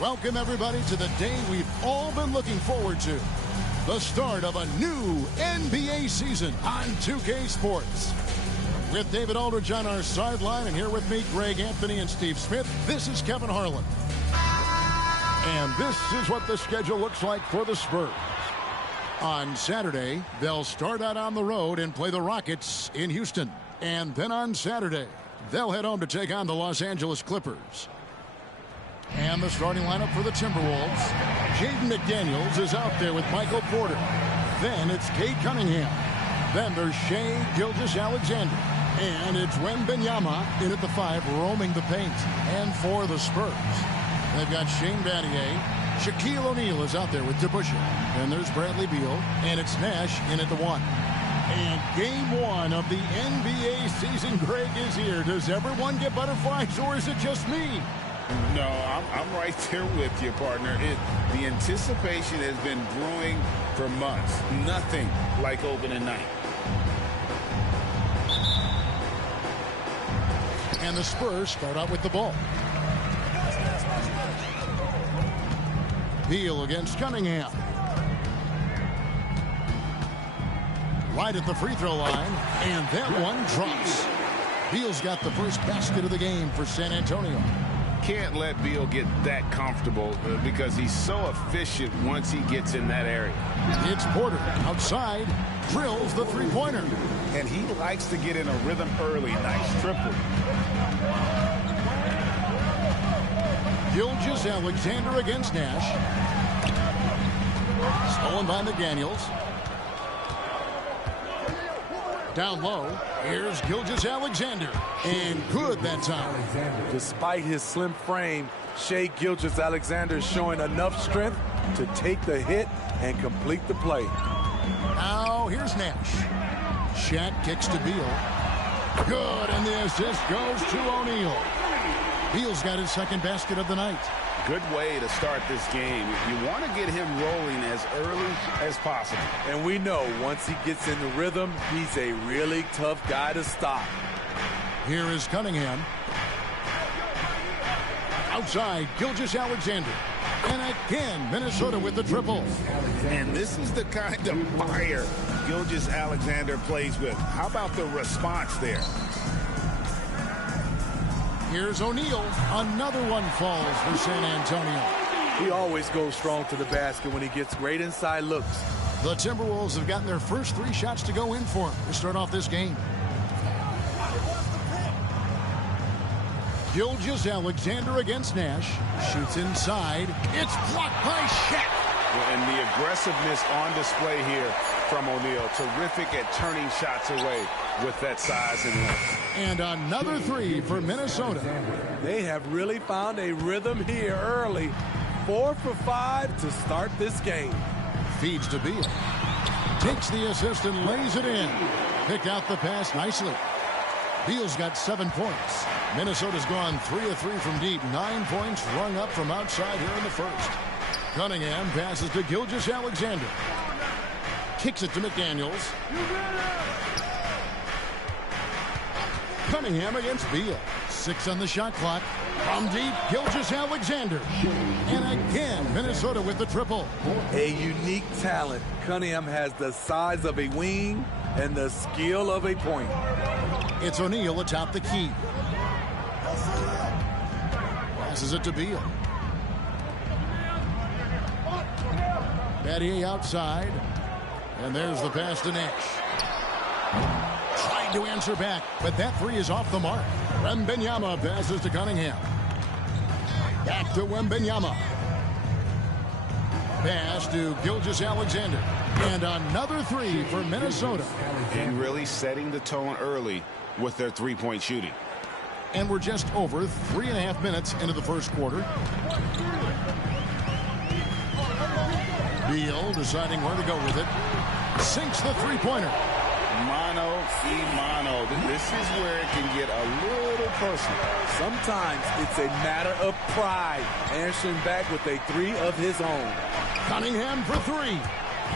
Welcome, everybody, to the day we've all been looking forward to. The start of a new NBA season on 2K Sports. With David Aldridge on our sideline, and here with me, Greg Anthony and Steve Smith, this is Kevin Harlan. And this is what the schedule looks like for the Spurs. On Saturday, they'll start out on the road and play the Rockets in Houston. And then on Saturday, they'll head home to take on the Los Angeles Clippers. And the starting lineup for the Timberwolves. Jaden McDaniels is out there with Michael Porter. Then it's Cade Cunningham. Then there's Shai Gilgeous-Alexander. And it's Wembanyama in at the 5, roaming the paint. And for the Spurs, they've got Shane Battier. Shaquille O'Neal is out there with DeBusschere. Then there's Bradley Beal. And it's Nash in at the 1. And game 1 of the NBA season, Greg, is here. Does everyone get butterflies, or is it just me? No, I'm right there with you, partner. The anticipation has been brewing for months. Nothing like opening night. And the Spurs start out with the ball. Beal against Cunningham. Right at the free throw line, and that one drops. Beal's got the first basket of the game for San Antonio. Can't let Beal get that comfortable because he's so efficient once he gets in that area. It's Porter outside, drills the three-pointer. And he likes to get in a rhythm early. Nice triple. Gilgeous-Alexander against Nash. Stolen by McDaniels. Down low, here's Gilgeous-Alexander, and good that time. Despite his slim frame, Shai Gilgeous-Alexander is showing enough strength to take the hit and complete the play. Now here's Nash. Shaq kicks to Beal. Good, and the assist goes to O'Neal. Beal's got his second basket of the night. Good way to start this game. You want to get him rolling as early as possible. And we know once he gets in the rhythm, he's a really tough guy to stop. Here is Cunningham. Outside, Gilgeous-Alexander. And again, Minnesota with the triple. And this is the kind of fire Gilgeous-Alexander plays with. How about the response there? Here's O'Neal. Another one falls for San Antonio. He always goes strong to the basket when he gets great inside looks. The Timberwolves have gotten their first 3 shots to go in for him to start off this game. Gilgeous-Alexander against Nash. Shoots inside. It's blocked by Shaq. And the aggressiveness on display here from O'Neal. Terrific at turning shots away with that size and length. And another 3 for Minnesota. They have really found a rhythm here early. 4 for 5 to start this game. Feeds to Beal. Takes the assist and lays it in. Picked out the pass nicely. Beal's got 7 points. Minnesota's gone 3 of 3 from deep. 9 points rung up from outside here in the first. Cunningham passes to Gilgeous-Alexander. Kicks it to McDaniels. Cunningham against Beal. 6 on the shot clock. From deep, Gilgeous-Alexander. And again, Minnesota with the triple. A unique talent. Cunningham has the size of a wing and the skill of a point. It's O'Neal atop the key. Passes it to Beal. Battier outside. And there's the pass to Nash. Trying to answer back, but that 3 is off the mark. Wembanyama passes to Cunningham. Back to Wembanyama. Pass to Gilgeous-Alexander. And another 3 for Minnesota. And really setting the tone early with their three-point shooting. And we're just over 3.5 minutes into the first quarter. Beal deciding where to go with it. Sinks the three-pointer. Mano y mano. This is where it can get a little personal. Sometimes it's a matter of pride, answering back with a 3 of his own. Cunningham for 3.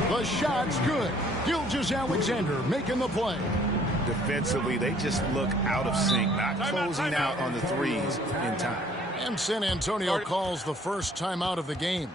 The shot's good. Gilgeous-Alexander making the play. Defensively, they just look out of sync, not closing out on the threes in time. And San Antonio calls the first timeout of the game.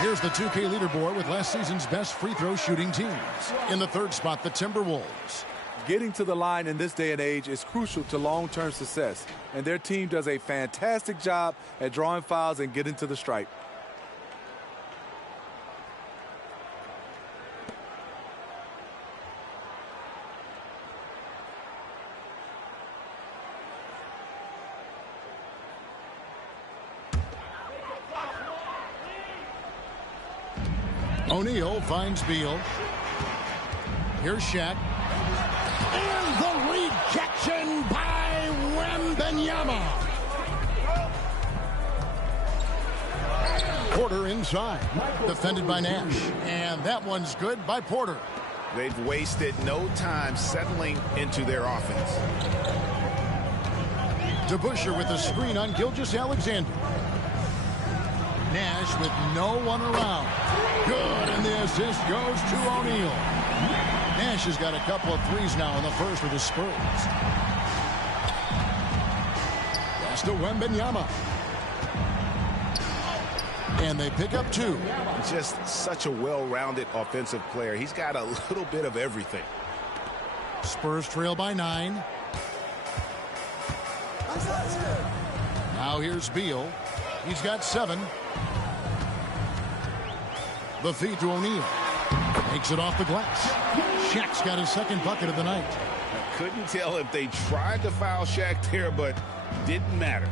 Here's the 2K leaderboard with last season's best free throw shooting teams. In the third spot, the Timberwolves. Getting to the line in this day and age is crucial to long-term success, and their team does a fantastic job at drawing fouls and getting to the stripe. O'Neal finds Beal. Here's Shaq. And the rejection by Wembanyama. Porter inside. Defended by Nash. And that one's good by Porter. They've wasted no time settling into their offense. DeBusschere with a screen on Gilgeous-Alexander. Nash with no one around. Good, and the assist goes to O'Neal. Nash has got a couple of threes now in the first for the Spurs. That's to Wembanyama. And they pick up two. Just such a well-rounded offensive player. He's got a little bit of everything. Spurs trail by 9. Now here's Beal. He's got 7. The feed to O'Neal. Takes it off the glass. Shaq's got his second bucket of the night. I couldn't tell if they tried to foul Shaq there, but didn't matter.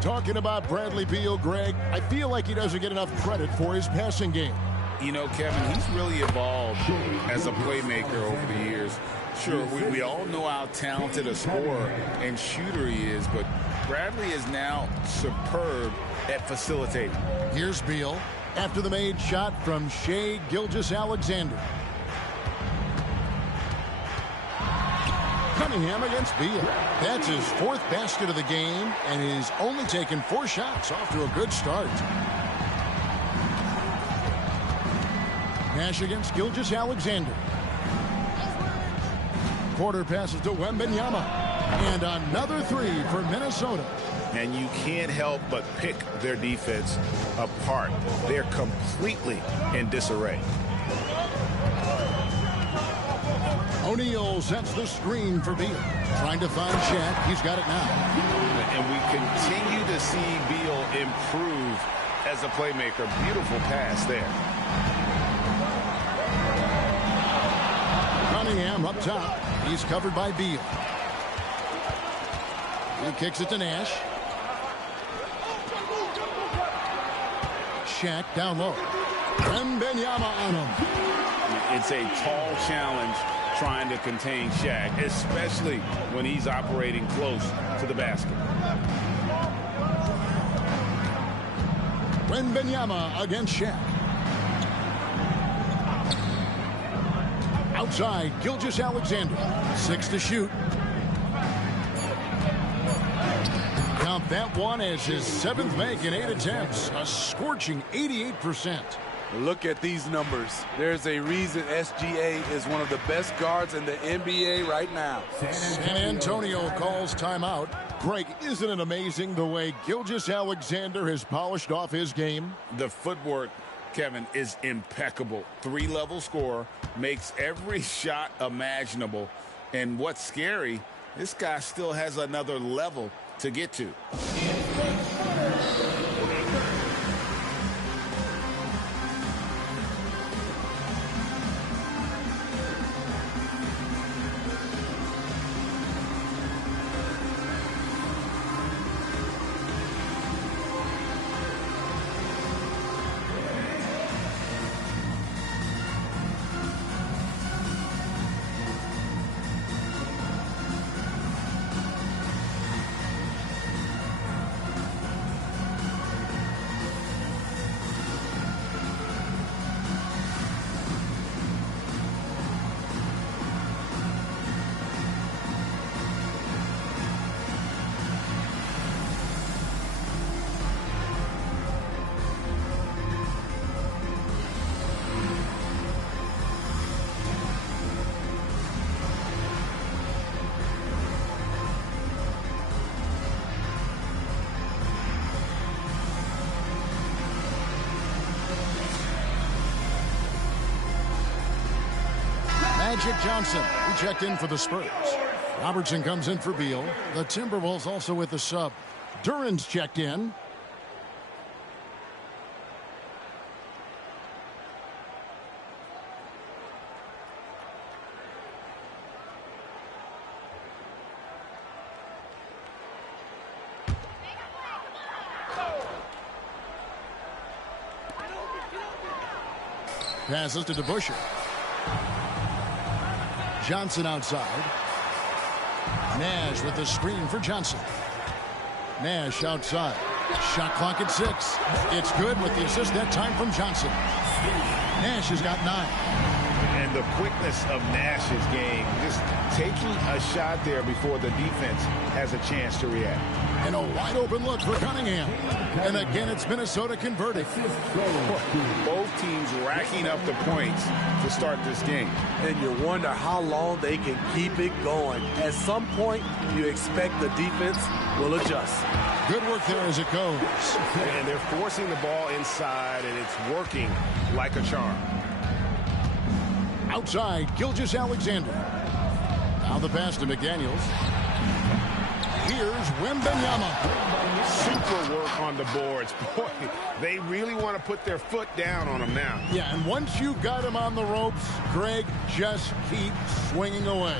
Talking about Bradley Beal, Greg, I feel like he doesn't get enough credit for his passing game. You know, Kevin, he's really evolved as a playmaker over the years. Sure, we all know how talented a scorer and shooter he is, but Bradley is now superb at facilitating. Here's Beal after the made shot from Shai Gilgeous-Alexander. Cunningham against Beal. That's his 4th basket of the game, and he's only taken 4 shots. Off to a good start. Nash against Gilgeous-Alexander. Porter passes to Wembanyama. And another 3 for Minnesota. And you can't help but pick their defense apart. They're completely in disarray. O'Neal sets the screen for Beal. Trying to find Shaq. He's got it now. And we continue to see Beal improve as a playmaker. Beautiful pass there. Cunningham up top. He's covered by Beal. He kicks it to Nash. Shaq down low. Wembanyama on him. It's a tall challenge trying to contain Shaq, especially when he's operating close to the basket. Wembanyama against Shaq. Outside, Gilgeous-Alexander. 6 to shoot. Count that one as his 7th make in 8 attempts. A scorching 88%. Look at these numbers. There's a reason SGA is one of the best guards in the NBA right now. San Antonio calls timeout. Greg, isn't it amazing the way Gilgeous-Alexander has polished off his game? The footwork, Kevin, is impeccable. 3-level scorer, makes every shot imaginable. And what's scary, this guy still has another level to get to. Magic Johnson, who checked in for the Spurs. Robertson comes in for Beal. The Timberwolves also with the sub. Duran's checked in. Passes to DeBusschere. Johnson outside. Nash with the screen for Johnson. Nash outside. Shot clock at 6. It's good with the assist that time from Johnson. Nash has got 9. And the quickness of Nash's game, just taking a shot there before the defense has a chance to react. And a wide open look for Cunningham. And again, it's Minnesota converting. Both teams racking up the points to start this game. And you wonder how long they can keep it going. At some point, you expect the defense will adjust. Good work there as it goes. And they're forcing the ball inside, and it's working like a charm. Outside, Gilgeous-Alexander. Now the pass to McDaniels. Here's Wembanyama. Super work on the boards. Boy, they really want to put their foot down on him now. Yeah, and once you've got him on the ropes, Greg, just keep swinging away.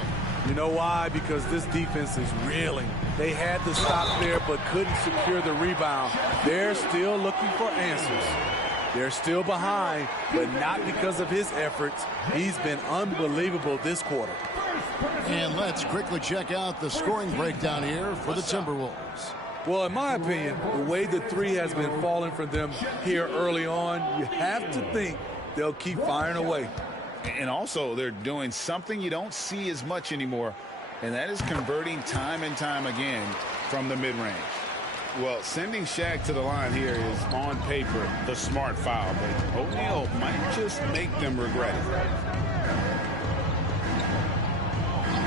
You know why? Because this defense is reeling. They had to stop there but couldn't secure the rebound. They're still looking for answers. They're still behind, but not because of his efforts. He's been unbelievable this quarter. And let's quickly check out the scoring breakdown here for the Timberwolves. Well, in my opinion, the way the three has been falling for them here early on, you have to think they'll keep firing away. And also, they're doing something you don't see as much anymore, and that is converting time and time again from the mid-range. Well, sending Shaq to the line here is, on paper, the smart foul, but O'Neal might just make them regret it.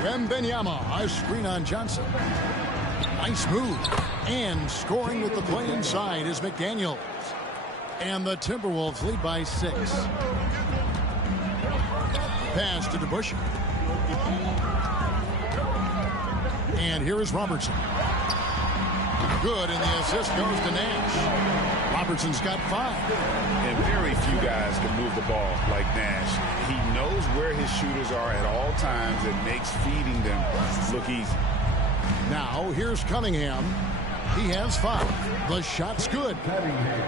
Wembanyama, a screen on Johnson. Nice move. And scoring with the play inside is McDaniels. And the Timberwolves lead by 6. Pass to DeBusschere. And here is Robertson. Good, and the assist goes to Nash. Robertson's got 5. And very few guys can move the ball like Nash. He knows where his shooters are at all times and makes feeding them look easy. Now, here's Cunningham. He has 5. The shot's good.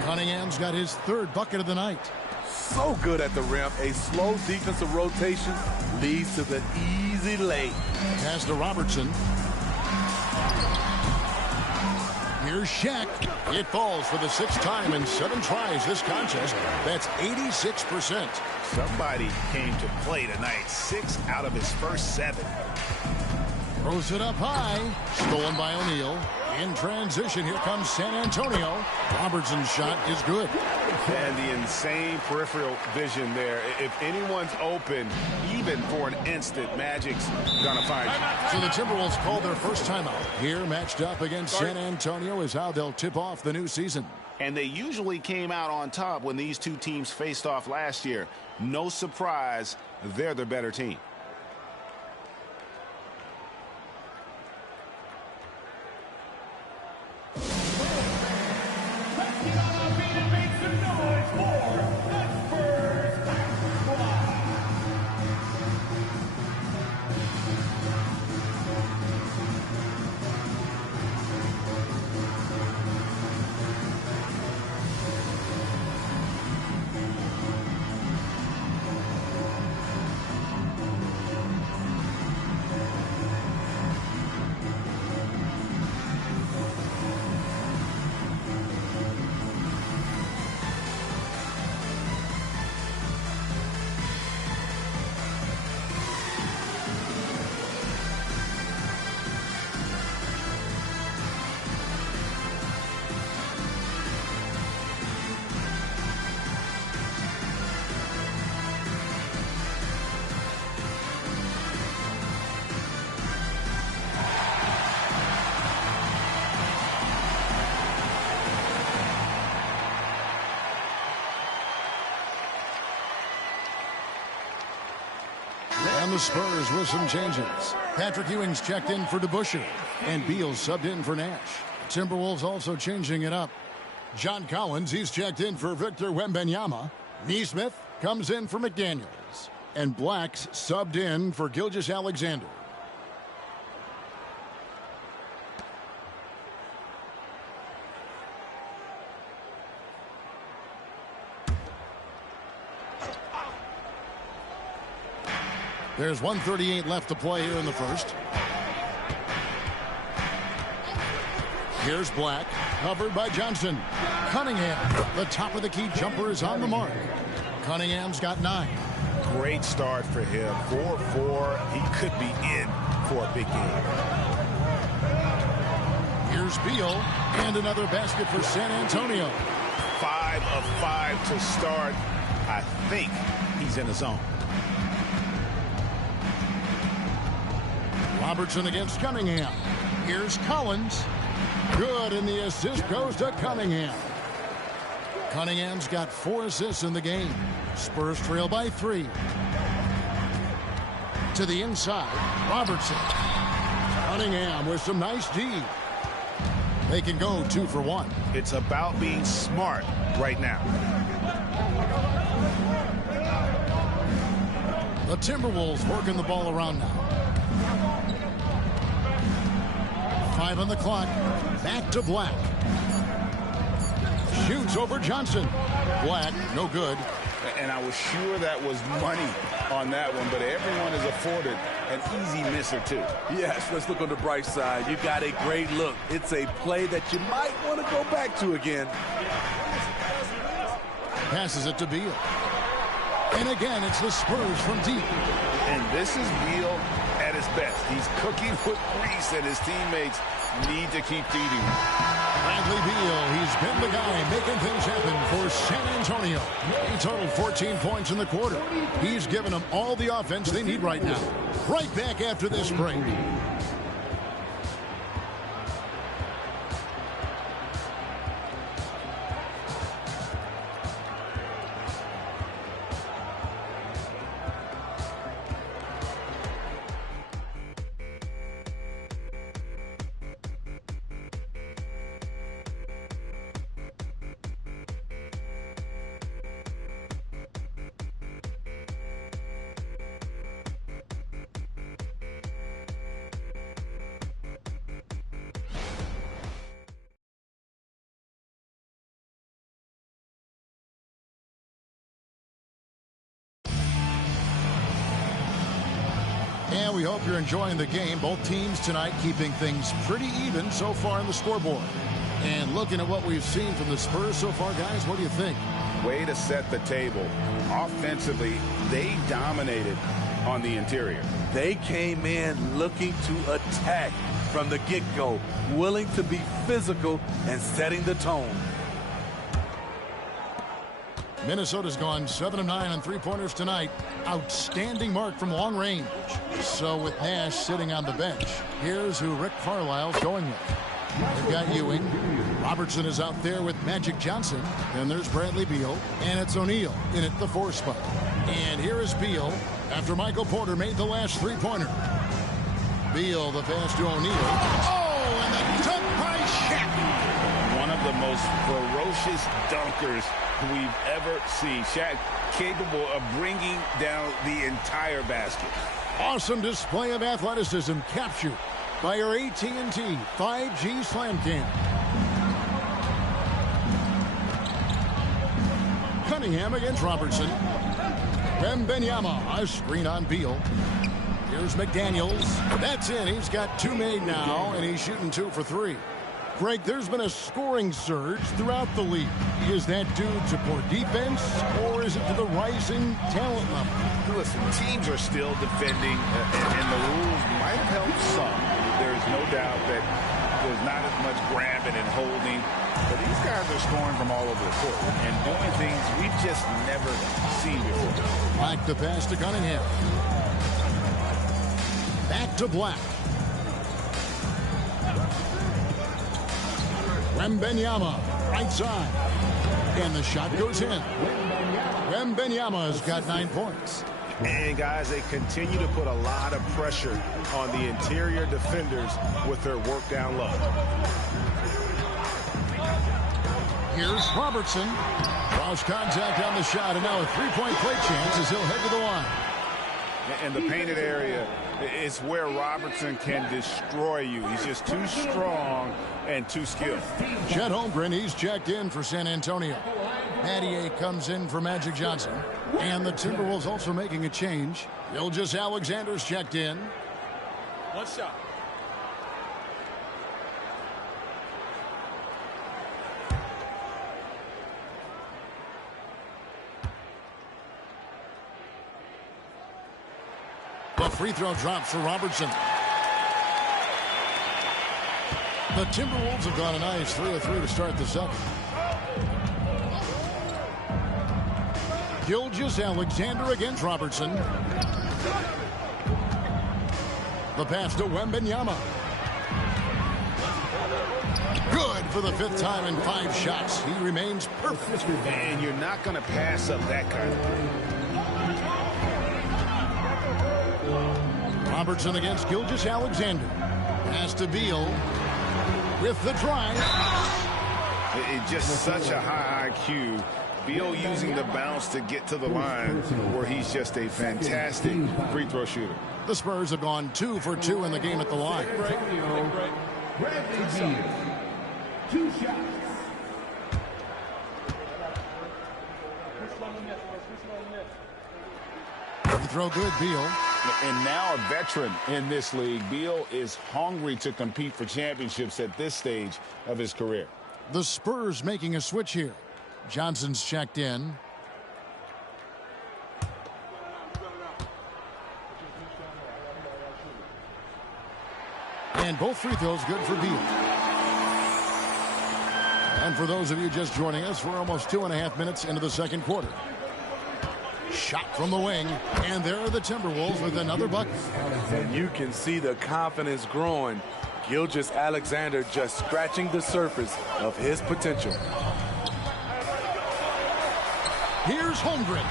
Cunningham's got his 3rd bucket of the night. So good at the rim. A slow defensive rotation leads to the easy lay. Pass to Robertson. Here's Shaq. It falls for the 6th time in 7 tries this contest. That's 86%. Somebody came to play tonight. 6 out of his first 7. Throws it up high. Stolen by O'Neal. In transition, here comes San Antonio. Robertson's shot is good. And the insane peripheral vision there. If anyone's open, even for an instant, Magic's going to find you. So the Timberwolves call their first timeout. Here, matched up against San Antonio, is how they'll tip off the new season. And they usually came out on top when these two teams faced off last year. No surprise, they're the better team. And the Spurs with some changes. Patrick Ewing's checked in for DeBusschere, and Beal's subbed in for Nash. Timberwolves also changing it up. John Collins, he's checked in for Victor Wembanyama. Neesmith comes in for McDaniels. And Black's subbed in for Gilgeous-Alexander. There's 1:38 left to play here in the first. Here's Black, covered by Johnson. Cunningham, the top of the key jumper, is on the mark. Cunningham's got 9. Great start for him. 4-4. He could be in for a big game. Here's Beal, and another basket for San Antonio. 5 of 5 to start. I think he's in the zone. Robertson against Cunningham. Here's Collins. Good, and the assist goes to Cunningham. Cunningham's got 4 assists in the game. Spurs trail by 3. To the inside, Robertson. Cunningham with some nice D. They can go 2 for 1. It's about being smart right now. The Timberwolves working the ball around now. 5 on the clock. Back to Black. Shoots over Johnson. Black, no good. And I was sure that was money on that one, but everyone is afforded an easy miss or two. Yes, let's look on the bright side. You got a great look. It's a play that you might want to go back to again. Passes it to Beal. And again, it's the Spurs from deep. And this is Beal at his best. He's cooking with grease, and his teammates need to keep feeding him. Bradley Beal, he's been the guy making things happen for San Antonio. He totaled 14 points in the quarter. He's given them all the offense they need right now. Right back after this break. And we hope you're enjoying the game. Both teams tonight keeping things pretty even so far in the scoreboard. And looking at what we've seen from the Spurs so far, guys, what do you think? Way to set the table. Offensively, they dominated on the interior. They came in looking to attack from the get-go, willing to be physical and setting the tone. Minnesota's gone 7 of 9 on three-pointers tonight. Outstanding mark from long range. So with Nash sitting on the bench, here's who Rick Carlisle's going with. They've got Ewing. Robertson is out there with Magic Johnson. And there's Bradley Beal. And it's O'Neal in at the 4 spot. And here is Beal after Michael Porter made the last three-pointer. Beal, the pass to O'Neal. Oh, and the dunk by Shaq. One of the most ferocious dunkers we've ever seen. Shaq capable of bringing down the entire basket. Awesome display of athleticism captured by our AT&T 5G Slam Cam. Cunningham against Robertson. Wembanyama, a screen on Beal. Here's McDaniels. That's in. He's got 2 made now, and he's shooting 2 for 3. Greg, there's been a scoring surge throughout the league. Is that due to poor defense, or is it to the rising talent level? Listen, teams are still defending, and the rules might have helped some. There's no doubt that there's not as much grabbing and holding. But these guys are scoring from all over the court and doing things we've just never seen before. Black the pass to Cunningham. Back to Black. Wembanyama, right side. And the shot goes in. Wembanyama's got 9 points. And, guys, they continue to put a lot of pressure on the interior defenders with their work down low. Here's Robertson. Lost contact on the shot, and now a three-point play chance as he'll head to the line. And the painted area is where Robertson can destroy you. He's just too strong and too skilled. Chet Holmgren, he's checked in for San Antonio. Mattier comes in for Magic Johnson. And the Timberwolves also making a change. Gilgeous-Alexander's checked in. One shot. The free throw drops for Robertson. The Timberwolves have gone a nice 3 of 3 to start the second. Gilgeous-Alexander against Robertson. The pass to Wembanyama. Good for the 5th time in 5 shots. He remains perfect. And you're not going to pass up that kind of play. Robertson against Gilgeous-Alexander. Pass to Beal with the drive. It's just such a high IQ. Beal using the bounce to get to the line where he's just a fantastic free throw shooter. The Spurs have gone 2 for 2 in the game at the line. Two shots. Free throw good, Beal. And now a veteran in this league, Beal is hungry to compete for championships at this stage of his career. The Spurs making a switch here. Johnson's checked in. And both free throws good for Beal. And for those of you just joining us, we're almost 2.5 minutes into the second quarter. Shot from the wing, and there are the Timberwolves with another bucket. And you can see the confidence growing. Gilgeous-Alexander just scratching the surface of his potential. Here's Holmgren.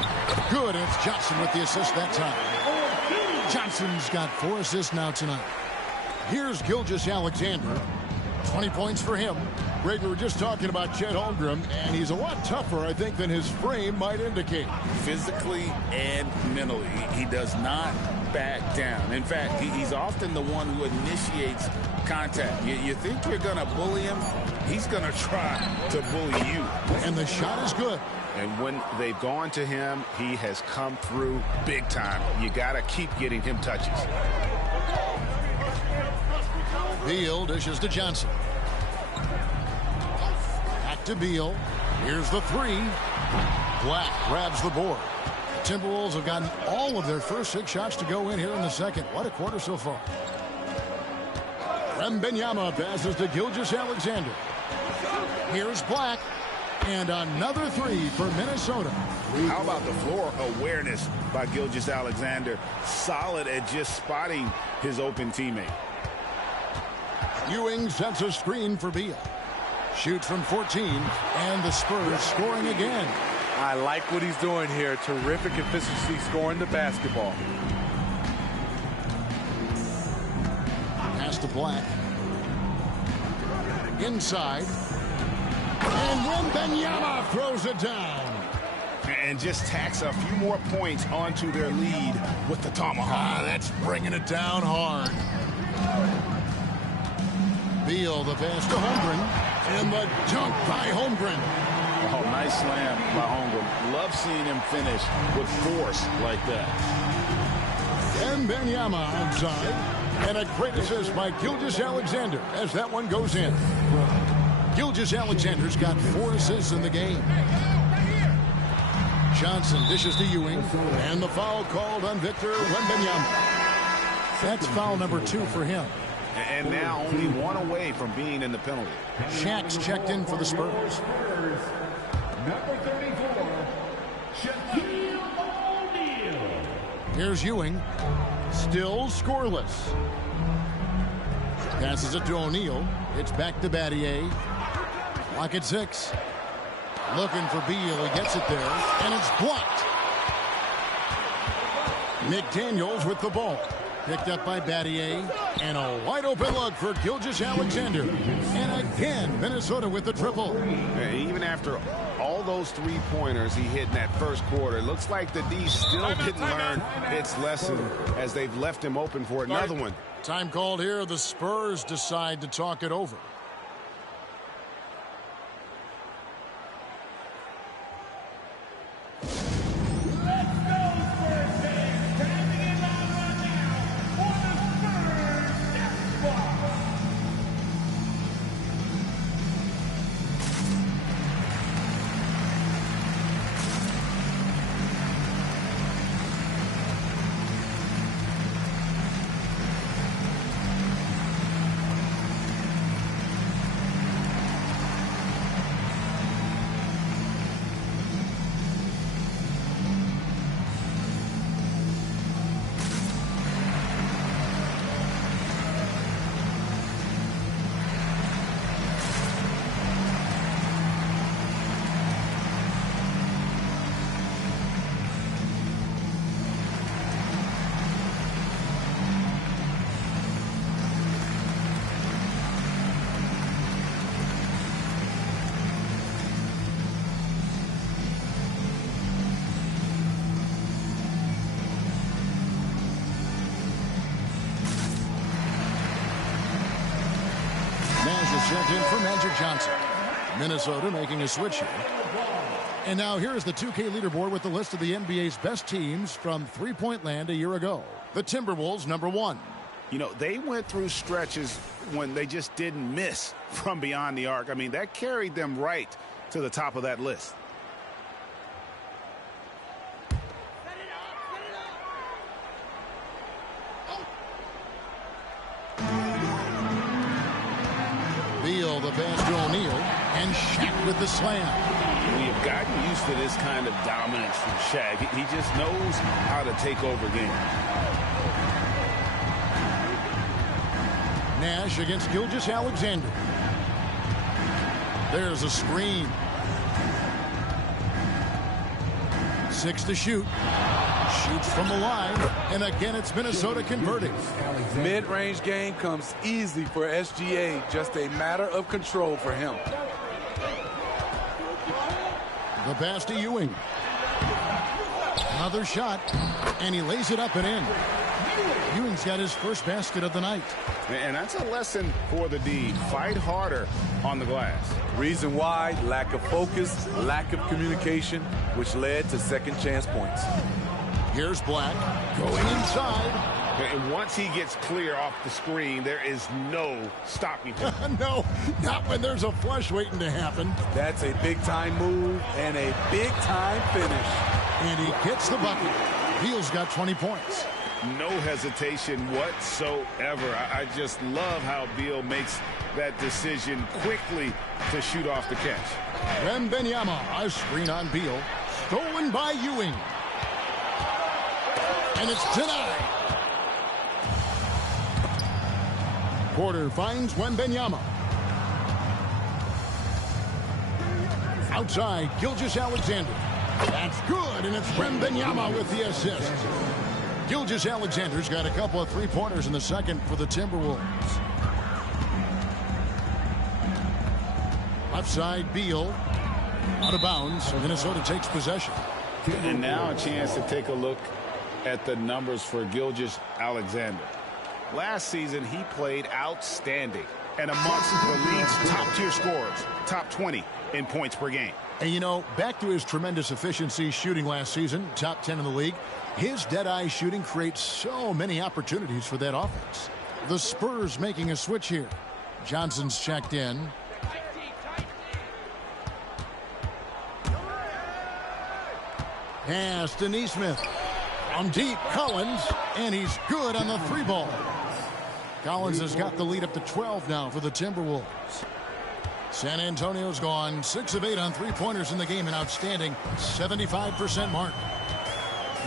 Good, and it's Johnson with the assist that time. Johnson's got 4 assists now tonight. Here's Gilgeous-Alexander. 20 points for him. Greg, we were just talking about Chet Holmgren, and he's a lot tougher, I think, than his frame might indicate. Physically and mentally, he does not back down. In fact, he's often the one who initiates contact. You think you're going to bully him, he's going to try to bully you. And the shot is good. And when they've gone to him, he has come through big time. You got to keep getting him touches. Beal dishes to Johnson. Back to Beal. Here's the 3. Black grabs the board. The Timberwolves have gotten all of their first 6 shots to go in here in the second. What a quarter so far. Wembanyama passes to Gilgeous-Alexander. Here's Black. And another three for Minnesota. How about the floor awareness by Gilgeous-Alexander? Solid at just spotting his open teammate. Ewing sets a screen for Beal. Shoots from 14, and the Spurs scoring again. I like what he's doing here. Terrific efficiency scoring the basketball. Pass to Black. Inside. And Wembanyama throws it down. And just tacks a few more points onto their lead with the tomahawk. That's bringing it down hard. Beal, the pass to Holmgren. And the dunk by Holmgren. Oh, nice slam by Holmgren. Love seeing him finish with force like that. Wembanyama outside. And a great assist by Gilgeous-Alexander as that one goes in. Gilgeous-Alexander's got 4 assists in the game. Johnson dishes to Ewing. And the foul called on Victor Wembanyama. That's foul number 2 for him. And now only 1 away from being in the penalty. Shaq's checked in for the Spurs. Number 34, Shaquille O'Neal. Here's Ewing. Still scoreless. Passes it to O'Neal. It's back to Battier. Clock at 6. Looking for Beal. He gets it there. And it's blocked. McDaniels with the ball. Picked up by Battier. And a wide open look for Gilgeous-Alexander. And again, Minnesota with the triple. Even after all those 3-pointers he hit in that first quarter, it looks like the D still didn't learn its lesson as they've left him open for another one. Time called here. The Spurs decide to talk it over. Checked in for Magic Johnson. Minnesota making a switch here. And now here's the 2K leaderboard with the list of the NBA's best teams from three-point land a year ago. The Timberwolves, number 1. You know, they went through stretches when they just didn't miss from beyond the arc. I mean, that carried them right to the top of that list. Beal, the pass to O'Neal, and Shaq with the slam. We have gotten used to this kind of dominance from Shaq. He just knows how to take over games. Nash against Gilgeous-Alexander. There's a screen. 6 to shoot. Shoots from the line, and again it's Minnesota converting. Mid-range game comes easy for SGA. Just a matter of control for him. The pass to Ewing. Another shot, and he lays it up and in. Ewing's got his first basket of the night. And that's a lesson for the D. Fight harder on the glass. Reason why: lack of focus, lack of communication, which led to second chance points. Here's Black going inside. And once he gets clear off the screen, there is no stopping him. No, not when there's a flush waiting to happen. That's a big-time move and a big-time finish. And he gets the bucket. Beal's got 20 points. no hesitation whatsoever. I just love how Beal makes that decision quickly to shoot off the catch. Wembanyama, a screen on Beal. Stolen by Ewing. And it's denied. Porter finds Wembanyama. Outside, Gilgeous-Alexander. That's good, and it's Wembanyama with the assist. Gilgeous-Alexander's got a couple of three-pointers in the second for the Timberwolves. Left side, Beal. Out of bounds. Minnesota takes possession. And now a chance to take a look at the numbers for Gilgeous-Alexander. Last season, he played outstanding and amongst the league's top-tier scorers, top 20 in points per game. And, you know, back to his tremendous efficiency shooting last season, top 10 in the league, his dead-eye shooting creates so many opportunities for that offense. The Spurs making a switch here. Johnson's checked in. Pass to Nesmith. From deep, Collins, and he's good on the three ball. Collins has got the lead up to 12 now for the Timberwolves. San Antonio's gone 6 of 8 on three-pointers in the game, an outstanding 75% mark.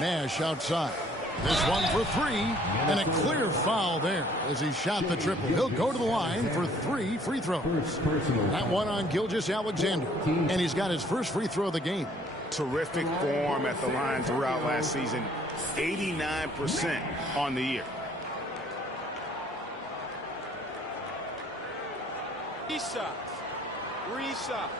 Nash outside. This one for three, and a clear foul there as he shot the triple. He'll go to the line for 3 free throws. That one on Gilgeous-Alexander, and he's got his first free throw of the game. Terrific form at the line throughout last season. 89% on the year. Three shots.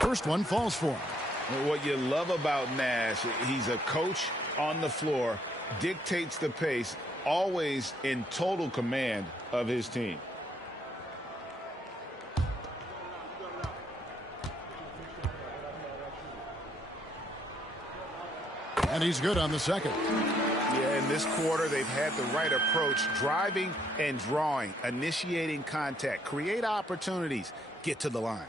First one falls for him. What you love about Nash, he's a coach on the floor, dictates the pace, always in total command of his team. And he's good on the second. Yeah, in this quarter, they've had the right approach, driving and drawing, initiating contact, create opportunities, get to the line.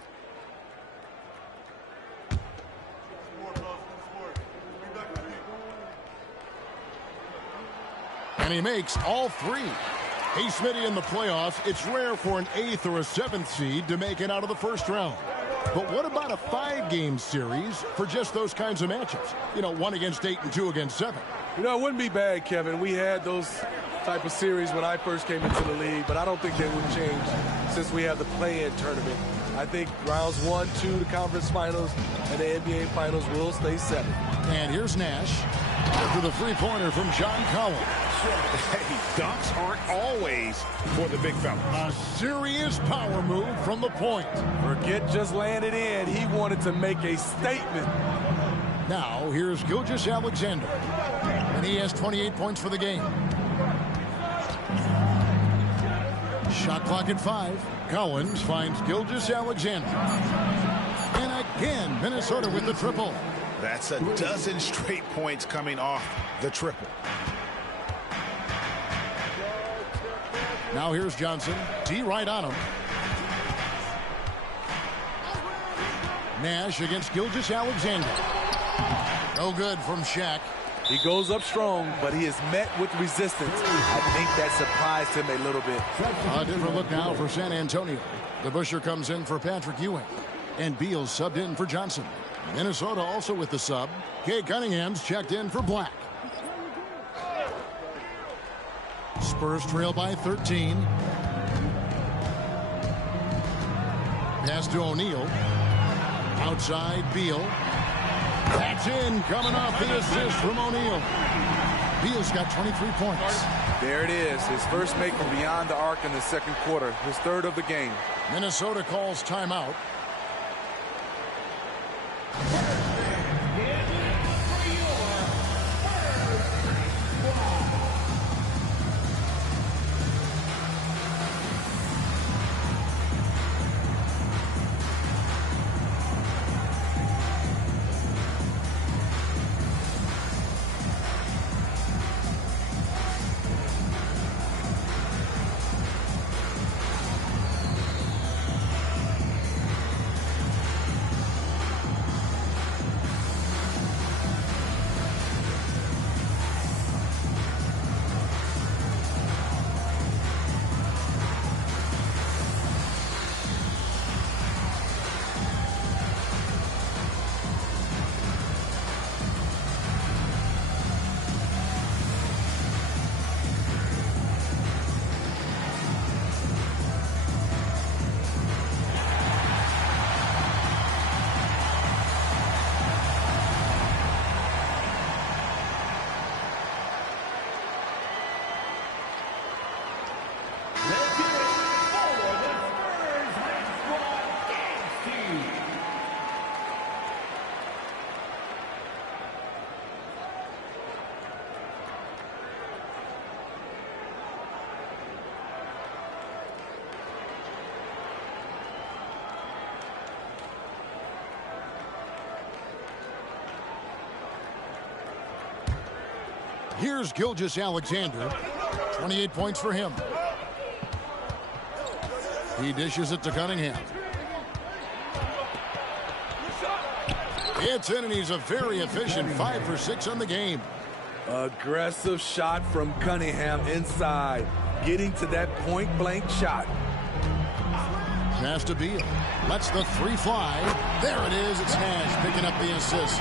And he makes all 3. Hey, Smitty, in the playoffs, it's rare for an 8th or a 7th seed to make it out of the first round. But what about a 5-game series for just those kinds of matchups? You know, 1 against 8 and 2 against 7. You know, it wouldn't be bad, Kevin. We had those type of series when I first came into the league, but I don't think they would change since we have the play-in tournament. I think rounds 1, 2, the conference finals, and the NBA finals will stay 7. And here's Nash after the three-pointer from John Collins. Hey, dunks aren't always for the big fella. A serious power move from the point. Forget just laying it in. He wanted to make a statement. Now, here's Gilgeous-Alexander. And he has 28 points for the game. Shot clock at 5. Collins finds Gilgeous-Alexander. And again, Minnesota with the triple. That's a dozen straight points coming off the triple. Now here's Johnson. D right on him. Nash against Gilgeous-Alexander. No good from Shaq. He goes up strong, but he is met with resistance. I think that surprised him a little bit. A different look now for San Antonio. The Busher comes in for Patrick Ewing. And Beal subbed in for Johnson. Minnesota also with the sub. Kay Cunningham's checked in for Black. Spurs trail by 13. Pass to O'Neal. Outside, Beal. That's in, coming off the assist from O'Neal. Beal's got 23 points. There it is, his first make from beyond the arc in the second quarter, his third of the game. Minnesota calls timeout. Here's Gilgeous-Alexander. 28 points for him. He dishes it to Cunningham. It's in, and he's a very efficient 5 for 6 on the game. Aggressive shot from Cunningham inside, getting to that point-blank shot. Pass to Beal. Lets the 3 fly. There it is. It's Nash picking up the assist.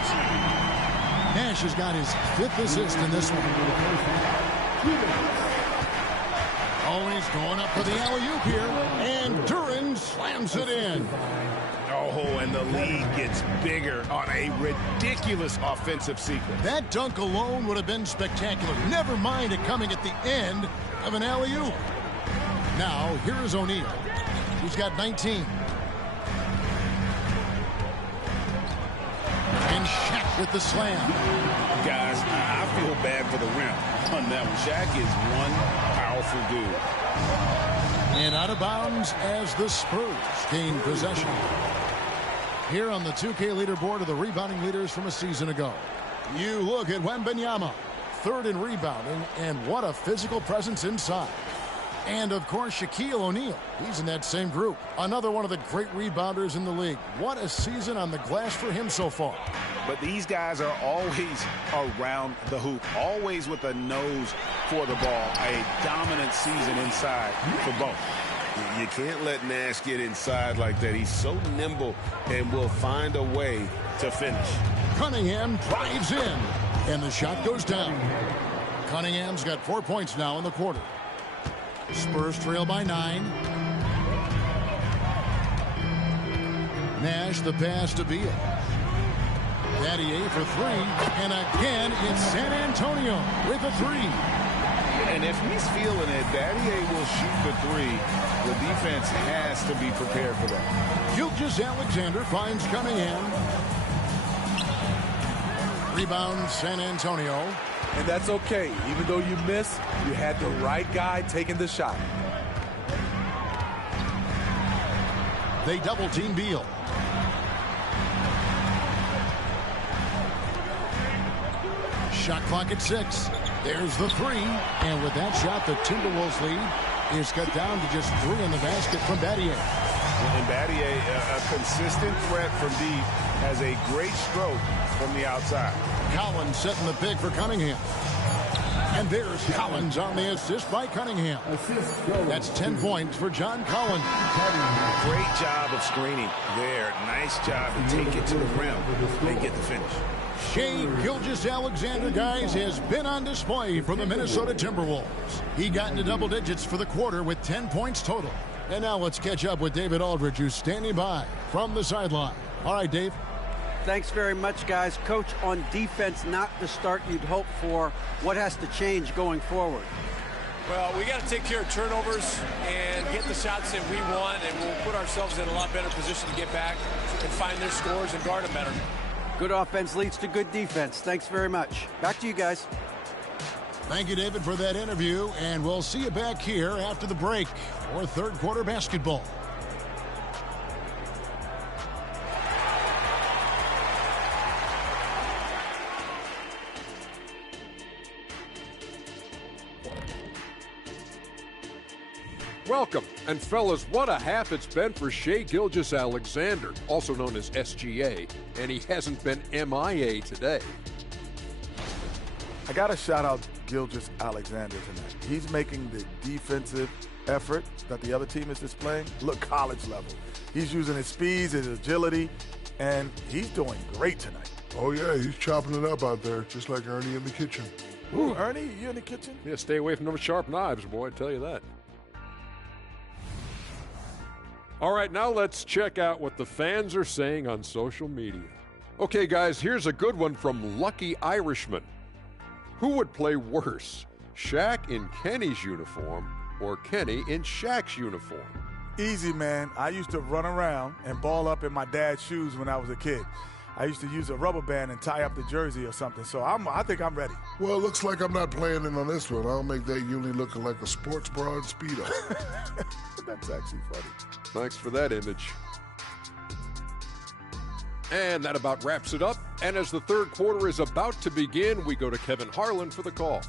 Nash has got his 5th assist in this one. Oh, he's going up for the alley-oop here. And Duran slams it in. Oh, and the lead gets bigger on a ridiculous offensive sequence. That dunk alone would have been spectacular. Never mind it coming at the end of an alley-oop. Now, here is O'Neal. He's got 19. And Shaq with the slam. Guys, I feel bad for the rim on that one. Shaq is one powerful dude. And out of bounds as the Spurs gain possession. Here on the 2K leaderboard are the rebounding leaders from a season ago. You look at Wembanyama, 3rd in rebounding, and what a physical presence inside. And, of course, Shaquille O'Neal. He's in that same group. Another one of the great rebounders in the league. What a season on the glass for him so far. But these guys are always around the hoop, always with a nose for the ball. A dominant season inside for both. You can't let Nash get inside like that. He's so nimble and will find a way to finish. Cunningham drives in, and the shot goes down. Cunningham's got 4 points now in the quarter. Spurs trail by 9. Nash the pass to Beal. Battier for 3, and again it's San Antonio with a 3. And if he's feeling it, Battier will shoot the 3. The defense has to be prepared for that. Gilgeous-Alexander finds Cunningham. Rebound San Antonio. And that's okay. Even though you miss, you had the right guy taking the shot. They double team Beal. Shot clock at 6. There's the 3. And with that shot, the Timberwolves lead is cut down to just 3 in the basket from Battier. And Battier, a consistent threat from deep, has a great stroke from the outside. Collins setting the pick for Cunningham. And there's Collins on the assist by Cunningham. That's 10 points for John Collins. Great job of screening there. Nice job to take it to the rim and get the finish. Shai Gilgeous-Alexander, guys, has been on display for the Minnesota Timberwolves. He got into double digits for the quarter with 10 points total. And now let's catch up with David Aldridge, who's standing by from the sideline. All right, Dave. Thanks very much, guys. Coach, on defense, not the start you'd hope for. What has to change going forward? Well, we got to take care of turnovers and get the shots that we want, and we'll put ourselves in a lot better position to get back and find their scores and guard them better. Good offense leads to good defense. Thanks very much. Back to you guys. Thank you, David, for that interview, and we'll see you back here after the break for third quarter basketball. Welcome, and fellas, what a half it's been for Shai Gilgeous-Alexander, also known as SGA, and he hasn't been MIA today. I got to shout out Gilgeous-Alexander tonight. He's making the defensive effort that the other team is displaying look college level. He's using his speeds, his agility, and he's doing great tonight. Oh, yeah, he's chopping it up out there, just like Ernie in the kitchen. Ooh, Ernie, you in the kitchen? Yeah, stay away from those sharp knives, boy, I tell you that. All right, now let's check out what the fans are saying on social media. Okay, guys, here's a good one from Lucky Irishman. Who would play worse, Shaq in Kenny's uniform or Kenny in Shaq's uniform? Easy, man. I used to run around and ball up in my dad's shoes when I was a kid. I used to use a rubber band and tie up the jersey or something, so I think I'm ready. Well, it looks like I'm not playing in on this one. I'll make that uni looking like a sports bra and Speedo. That's actually funny. Thanks for that image. And that about wraps it up. And as the third quarter is about to begin, we go to Kevin Harlan for the call.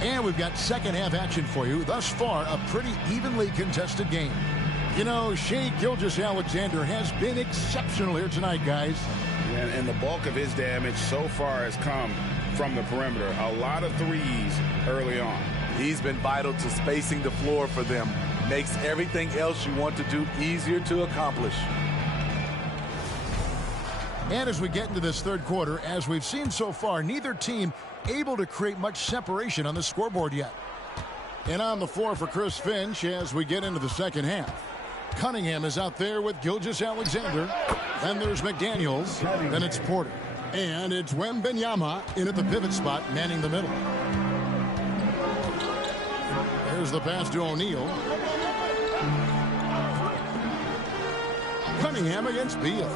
And we've got second half action for you. Thus far, a pretty evenly contested game. You know, Shai Gilgeous-Alexander has been exceptional here tonight, guys. And the bulk of his damage so far has come from the perimeter. A lot of threes early on. He's been vital to spacing the floor for them. Makes everything else you want to do easier to accomplish. And as we get into this third quarter, as we've seen so far, neither team able to create much separation on the scoreboard yet. And on the floor for Chris Finch as we get into the second half. Cunningham is out there with Gilgeous-Alexander. Then there's McDaniels. Then it's Porter. And it's Wembanyama in at the pivot spot, manning the middle. There's the pass to O'Neal. Cunningham against Beal.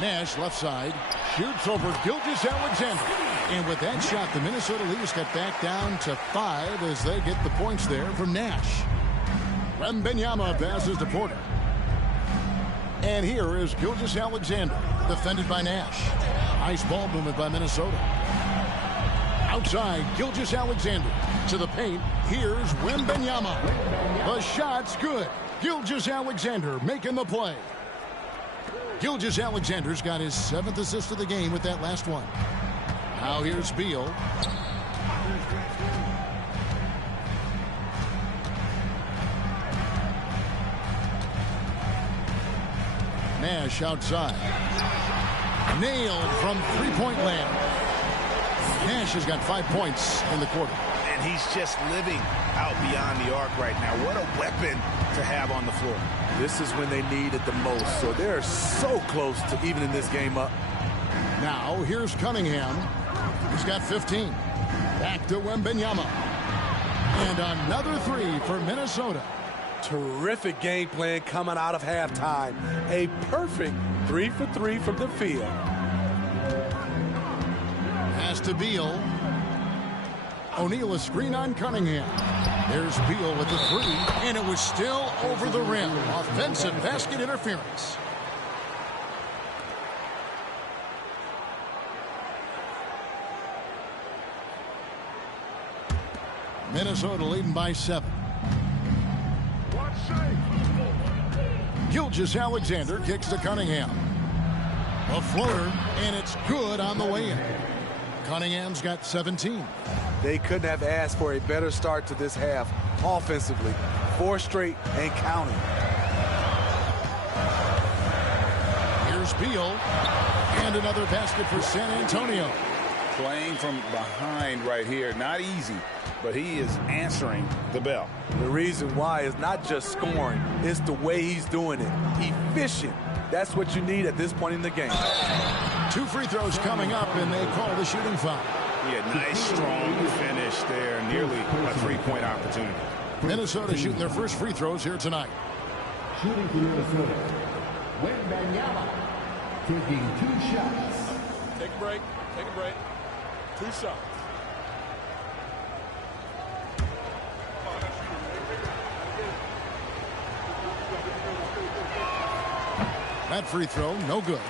Nash left side. Shoots over Gilgeous-Alexander. And with that shot, the Minnesota Leafs get back down to 5 as they get the points there from Nash. Wembanyama passes to Porter. And here is Gilgeous-Alexander, defended by Nash. Nice ball movement by Minnesota. Outside, Gilgeous-Alexander to the paint. Here's Wembanyama. The shot's good. Gilgeous-Alexander making the play. Gilgeous-Alexander's got his 7th assist of the game with that last one. Now here's Beal. Nash outside. Nailed from three-point land. Nash has got 5 points in the quarter. And he's just living out beyond the arc right now. What a weapon to have on the floor. This is when they need it the most, so they're so close to evening this game up. Now, here's Cunningham. He's got 15. Back to Wembanyama. And another three for Minnesota. Terrific game plan coming out of halftime. A perfect 3 for 3 from the field. Pass to Beal. O'Neal a screen on Cunningham. There's Beal with the three, and it was still over the rim. Offensive basket interference. Minnesota leading by 7. Gilgeous-Alexander kicks to Cunningham. A floater, and it's good on the way in. Cunningham's got 17. They couldn't have asked for a better start to this half offensively. 4 straight and counting. Here's Beal. And another basket for San Antonio. Playing from behind right here. Not easy, but he is answering the bell. The reason why is not just scoring. It's the way he's doing it. Efficient. That's what you need at this point in the game. 2 free throws coming up, and they call the shooting foul. Yeah, nice, strong finish there. Nearly a 3-point opportunity. Minnesota shooting their first free throws here tonight. Shooting for Minnesota, Wembanyama taking 2 shots. Take a break. Take a break. 2 shots. That free throw, no good.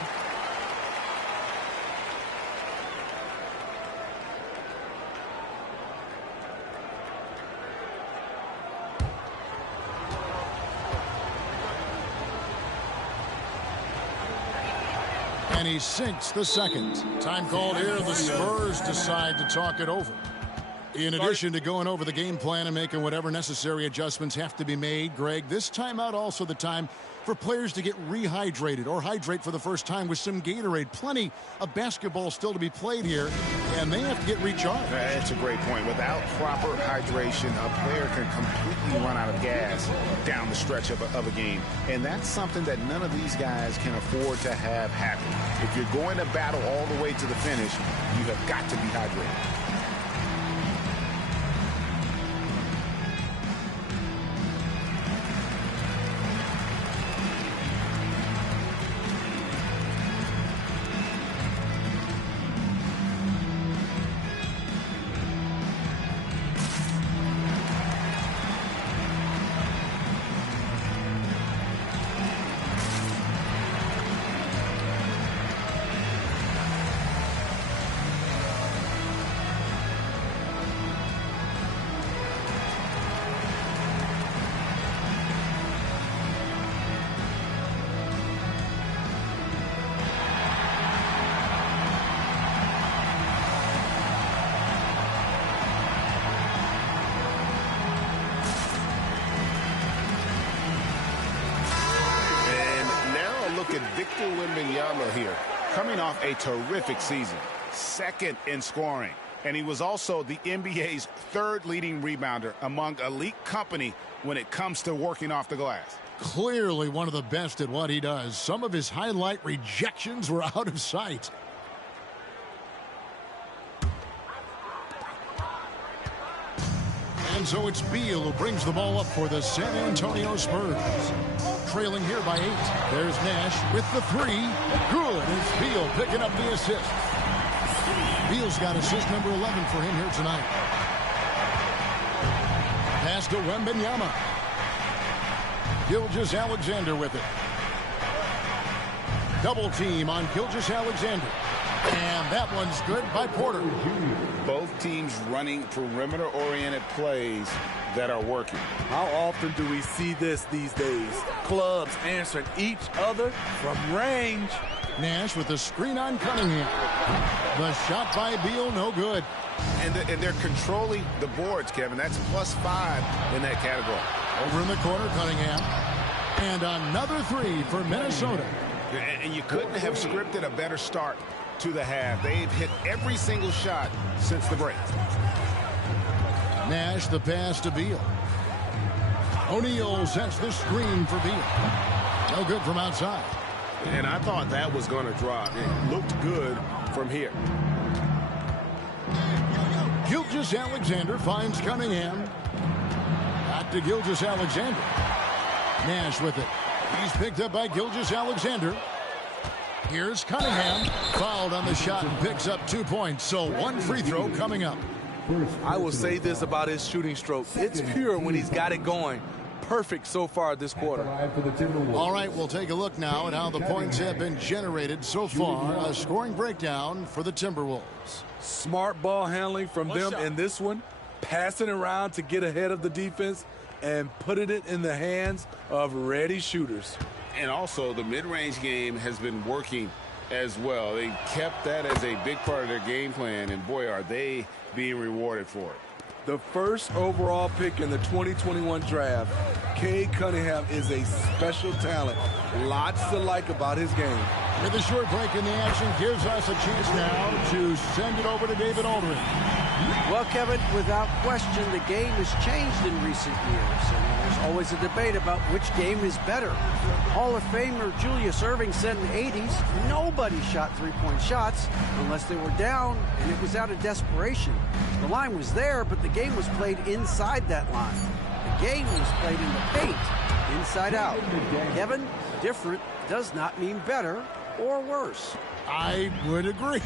And he sinks the second. Time called here. The Spurs decide to talk it over. In addition to going over the game plan and making whatever necessary adjustments have to be made, Greg, this timeout also the time for players to get rehydrated or hydrate for the first time with some Gatorade. Plenty of basketball still to be played here, and they have to get recharged. That's a great point. Without proper hydration, a player can completely run out of gas down the stretch of a game. And that's something that none of these guys can afford to have happen. If you're going to battle all the way to the finish, you have got to be hydrated. Victor Wembanyama here, coming off a terrific season, second in scoring. And he was also the NBA's third leading rebounder among elite company when it comes to working off the glass. Clearly one of the best at what he does. Some of his highlight rejections were out of sight. And so it's Beal who brings the ball up for the San Antonio Spurs. Trailing here by 8. There's Nash with the 3. Good. It's Beal picking up the assist. Beal's got assist number 11 for him here tonight. Pass to Wembanyama. Gilgeous-Alexander with it. Double team on Gilgeous-Alexander. And that one's good by Porter. Both teams running perimeter-oriented plays that are working. How often do we see this these days? Clubs answering each other from range. Nash with the screen on Cunningham. The shot by Beal, no good. And they're controlling the boards, Kevin. That's +5 in that category. Over in the corner, Cunningham. And another 3 for Minnesota. And you couldn't have scripted a better start to the half. They've hit every single shot since the break. Nash the pass to Beal. O'Neal sets the screen for Beal. No good from outside. And I thought that was going to drop. It looked good from here. Gilgeous-Alexander finds Cunningham. Back to Gilgeous-Alexander. Nash with it. He's picked up by Gilgeous-Alexander. Here's Cunningham. Fouled on the shot and picks up 2 points. So 1 free throw coming up. I will say this about his shooting stroke. It's pure when he's got it going. Perfect so far this quarter. All right, we'll take a look now at how the points have been generated so far. A scoring breakdown for the Timberwolves. Smart ball handling from them in this one. Passing around to get ahead of the defense and putting it in the hands of ready shooters. And also the mid-range game has been working as well. They kept that as a big part of their game plan, and boy, are they being rewarded for it. The first overall pick in the 2021 draft, Cade Cunningham is a special talent. Lots to like about his game. With a short break in the action, gives us a chance now to send it over to David Aldridge. Well, Kevin, without question, the game has changed in recent years, and there's always a debate about which game is better. Hall of Famer Julius Erving said in the 80s, nobody shot three-point shots unless they were down, and it was out of desperation. The line was there, but the game was played inside that line. The game was played in the paint, inside out. Kevin, different does not mean better or worse. I would agree.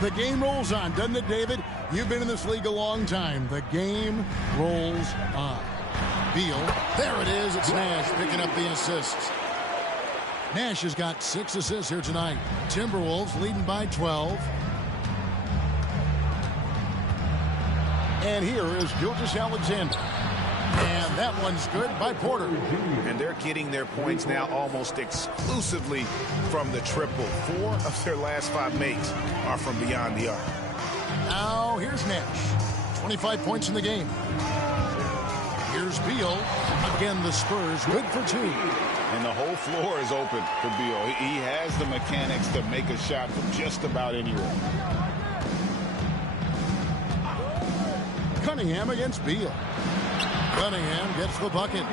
The game rolls on, doesn't it, David? You've been in this league a long time. The game rolls on. Beal, there it is. It's Nash picking up the assists. Nash has got 6 assists here tonight. Timberwolves leading by 12. And here is Gilgeous-Alexander. And that one's good by Porter. And they're getting their points now almost exclusively from the triple. 4 of their last 5 makes are from beyond the arc. Now here's Nash. 25 points in the game. Here's Beal. Again, the Spurs good for 2. And the whole floor is open for Beal. He has the mechanics to make a shot from just about anywhere. Cunningham against Beal. Cunningham gets the bucket.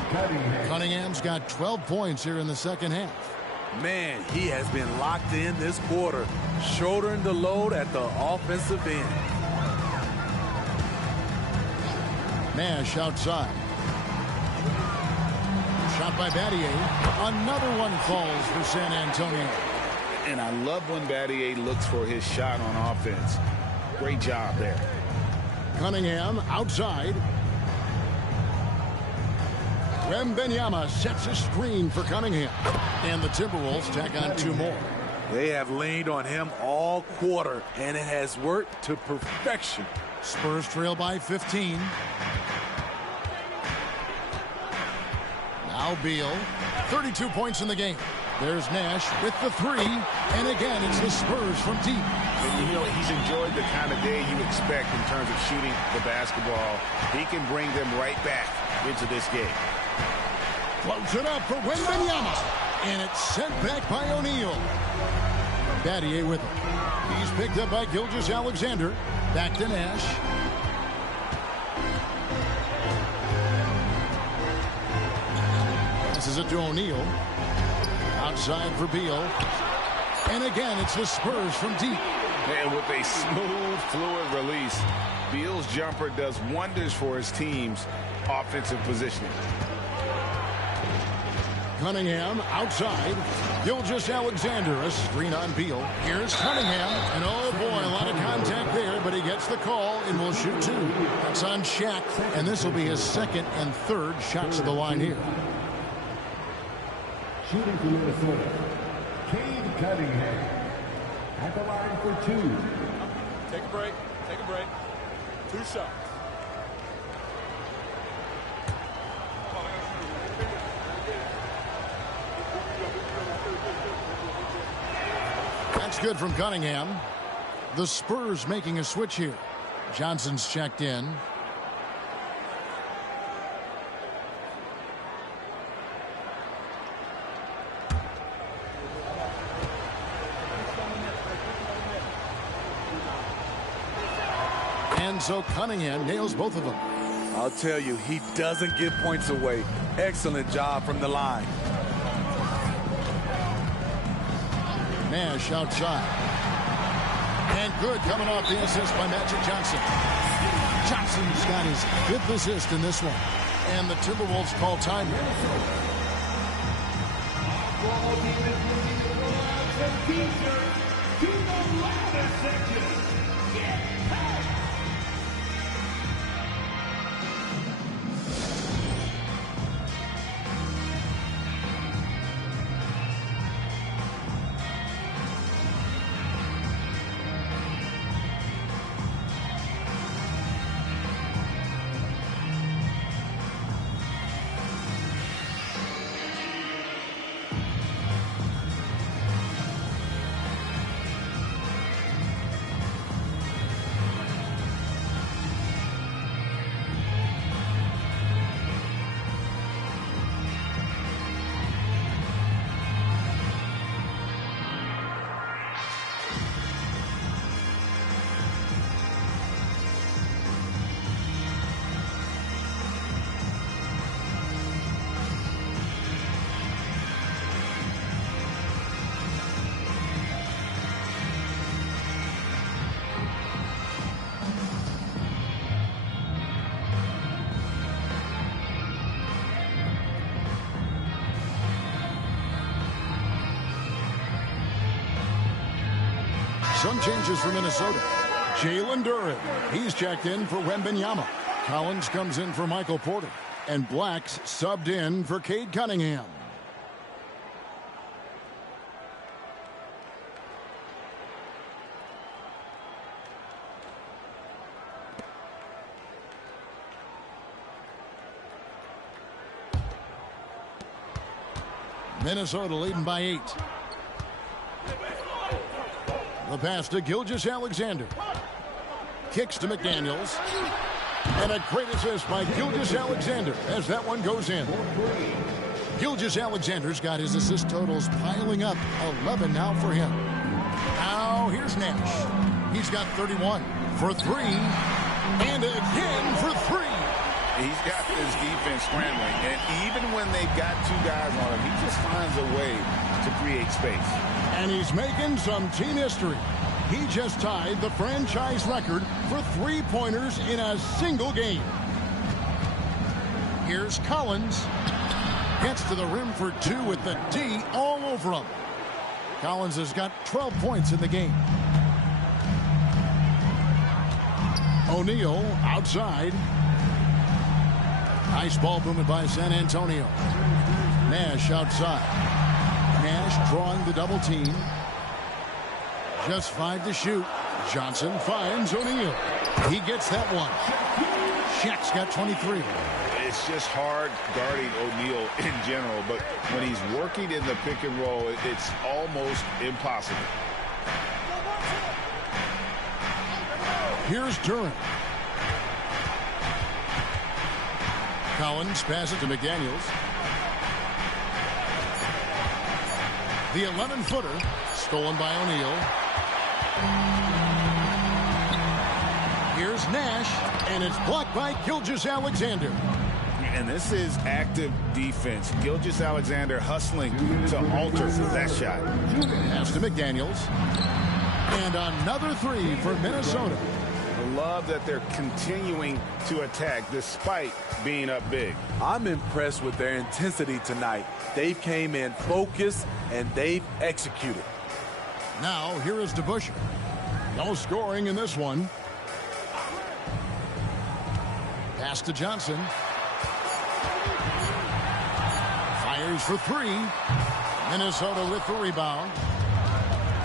Cunningham's got 12 points here in the second half. Man, he has been locked in this quarter, shouldering the load at the offensive end. Nash outside. Shot by Battier. Another one falls for San Antonio. And I love when Battier looks for his shot on offense. Great job there. Cunningham outside. Wembanyama sets a screen for Cunningham. And the Timberwolves tack on 2 more. They have leaned on him all quarter, and it has worked to perfection. Spurs trail by 15. Now Beal. 32 points in the game. There's Nash with the 3. And again, it's the Spurs from deep. And you know, he's enjoyed the kind of day you expect in terms of shooting the basketball. He can bring them right back into this game. Floats it up for Wembanyama. And it's sent back by O'Neal. Battier with it. He's picked up by Gilgeous-Alexander. Back to Nash. Passes it to O'Neal. Outside for Beal. And again, it's the Spurs from deep. And with a smooth, fluid release, Beal's jumper does wonders for his team's offensive positioning. Cunningham outside. Gilgeous-Alexander, a screen on Beal. Here's Cunningham. And oh boy, a lot of contact there, but he gets the call and will shoot two. That's on Shaq, and this will be his second and third shots at the line here. Shooting for Minnesota, Cade Cunningham. At the line for two. Take a break. Take a break. 2 shots. That's good from Cunningham. The Spurs making a switch here. Johnson's checked in. And so Cunningham nails both of them. I'll tell you, he doesn't give points away. Excellent job from the line. Nash outside. And good coming off the assist by Magic Johnson. Johnson's got his 5th assist in this one. And the Timberwolves call time. Some changes for Minnesota. Jalen Duren. He's checked in for Wembanyama. Collins comes in for Michael Porter. And Black's subbed in for Cade Cunningham. Minnesota leading by 8. The pass to Gilgeous-Alexander. Kicks to McDaniels. And a great assist by Gilgeous-Alexander as that one goes in. Gilgeous-Alexander's got his assist totals piling up. 11 now for him. Now here's Nash. He's got 31 for 3. And again for 3. He's got this defense scrambling. And even when they've got 2 guys on him, he just finds a way to create space. And he's making some team history. He just tied the franchise record for 3-pointers in a single game. Here's Collins. Gets to the rim for 2 with the D all over him. Collins has got 12 points in the game. O'Neal outside. Nice ball movement by San Antonio. Nash outside. Nash drawing the double team. Just 5 to shoot. Johnson finds O'Neal. He gets that one. Shaq's got 23. It's just hard guarding O'Neal in general, but when he's working in the pick and roll, it's almost impossible. Here's Duren. Collins passes to McDaniels. The 11-footer stolen by O'Neal. Here's Nash, and it's blocked by Gilgeous-Alexander. And this is active defense. Gilgeous-Alexander hustling to alter that shot. Pass to McDaniels. And another three for Minnesota. I love that they're continuing to attack despite being up big. I'm impressed with their intensity tonight. They came in focused and they've executed. Now here is DeBusschere. No scoring in this one. Pass to Johnson. Fires for three. Minnesota with the rebound.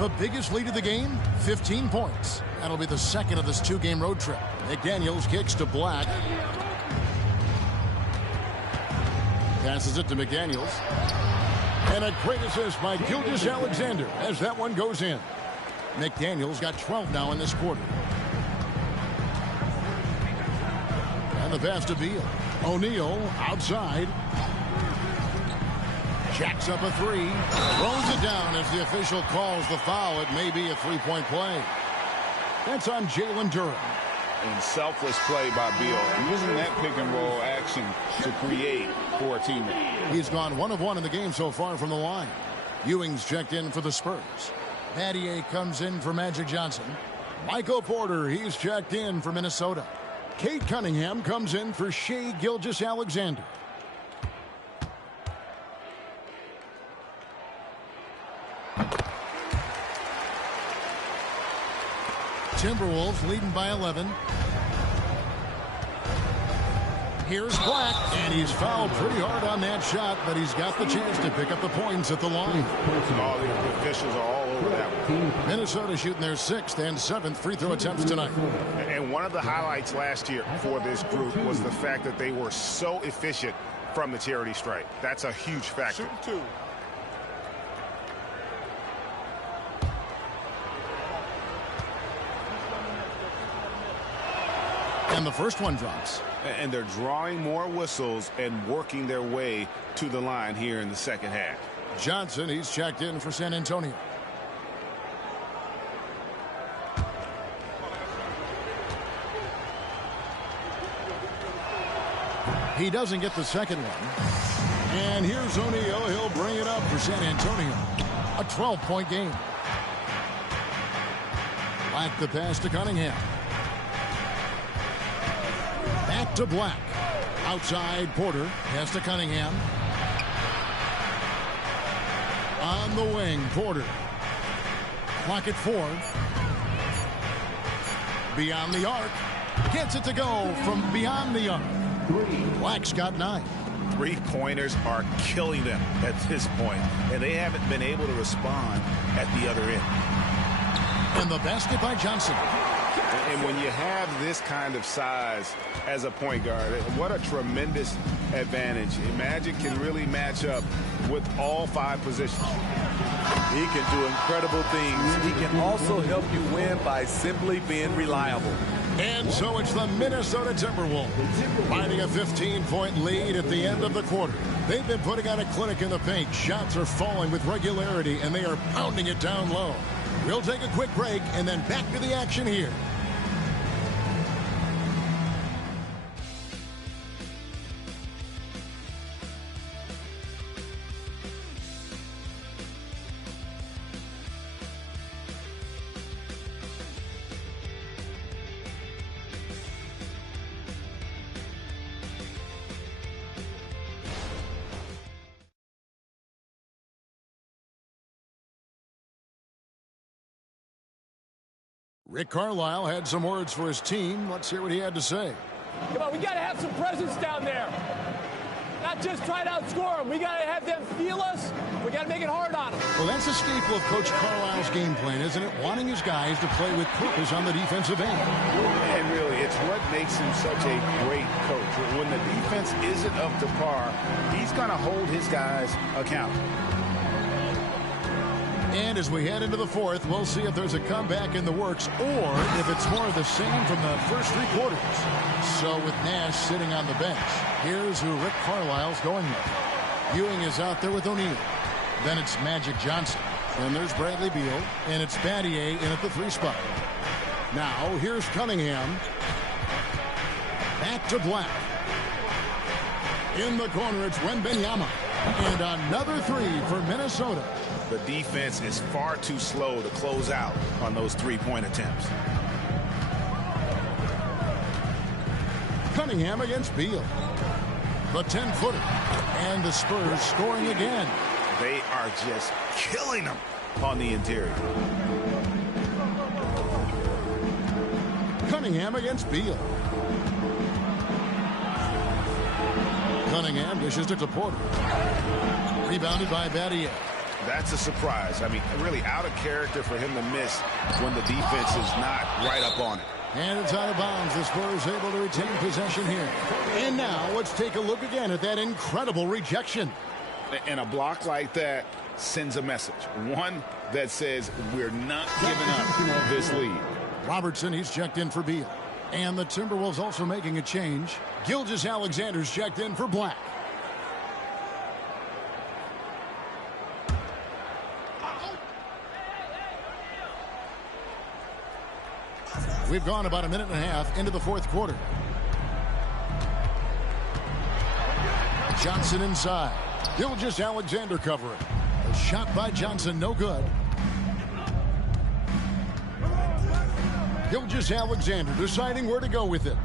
The biggest lead of the game, 15 points. That'll be the second of this two-game road trip. McDaniels kicks to Black. Passes it to McDaniels. And a great assist by Gilgeous-Alexander as that one goes in. McDaniels got 12 now in this quarter. And the pass to Beal. O'Neal outside. Jacks up a three. Throws it down as the official calls the foul. It may be a three-point play. That's on Jalen Durham. And selfless play by Beal, using that pick and roll action to create for a teammate. He's gone 1 of 1 in the game so far from the line. Ewing's checked in for the Spurs. Battier comes in for Magic Johnson. Michael Porter, he's checked in for Minnesota. Kate Cunningham comes in for Shai Gilgeous-Alexander. Timberwolves leading by 11. Here's Black, and he's fouled pretty hard on that shot, but he's got the chance to pick up the points at the line. All the officials are all over that one. Minnesota shooting their 6th and 7th free throw attempts tonight. And one of the highlights last year for this group was the fact that they were so efficient from the charity stripe. That's a huge factor. Shoot 2. And the first one drops. And they're drawing more whistles and working their way to the line here in the second half. Johnson, he's checked in for San Antonio. He doesn't get the second one. And here's O'Neal. He'll bring it up for San Antonio. A 12-point game. Black the pass to Cunningham. Back to Black. Outside Porter. Pass to Cunningham. On the wing, Porter. Clock at 4. Beyond the arc. Gets it to go from beyond the arc. Black's got 9. Three-pointers are killing them at this point, and they haven't been able to respond at the other end. And the basket by Johnson. And when you have this kind of size as a point guard, what a tremendous advantage. Magic can really match up with all 5 positions. He can do incredible things. He can also help you win by simply being reliable. And so it's the Minnesota Timberwolves finding a 15-point lead at the end of the quarter. They've been putting on a clinic in the paint. Shots are falling with regularity, and they are pounding it down low. We'll take a quick break and then back to the action here. Rick Carlisle had some words for his team. Let's hear what he had to say. Come on, we got to have some presence down there. Not just try to outscore them. We got to have them feel us. We got to make it hard on them. Well, that's a staple of Coach Carlisle's game plan, isn't it? Wanting his guys to play with purpose on the defensive end. And really, it's what makes him such a great coach. When the defense isn't up to par, he's going to hold his guys accountable. And as we head into the 4th, we'll see if there's a comeback in the works or if it's more of the same from the first 3 quarters. So with Nash sitting on the bench, here's who Rick Carlisle's going with. Ewing is out there with O'Neal. Then it's Magic Johnson. And there's Bradley Beal. And it's Battier in at the 3 spot. Now, here's Cunningham. Back to Black. In the corner, it's Wembanyama. And another 3 for Minnesota. The defense is far too slow to close out on those 3-point attempts. Cunningham against Beal. The 10-footer. And the Spurs scoring again. They are just killing them on the interior. Cunningham against Beal. Cunningham dishes it to Porter. Rebounded by Battier. That's a surprise. I mean, really out of character for him to miss when the defense is not right up on it. And it's out of bounds. The Spurs able to retain possession here. And now let's take a look again at that incredible rejection. And a block like that sends a message. One that says we're not giving up this lead. Robertson, he's checked in for Beal. And the Timberwolves also making a change. Gilgeous-Alexander's checked in for Black. We've gone about a minute and a half into the 4th quarter. Johnson inside. Gilgeous-Alexander covering. A shot by Johnson, no good. Gilgeous-Alexander deciding where to go with it.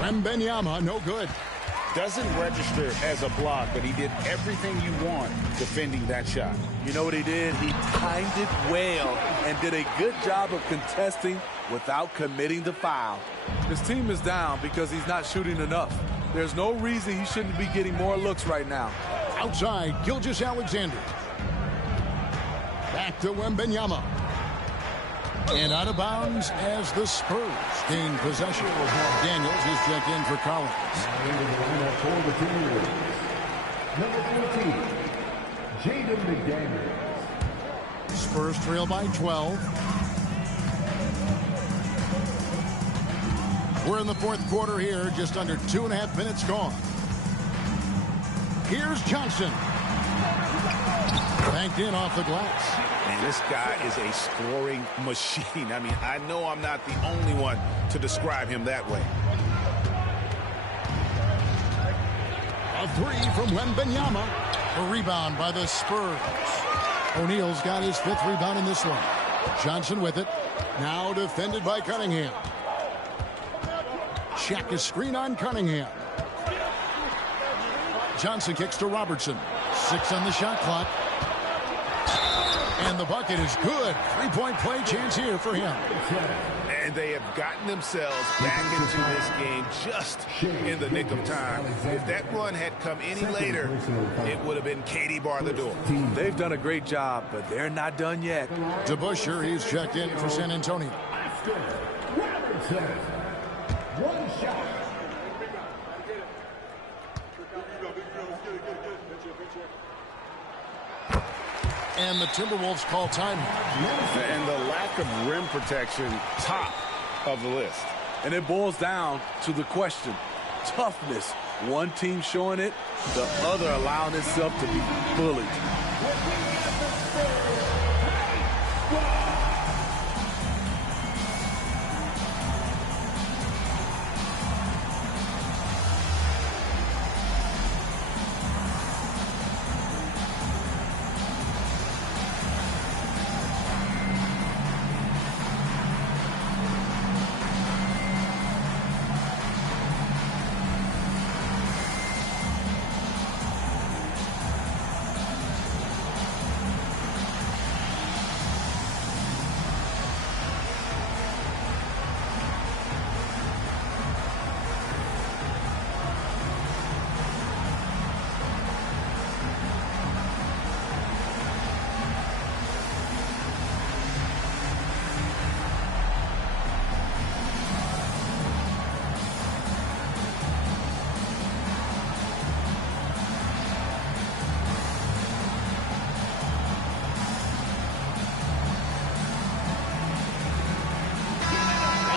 Wembanyama, no good. Doesn't register as a block, but he did everything you want defending that shot. You know what he did? He timed it well and did a good job of contesting without committing the foul. His team is down because he's not shooting enough. There's no reason he shouldn't be getting more looks right now. Outside, Gilgeous-Alexander. Back to Wembanyama. And out of bounds as the Spurs gain possession. Daniels is checked in for Collins. Number 14, Jaden McDaniels. Spurs trail by 12. We're in the 4th quarter here, just under 2.5 minutes gone. Here's Johnson. Banked in off the glass. And this guy is a scoring machine. I mean, I know I'm not the only one to describe him that way. A 3 from Wembanyama. A rebound by the Spurs. O'Neal's got his 5th rebound in this one. Johnson with it. Now defended by Cunningham. Check a screen on Cunningham. Johnson kicks to Robertson. 6 on the shot clock. And the bucket is good. 3-point play chance here for him. And they have gotten themselves back into this game just in the nick of time. If that run had come any later, it would have been Katie bar the door. They've done a great job, but they're not done yet. DeBusschere, he's checked in for San Antonio. One shot. And the Timberwolves call timeout. And the lack of rim protection, top of the list. And it boils down to the question. Toughness. One team showing it, the other allowing itself to be bullied.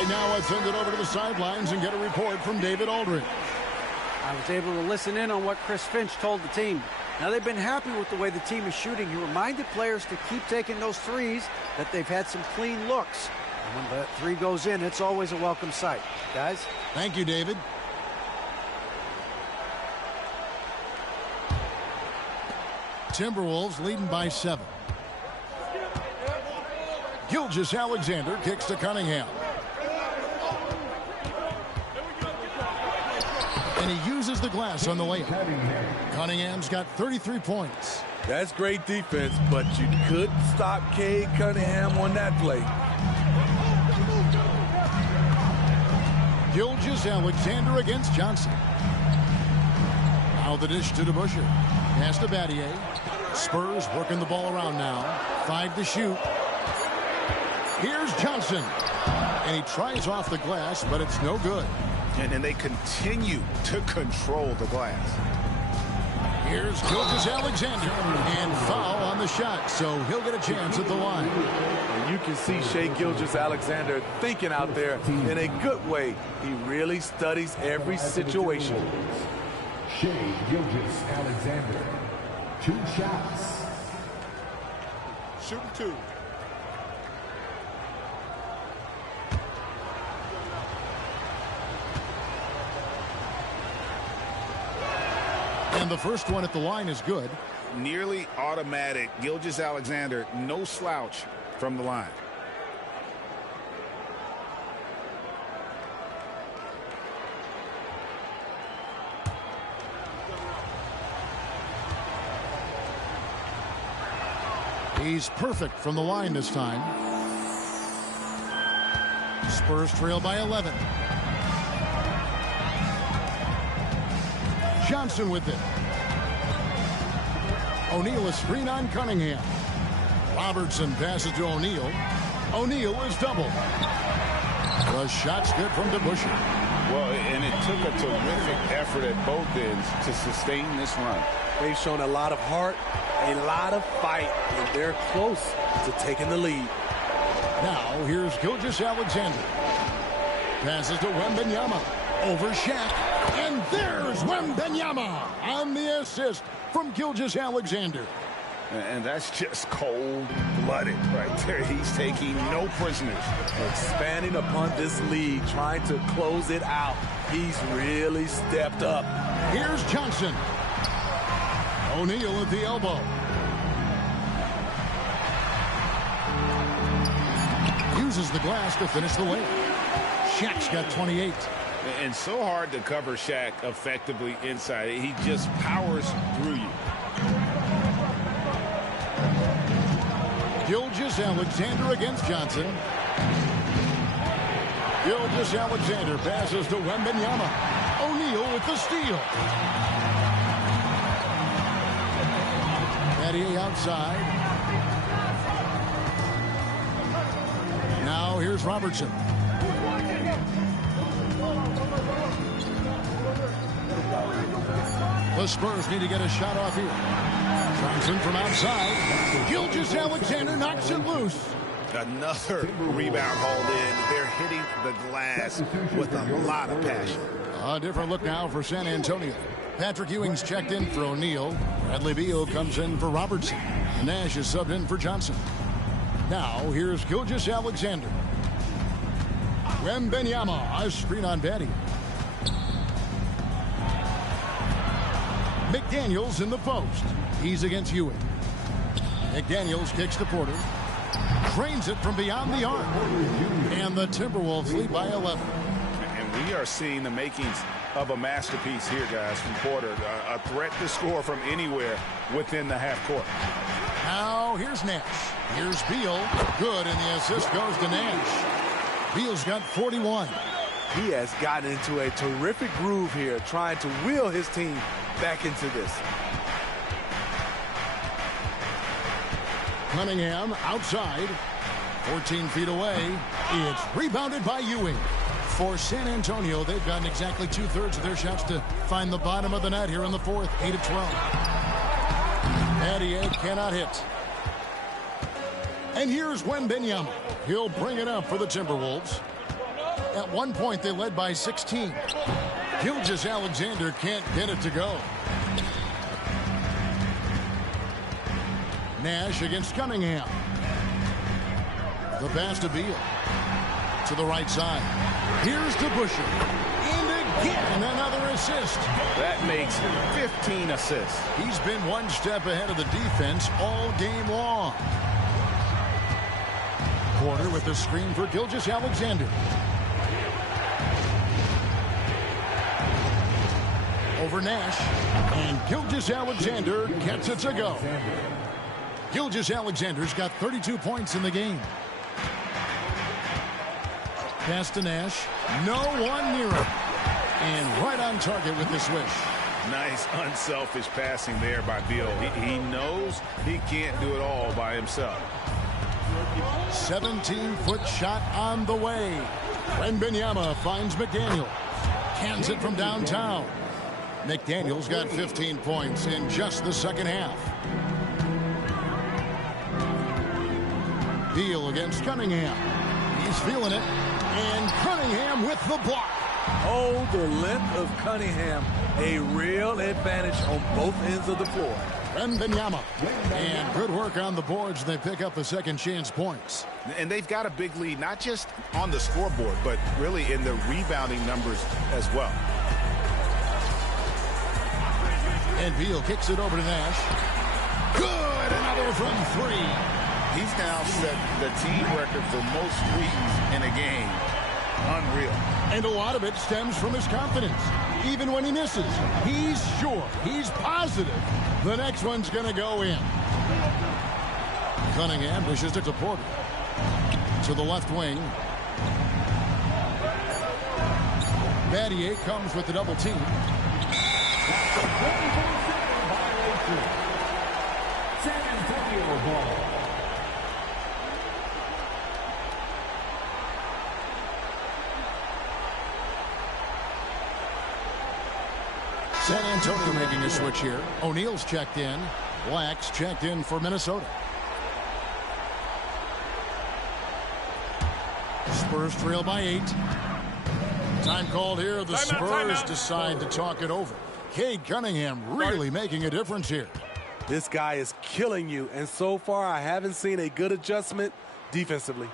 Now let's send it over to the sidelines and get a report from David Aldridge. I was able to listen in on what Chris Finch told the team. Now, they've been happy with the way the team is shooting. He reminded players to keep taking those threes, that they've had some clean looks. And when that three goes in, it's always a welcome sight. Guys? Thank you, David. Timberwolves leading by 7. Gilgeous-Alexander kicks to Cunningham. And he uses the glass on the layup. Cunningham's got 33 points. That's great defense, but you couldn't stop Cade Cunningham on that play. Gilgeous-Alexander against Johnson. Now the dish to DeBusschere. Pass to Battier. Spurs working the ball around now. 5 to shoot. Here's Johnson. And he tries off the glass, but it's no good. And they continue to control the glass. Here's Gilgeous-Alexander. And foul on the shot, so he'll get a chance at the line. And you can see Shai Gilgeous-Alexander thinking out there in a good way. He really studies every situation. Shai Gilgeous-Alexander. 2 shots. Shooting 2. And the first one at the line is good. Nearly automatic. Gilgeous-Alexander, no slouch from the line. He's perfect from the line this time. Spurs trail by 11. Johnson with it. O'Neal a screen on Cunningham. Robertson passes to O'Neal. O'Neal is doubled. The shot's good from DeBusschere. Well, and it took a terrific effort at both ends to sustain this run. They've shown a lot of heart, a lot of fight, and they're close to taking the lead. Now, here's Gilgeous-Alexander. Passes to Wembanyama. Over Shaq. And there's Wembanyama on the assist from Gilgeous-Alexander. And that's just cold-blooded right there. He's taking no prisoners. Expanding upon this lead, trying to close it out. He's really stepped up. Here's Johnson. O'Neal at the elbow. Uses the glass to finish the layup. Shaq's got 28. And so hard to cover Shaq effectively inside. He just powers through you. Gilgeous-Alexander against Johnson. Gilgeous-Alexander passes to Wembanyama. O'Neal with the steal. Battier outside. Now here's Robertson. The Spurs need to get a shot off here. Johnson from outside. Gilgeous-Alexander knocks it loose. Another rebound hauled in. They're hitting the glass with a lot of passion. A different look now for San Antonio. Patrick Ewing's checked in for O'Neal. Bradley Beal comes in for Robertson. Nash is subbed in for Johnson. Now here's Gilgeous-Alexander. Wembanyama, a screen on Battier. McDaniels in the post. He's against Ewing. McDaniels kicks to Porter. Drains it from beyond the arc. And the Timberwolves lead by 11. And we are seeing the makings of a masterpiece here, guys, from Porter. A threat to score from anywhere within the half court. Now here's Nash. Here's Beal. Good, and the assist goes to Nash. Beal's got 41. He has gotten into a terrific groove here, trying to wheel his team back into this. Cunningham outside. 14 feet away. It's rebounded by Ewing. For San Antonio, they've gotten exactly 2/3 of their shots to find the bottom of the net here in the fourth. 8 of 12. Battier cannot hit. And here's Wembanyama. He'll bring it up for the Timberwolves. At one point, they led by 16. Gilgeous-Alexander can't get it to go. Nash against Cunningham. The pass to Beal. To the right side. Here's to Busher. And again, another assist. That makes 15 assists. He's been one step ahead of the defense all game long. Porter with the screen for Gilgeous-Alexander. Over Nash. And Gilgeous-Alexander gets it to go. Gilgeous-Alexander's got 32 points in the game. Pass to Nash. No one near him. And right on target with the swish. Nice unselfish passing there by Beal. He knows he can't do it all by himself. 17-foot shot on the way. Wembanyama finds McDaniel. Cans it from downtown. McDaniel's got 15 points in just the second half. Beal against Cunningham. He's feeling it. And Cunningham with the block. Oh, the length of Cunningham. A real advantage on both ends of the floor. Wembanyama. And good work on the boards. They pick up the second chance points. And they've got a big lead, not just on the scoreboard, but really in the rebounding numbers as well. And Beal kicks it over to Nash. Good. Another from three. He's now set the team record for most threes in a game. Unreal. And a lot of it stems from his confidence. Even when he misses, he's sure, he's positive the next one's going to go in. Cunningham dishes it to Porter. To the left wing. Battier comes with the double team. San Antonio ball. San Antonio making a switch here. O'Neal's checked in. Black's checked in for Minnesota. Spurs trail by 8. Time called here. The Spurs decide to talk it over. Cade Cunningham really making a difference here. This guy is killing you, and so far I haven't seen a good adjustment defensively.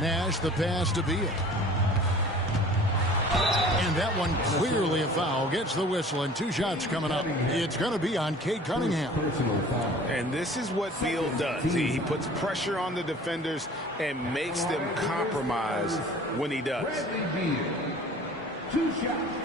Nash the pass to Beal. And that one clearly a foul. Gets the whistle and 2 shots coming up. It's going to be on Cade Cunningham. And this is what Beal does. He puts pressure on the defenders and makes them compromise when he does. 2 shots.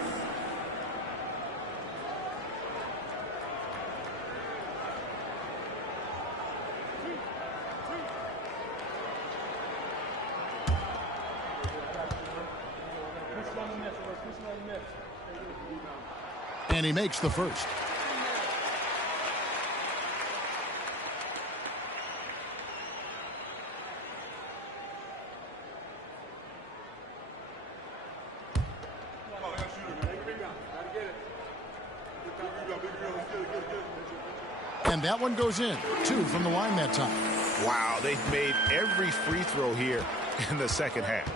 And he makes the first. And that one goes in. 2 from the line that time. Wow, they've made every free throw here in the second half.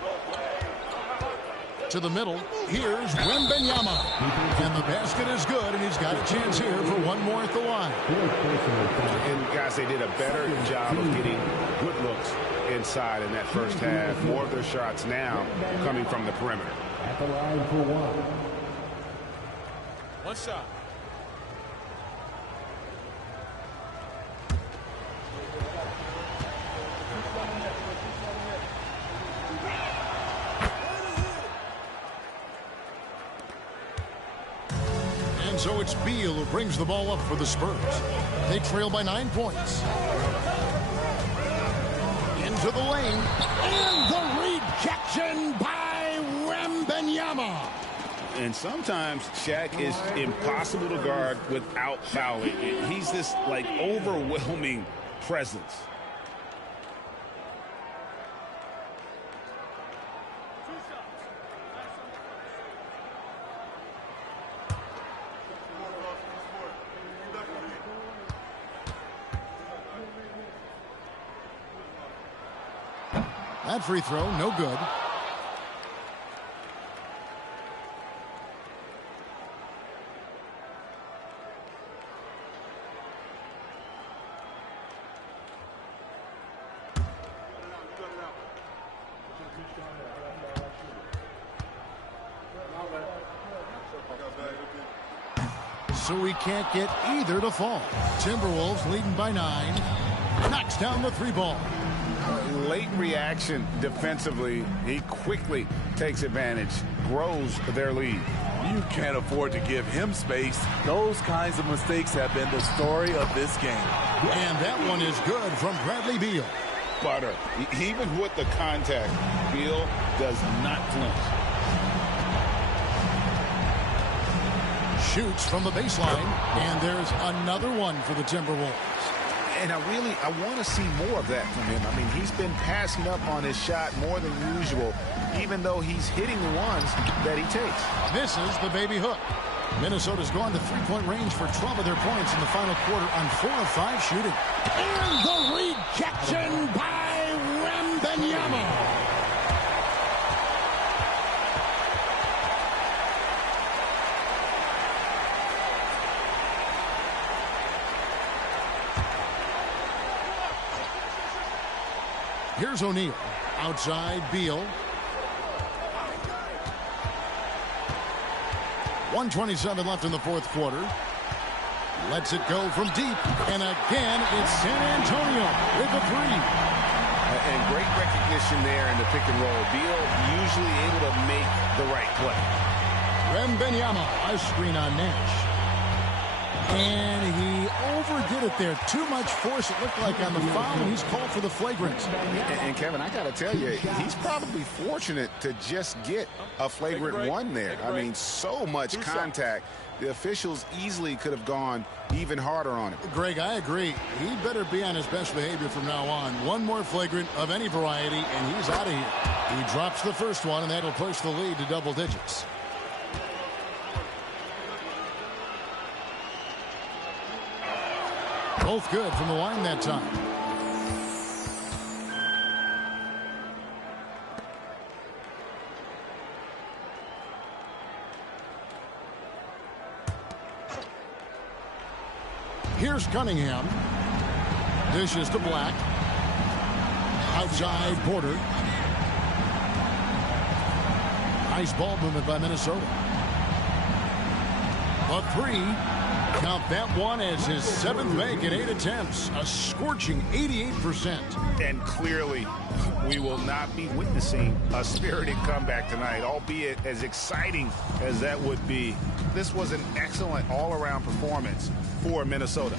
To the middle, here's Wembanyama. And the basket is good, and he's got a chance here for one more at the line. And guys, they did a better job of getting good looks inside in that first half. More of their shots now coming from the perimeter. At the line for one. One shot. And so it's Beal who brings the ball up for the Spurs. They trail by 9 points. Into the lane. And the rejection by Wembanyama. And sometimes Shaq is impossible to guard without fouling. He's this, like, overwhelming presence. That free throw, no good. So we can't get either to fall. Timberwolves leading by 9. Knocks down the 3 ball. Late reaction defensively. He quickly takes advantage, grows their lead. You can't afford to give him space. Those kinds of mistakes have been the story of this game. And that one is good from Bradley Beal. Butter. Even with the contact, Beal does not flinch. Shoots from the baseline, and there's another one for the Timberwolves. And I want to see more of that from him. I mean, he's been passing up on his shot more than usual, even though he's hitting the ones that he takes. Misses the baby hook. Minnesota's gone to 3-point range for 12 of their points in the final quarter on 4 of 5 shooting. And the rejection by Wembanyama. Here's O'Neal. Outside Beal. 1:27 left in the fourth quarter. Lets it go from deep. And again, it's San Antonio with the 3. And great recognition there in the pick and roll. Beal usually able to make the right play. Wembanyama, a screen on Nash. And he overdid it there. Too much force, it looked like, on the foul, and he's called for the flagrant. And Kevin, I got to tell you, he's probably fortunate to just get a flagrant 1 there. I mean, so much contact. The officials easily could have gone even harder on him. Greg, I agree. He better be on his best behavior from now on. One more flagrant of any variety, and he's out of here. He drops the first one, and that'll push the lead to double digits. Both good from the line that time. Here's Cunningham. Dishes to Black. Outside Porter. Nice ball movement by Minnesota. A 3. Count that one as his 7th make in 8 attempts. A scorching 88%. And clearly, we will not be witnessing a spirited comeback tonight, albeit as exciting as that would be. This was an excellent all-around performance for Minnesota.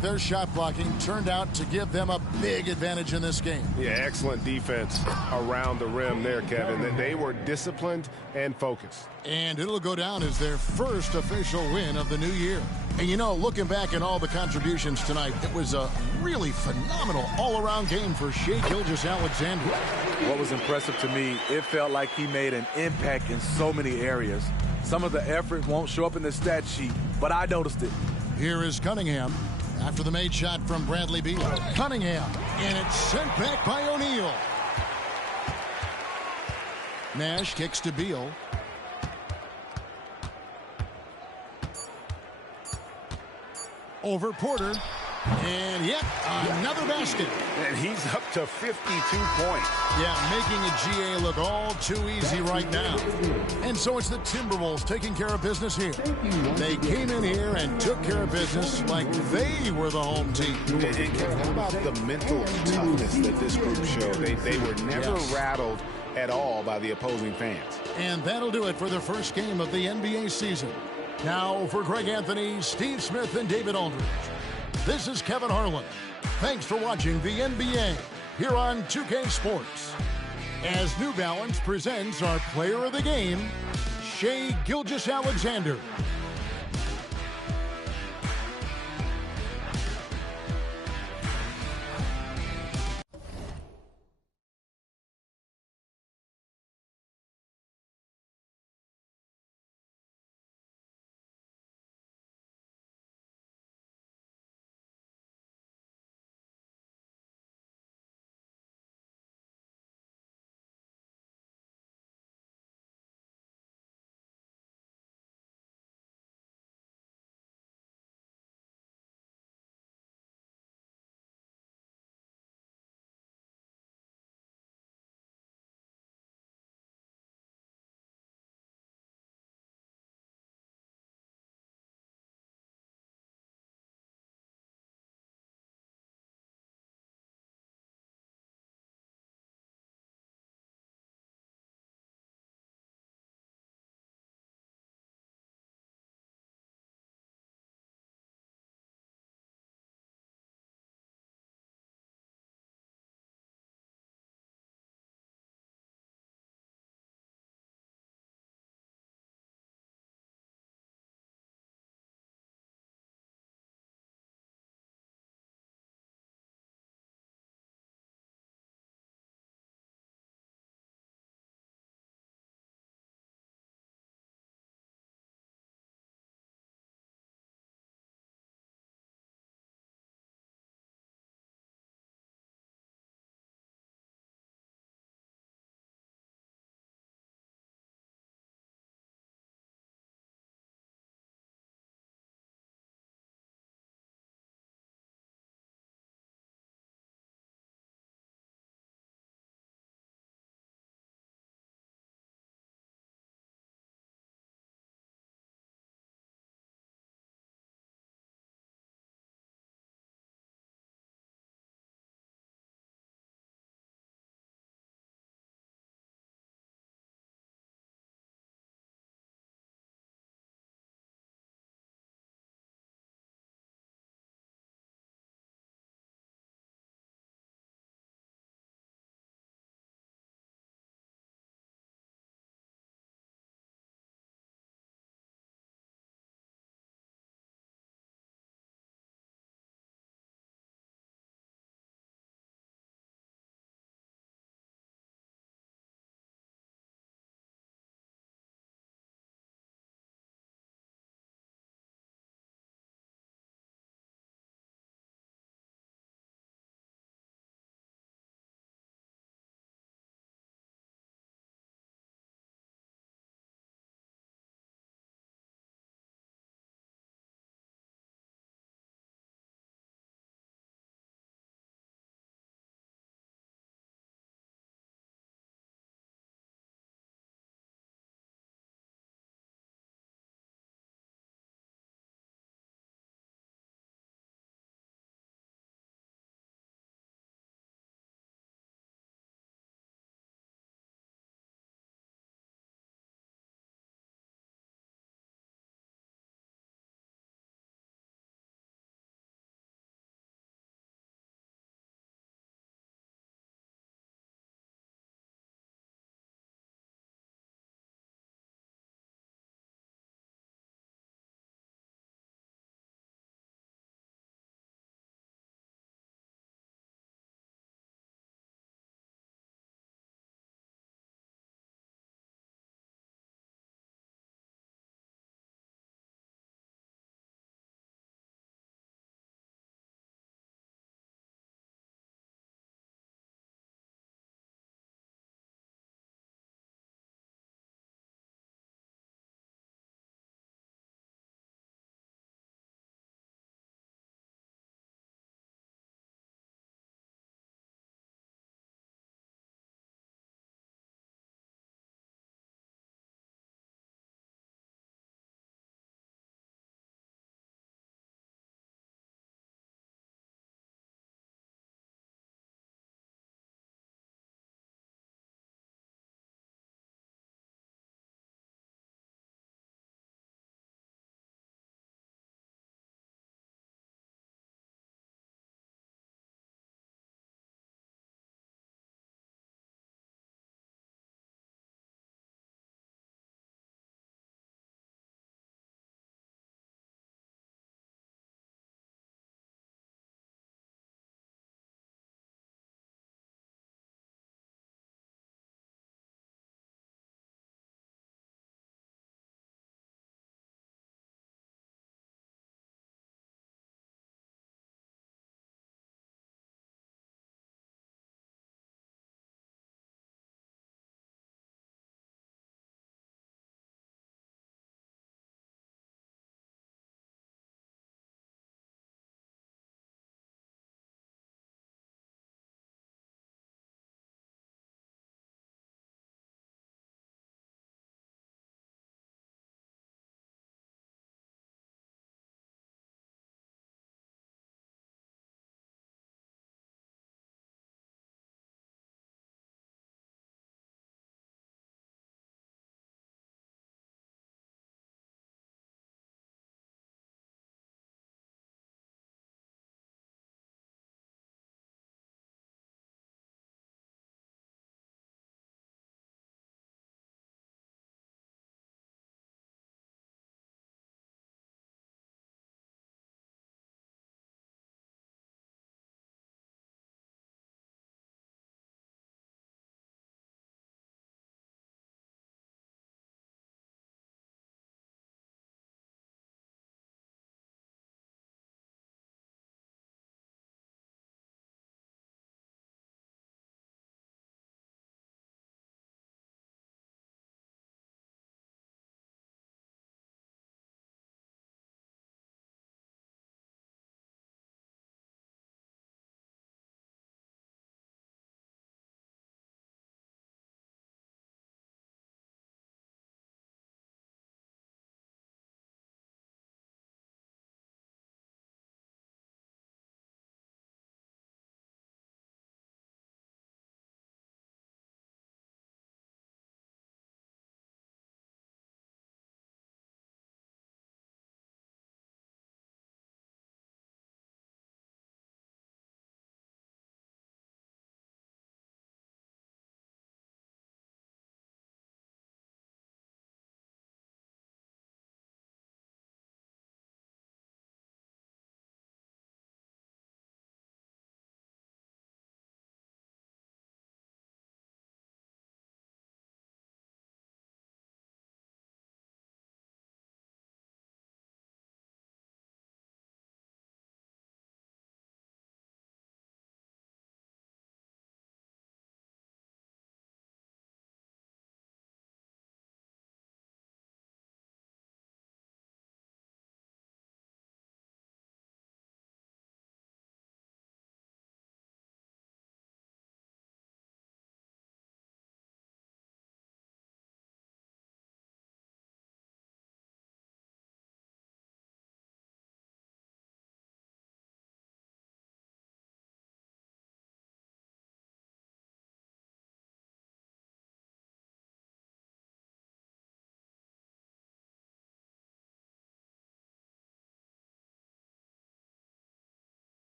think their shot blocking turned out to give them a big advantage in this game. Yeah, excellent defense around the rim there, Kevin. They were disciplined and focused. And it'll go down as their first official win of the new year. And you know, looking back at all the contributions tonight, it was a really phenomenal all-around game for Shai Gilgeous-Alexander. What was impressive to me, it felt like he made an impact in so many areas. Some of the effort won't show up in the stat sheet, but I noticed it. Here is Cunningham after the made shot from Bradley Beal. Cunningham, and it's sent back by O'Neal. Nash kicks to Beal. Over Porter. And yet, another basket. And he's up to 52 points. Yeah, making a GA look all too easy right now. And so it's the Timberwolves taking care of business here. They came in here and took care of business like they were the home team. And Kevin, how about the mental toughness that this group showed? They were never rattled at all by the opposing fans. And that'll do it for the first game of the NBA season. Now for Greg Anthony, Steve Smith, and David Aldridge. This is Kevin Harlan. Thanks for watching the NBA here on 2K Sports. As New Balance presents our player of the game, Shai Gilgeous-Alexander.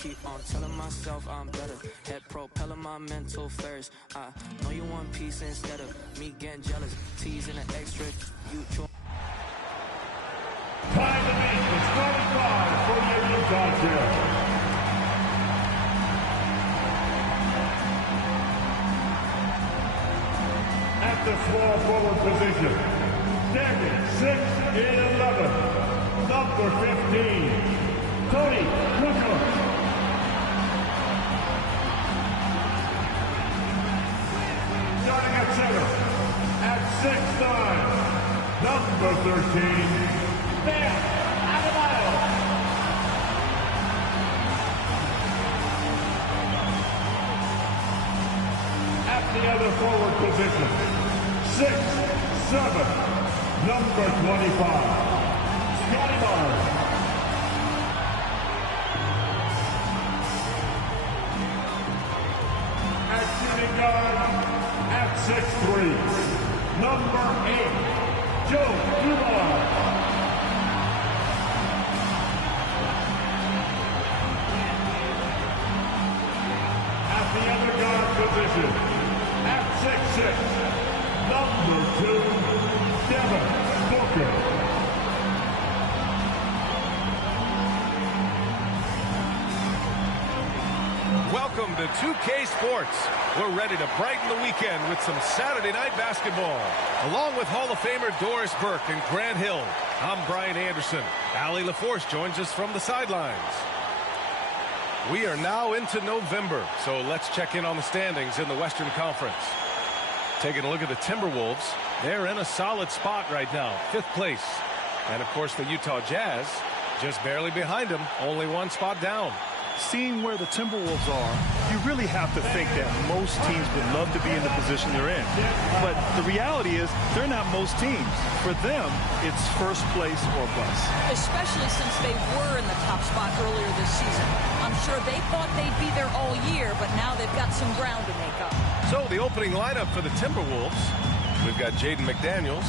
Keep on telling myself I'm better. Head propelling my mental first. I know you want peace instead of me getting jealous. Teasing an extra. You Time to meet the starting five for the Utah Jazz. At the small forward position, standing 6'11", number 15, Tony Kukoc. Starting at center, at 6'9", number 13, Bam Adebayo. At the other forward position, 6'7", number 25, Scotty Barnes. At shooting guard, at 6'3", number 8, Joe Dumars. At the other guard position, at 6'6", number 2, Devin Booker. Welcome to 2K Sports. We're ready to brighten the weekend with some Saturday night basketball. Along with Hall of Famer Doris Burke and Grant Hill, I'm Brian Anderson. Allie LaForce joins us from the sidelines. We are now into November, so let's check in on the standings in the Western Conference. Taking a look at the Timberwolves, they're in a solid spot right now, 5th place. And of course the Utah Jazz just barely behind them, only 1 spot down. Seeing where the Timberwolves are, you really have to think that most teams would love to be in the position they're in. But the reality is, they're not most teams. For them, it's first place or bust. Especially since they were in the top spot earlier this season. I'm sure they thought they'd be there all year, but now they've got some ground to make up. So the opening lineup for the Timberwolves, we've got Jaden McDaniels,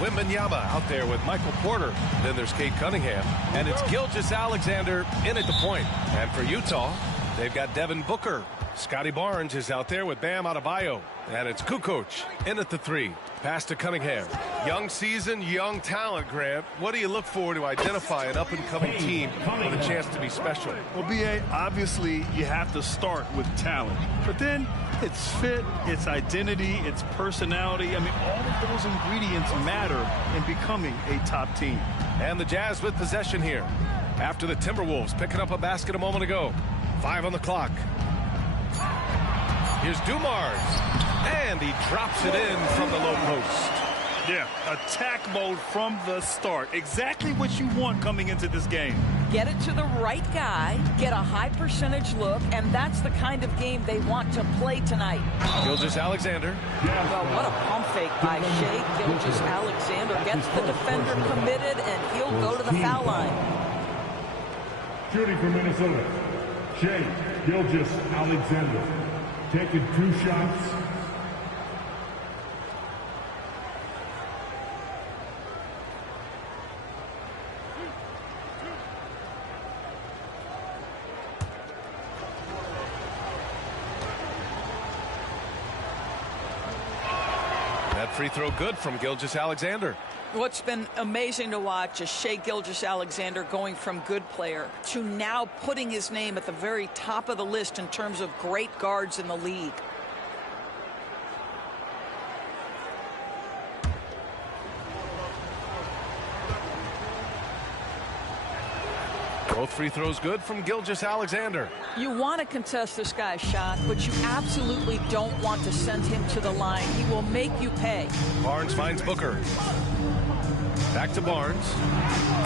Wembanyama out there with Michael Porter. Then there's Cade Cunningham. And it's Gilgeous-Alexander in at the point. And for Utah, they've got Devin Booker. Scotty Barnes is out there with Bam Adebayo. And it's Kukoc in at the 3. Pass to Cunningham. Young season, young talent, Grant. What do you look for to identify an up-and-coming team with a chance to be special? Well, B.A., obviously you have to start with talent. But then it's fit, it's identity, it's personality. I mean, all of those ingredients matter in becoming a top team. And the Jazz with possession here. After the Timberwolves picking up a basket a moment ago. 5 on the clock. Here's Dumars. And he drops it in from the low post. Yeah, attack mode from the start. Exactly what you want coming into this game. Get it to the right guy, get a high percentage look, and that's the kind of game they want to play tonight. Gilgeous-Alexander. Well, what a pump fake by Shai Gilgeous-Alexander. Gets the defender committed, and he'll go to the foul line. Shooting for Minnesota, Shai Gilgeous-Alexander. Taking 2 shots. That free throw good from Gilgeous-Alexander. What's been amazing to watch is Shai Gilgeous-Alexander going from good player to now putting his name at the very top of the list in terms of great guards in the league. Both free throws good from Gilgeous-Alexander. You want to contest this guy's shot, but you absolutely don't want to send him to the line. He will make you pay. Barnes finds Booker. Back to Barnes.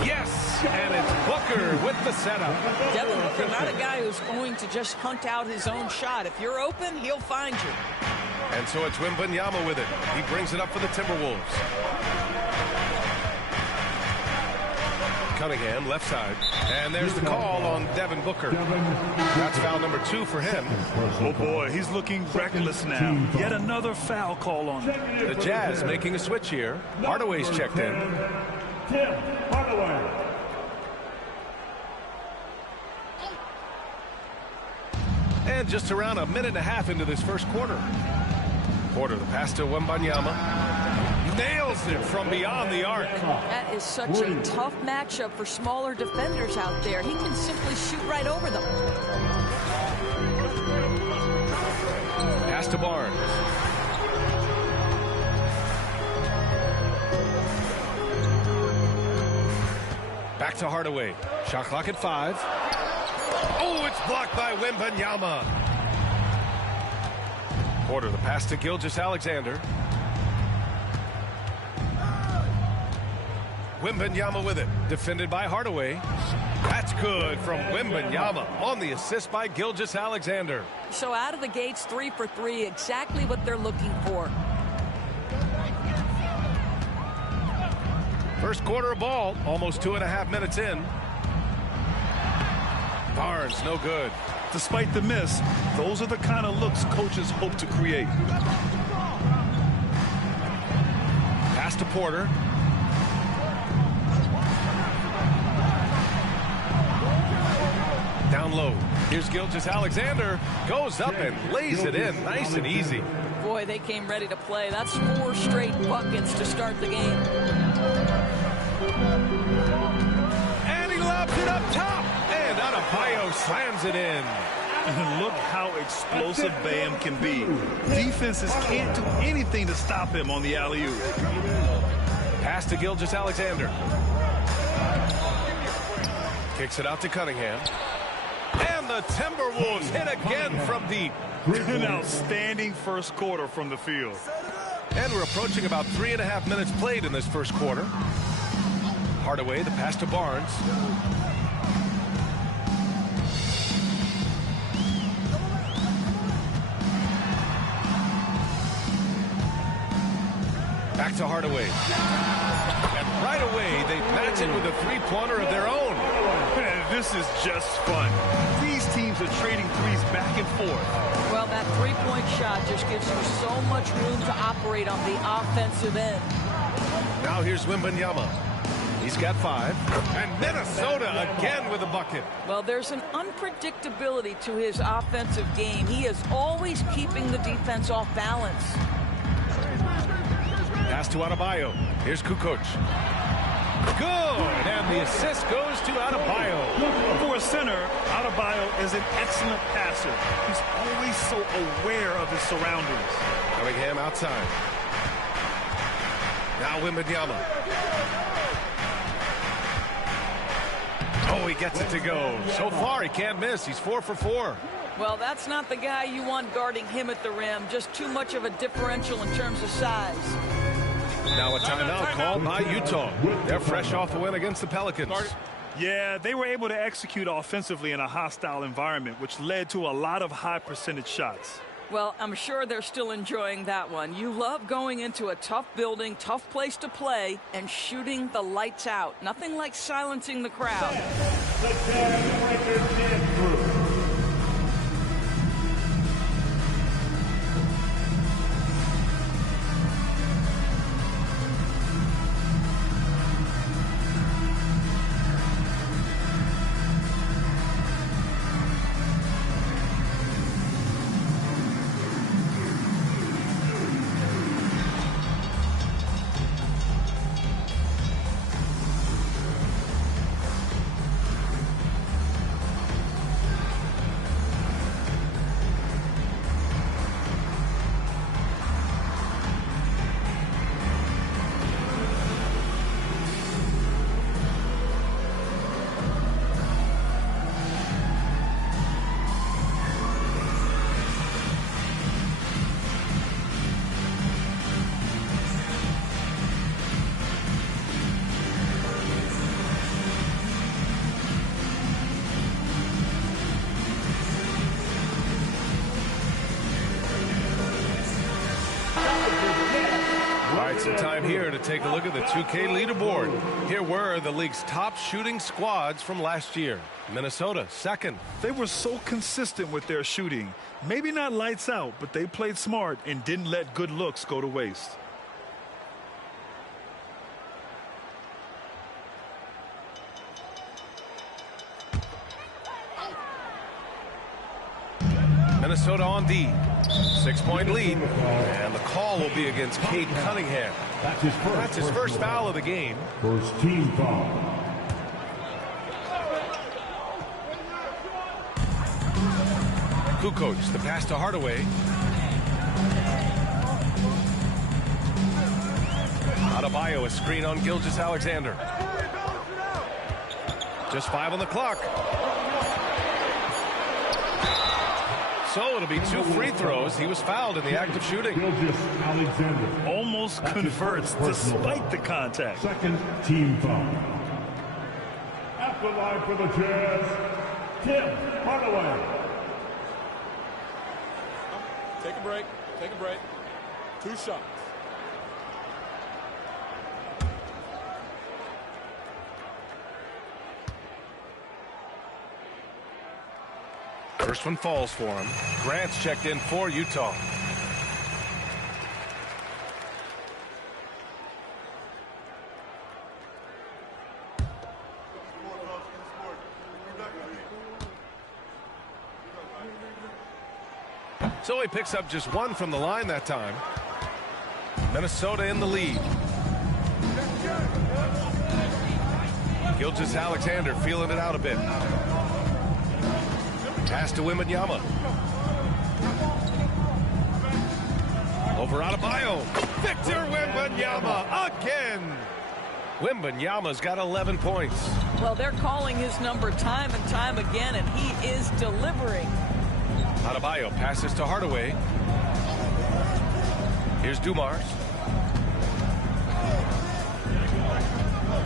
Yes! And it's Booker with the setup. Devin Booker, not a guy who's going to just hunt out his own shot. If you're open, he'll find you. And so it's Wembanyama with it. He brings it up for the Timberwolves. Cunningham, left side. And there's the call on Devin Booker. That's foul number 2 for him. Oh, boy, he's looking reckless now. Yet another foul call on him. The Jazz making a switch here. Hardaway's checked in. Tim Hardaway. And just around a minute and a half into this first quarter. Porter, the pass to Wembanyama. Nails it from beyond the arc. That is such a tough matchup for smaller defenders out there. He can simply shoot right over them. Pass to Barnes. Back to Hardaway. Shot clock at 5. Oh, it's blocked by Wembanyama. Porter, the pass to Gilgeous-Alexander. Wembanyama with it. Defended by Hardaway. That's good from Wembanyama on the assist by Gilgeous-Alexander. So out of the gates, 3 for 3, exactly what they're looking for. First quarter of ball, almost 2.5 minutes in. Barnes, no good. Despite the miss, those are the kind of looks coaches hope to create. Pass to Porter. Down low. Here's Gilgeous-Alexander. Goes up and lays it in nice and easy. Boy, they came ready to play. That's 4 straight buckets to start the game. And he lobs it up top. And Adebayo slams it in. And look how explosive Bam can be. Defenses can't do anything to stop him on the alley-oop. Pass to Gilgeous-Alexander. Kicks it out to Cunningham. And the Timberwolves hit again from deep. An outstanding first quarter from the field. And we're approaching about 3.5 minutes played in this first quarter. Hardaway, the pass to Barnes. Back to Hardaway. And right away, they match it with a three-pointer of their own. This is just fun. These teams are trading threes back and forth. Well, that three-point shot just gives you so much room to operate on the offensive end. Now here's Wembanyama. He's got 5. And Minnesota again with a bucket. Well, there's an unpredictability to his offensive game. He is always keeping the defense off balance. Pass to Adebayo. Here's Kukoc. Good, and the assist goes to Adebayo. For a center, Adebayo is an excellent passer. He's always so aware of his surroundings. Cunningham outside. Now Wembanyama. Oh, he gets it to go. So far, he can't miss. He's 4 for 4. Well, that's not the guy you want guarding him at the rim. Just too much of a differential in terms of size. Now a timeout called by Utah. They're fresh off the win against the Pelicans. Yeah, they were able to execute offensively in a hostile environment, which led to a lot of high percentage shots. Well, I'm sure they're still enjoying that one. You love going into a tough building, tough place to play, and shooting the lights out. Nothing like silencing the crowd. Some time here to take a look at the 2K leaderboard. Here were the league's top shooting squads from last year. Minnesota, second. They were so consistent with their shooting. Maybe not lights out, but they played smart and didn't let good looks go to waste. Minnesota on D. 6-point lead. And the call will be against Cade Cunningham. That's his first foul of the game. First team foul. Kukoc, the pass to Hardaway. Adebayo, a screen on Gilgeous-Alexander. Just 5 on the clock. So it'll be 2 free throws. He was fouled in the act of shooting. Gilgeous-Alexander almost converts despite the contact. Second team foul. At the line for the Jazz, Tim Hardaway. Take a break. Take a break. 2 shots. First one falls for him. Grant's checked in for Utah. So he picks up just 1 from the line that time. Minnesota in the lead. Gilgeous-Alexander feeling it out a bit. Pass to Wembanyama. Over Adebayo. Victor Wembanyama again. Wembanyama's got 11 points. Well, they're calling his number time and time again, and he is delivering. Adebayo passes to Hardaway. Here's Dumars.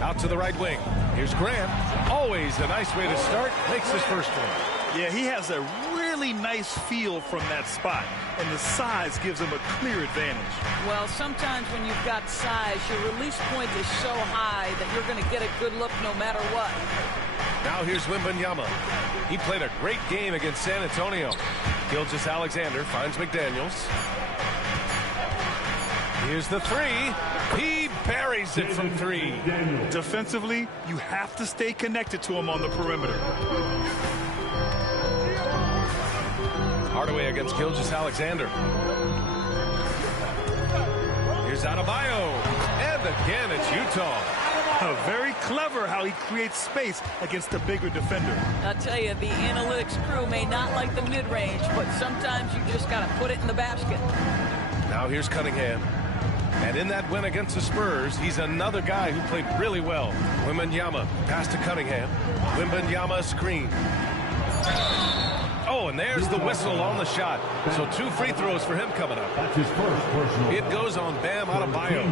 Out to the right wing. Here's Grant. Always a nice way to start. Makes his first one. Yeah, he has a really nice feel from that spot, and the size gives him a clear advantage. Well, sometimes when you've got size, your release point is so high that you're going to get a good look no matter what. Now here's Wembanyama. He played a great game against San Antonio. Gilgeous-Alexander finds McDaniels. Here's the 3. He buries it from 3. Defensively, you have to stay connected to him on the perimeter. Hardaway against Gilgeous-Alexander. Here's Adebayo. And again, it's Utah. Very clever how he creates space against the bigger defender. I'll tell you, the analytics crew may not like the mid-range, but sometimes you just got to put it in the basket. Now here's Cunningham. And in that win against the Spurs, he's another guy who played really well. Wembanyama, pass to Cunningham. Wembanyama screen. Oh, and there's the whistle on the shot. So 2 free throws for him coming up. That's his first personal. It goes on Bam Adebayo.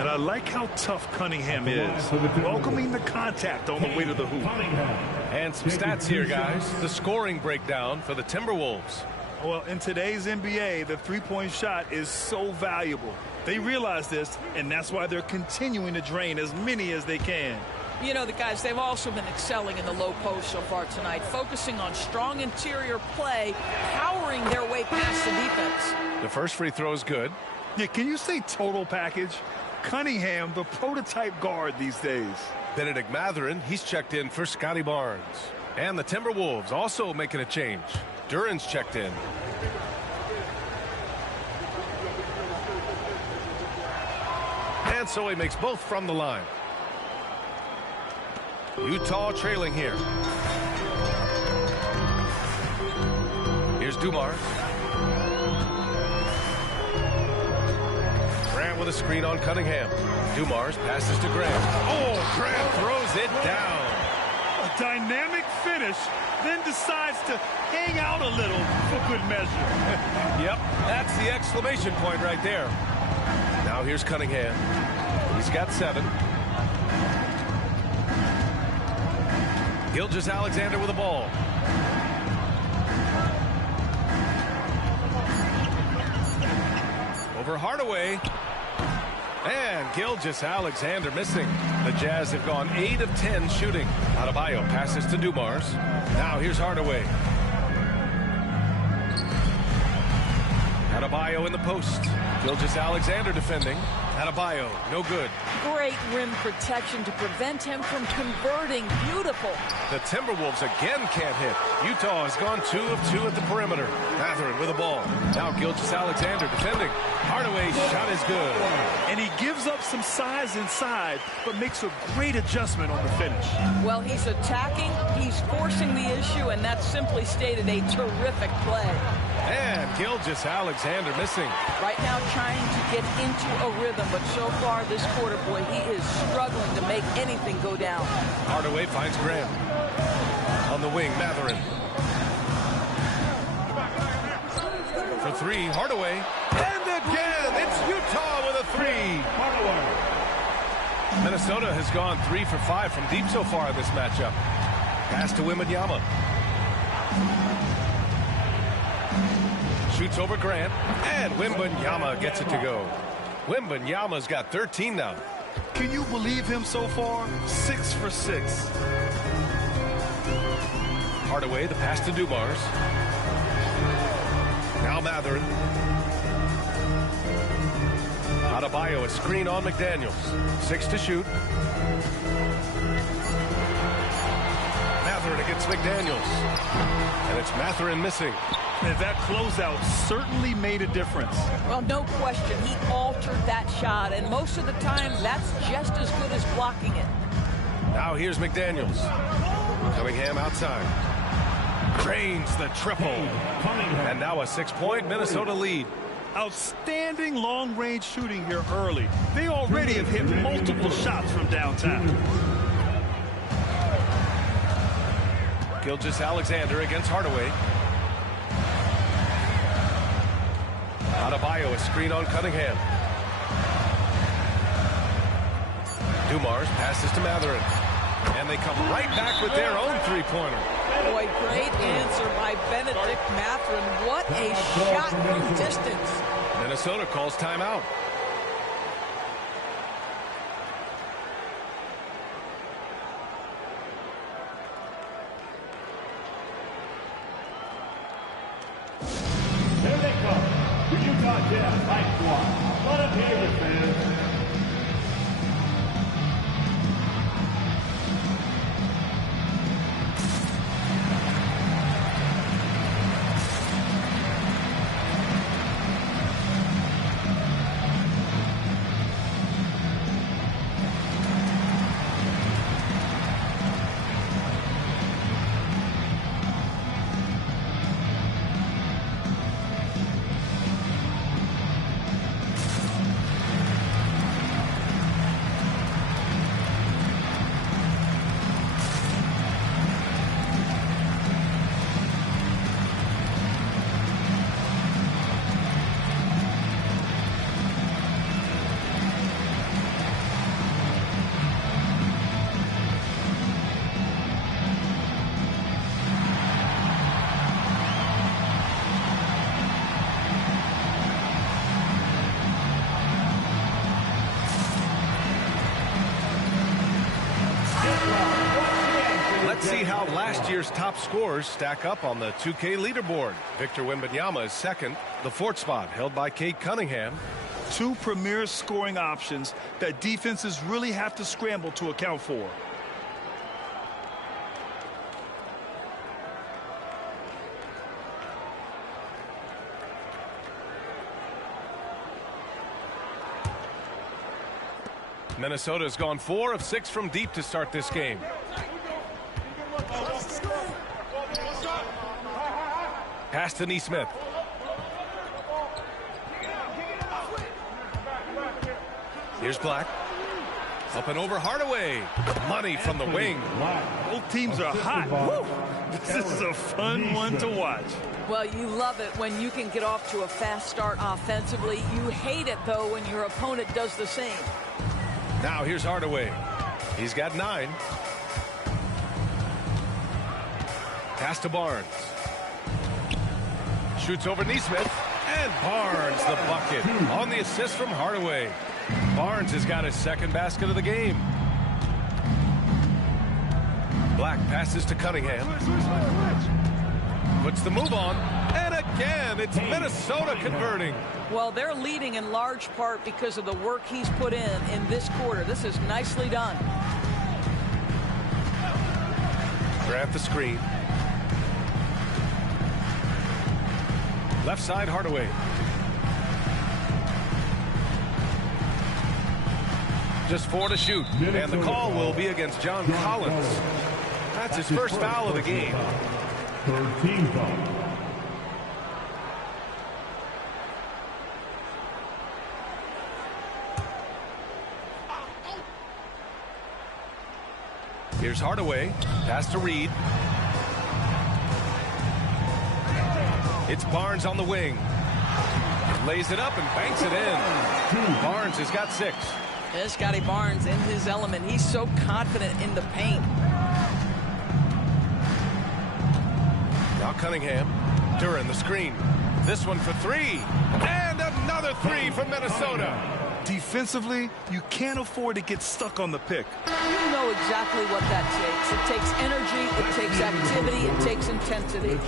And I like how tough Cunningham is, welcoming the contact on the way to the hoop. And some stats here, guys. The scoring breakdown for the Timberwolves. Well, in today's NBA, the three-point shot is so valuable. They realize this, and that's why they're continuing to drain as many as they can. You know, the guys, they've also been excelling in the low post so far tonight, focusing on strong interior play, powering their way past the defense. The first free throw is good. Yeah, can you say total package? Cunningham, the prototype guard these days. Benedict Mathurin, he's checked in for Scotty Barnes. And the Timberwolves also making a change. Duran's checked in. And so he makes both from the line. Utah trailing here. Here's Dumars. Grant with a screen on Cunningham. Dumars passes to Grant. Oh, Grant throws it down. A dynamic finish, then decides to hang out a little for good measure. Yep, that's the exclamation point right there. Now here's Cunningham. He's got 7. Gilgeous-Alexander with the ball. Over Hardaway. And Gilgeous-Alexander missing. The Jazz have gone 8 of 10 shooting. Adebayo passes to Dumars. Now here's Hardaway. Adebayo in the post. Gilgeous-Alexander defending. Adebayo, no good. Great rim protection to prevent him from converting. Beautiful. The Timberwolves again can't hit. Utah has gone 2 of 2 at the perimeter. Mathurin with the ball. Now Gilgeous-Alexander defending. Hardaway's shot is good. And he gives up some size inside, but makes a great adjustment on the finish. Well, he's attacking, he's forcing the issue, and that's simply stated a terrific play. And Gilgeous-Alexander missing. Right now trying to get into a rhythm, but so far this quarter, boy, he is struggling to make anything go down. Hardaway finds Graham. On the wing, Mathurin. For 3, Hardaway. And again, it's Utah with a 3. Minnesota has gone 3 for 5 from deep so far in this matchup. Pass to Wembanyama. Shoots over Grant, and Wembanyama gets it to go. Wembanyama's got 13 now. Can you believe him so far? 6 for 6. Hardaway, the pass to Dumars. Now Mathurin. Adebayo, a screen on McDaniels. 6 to shoot. Mathurin against McDaniels. And it's Mathurin missing. And that closeout certainly made a difference. Well, no question. He altered that shot, and most of the time, that's just as good as blocking it. Now here's McDaniels. Cunningham outside. Drains the triple. And now a 6-point Minnesota lead. Outstanding long-range shooting here early. They already have hit multiple shots from downtown. Gilgeous-Alexander against Hardaway. Adebayo, a screen on Cunningham. Dumars passes to Mathurin. And they come right back with their own three-pointer. Boy, great answer by Benedict Mathurin. What a shot from distance. Minnesota calls timeout. Here they come. The Utah Jazz High Squad. Let them hear it, fans. Let's see how last year's top scorers stack up on the 2K leaderboard. Victor Wembanyama is second. The fourth spot held by Cade Cunningham. 2 premier scoring options that defenses really have to scramble to account for. Minnesota's gone 4 of 6 from deep to start this game. Pass to Nesmith. Here's Black. Up and over Hardaway. Money from the wing. Both teams are hot. Woo! This is a fun one to watch. Well, you love it when you can get off to a fast start offensively. You hate it, though, when your opponent does the same. Now here's Hardaway. He's got 9. Pass to Barnes. Shoots over Nesmith. And Barnes the bucket on the assist from Hardaway. Barnes has got his second basket of the game. Black passes to Cunningham. Puts the move on. And again. It's Minnesota converting. Well, they're leading in large part because of the work he's put in this quarter. This is nicely done. Grant the screen. Left side, Hardaway. Just 4 to shoot. And the call will be against John Collins. That's his first foul of the game. Third team foul. Here's Hardaway. Pass to Reed. It's Barnes on the wing. Lays it up and banks it in. Barnes has got 6. There's Scotty Barnes in his element. He's so confident in the paint. Now Cunningham. Duran the screen. This one for 3. And another 3 from Minnesota. Defensively, you can't afford to get stuck on the pick. You know exactly what that takes. It takes energy, it takes activity, it takes intensity.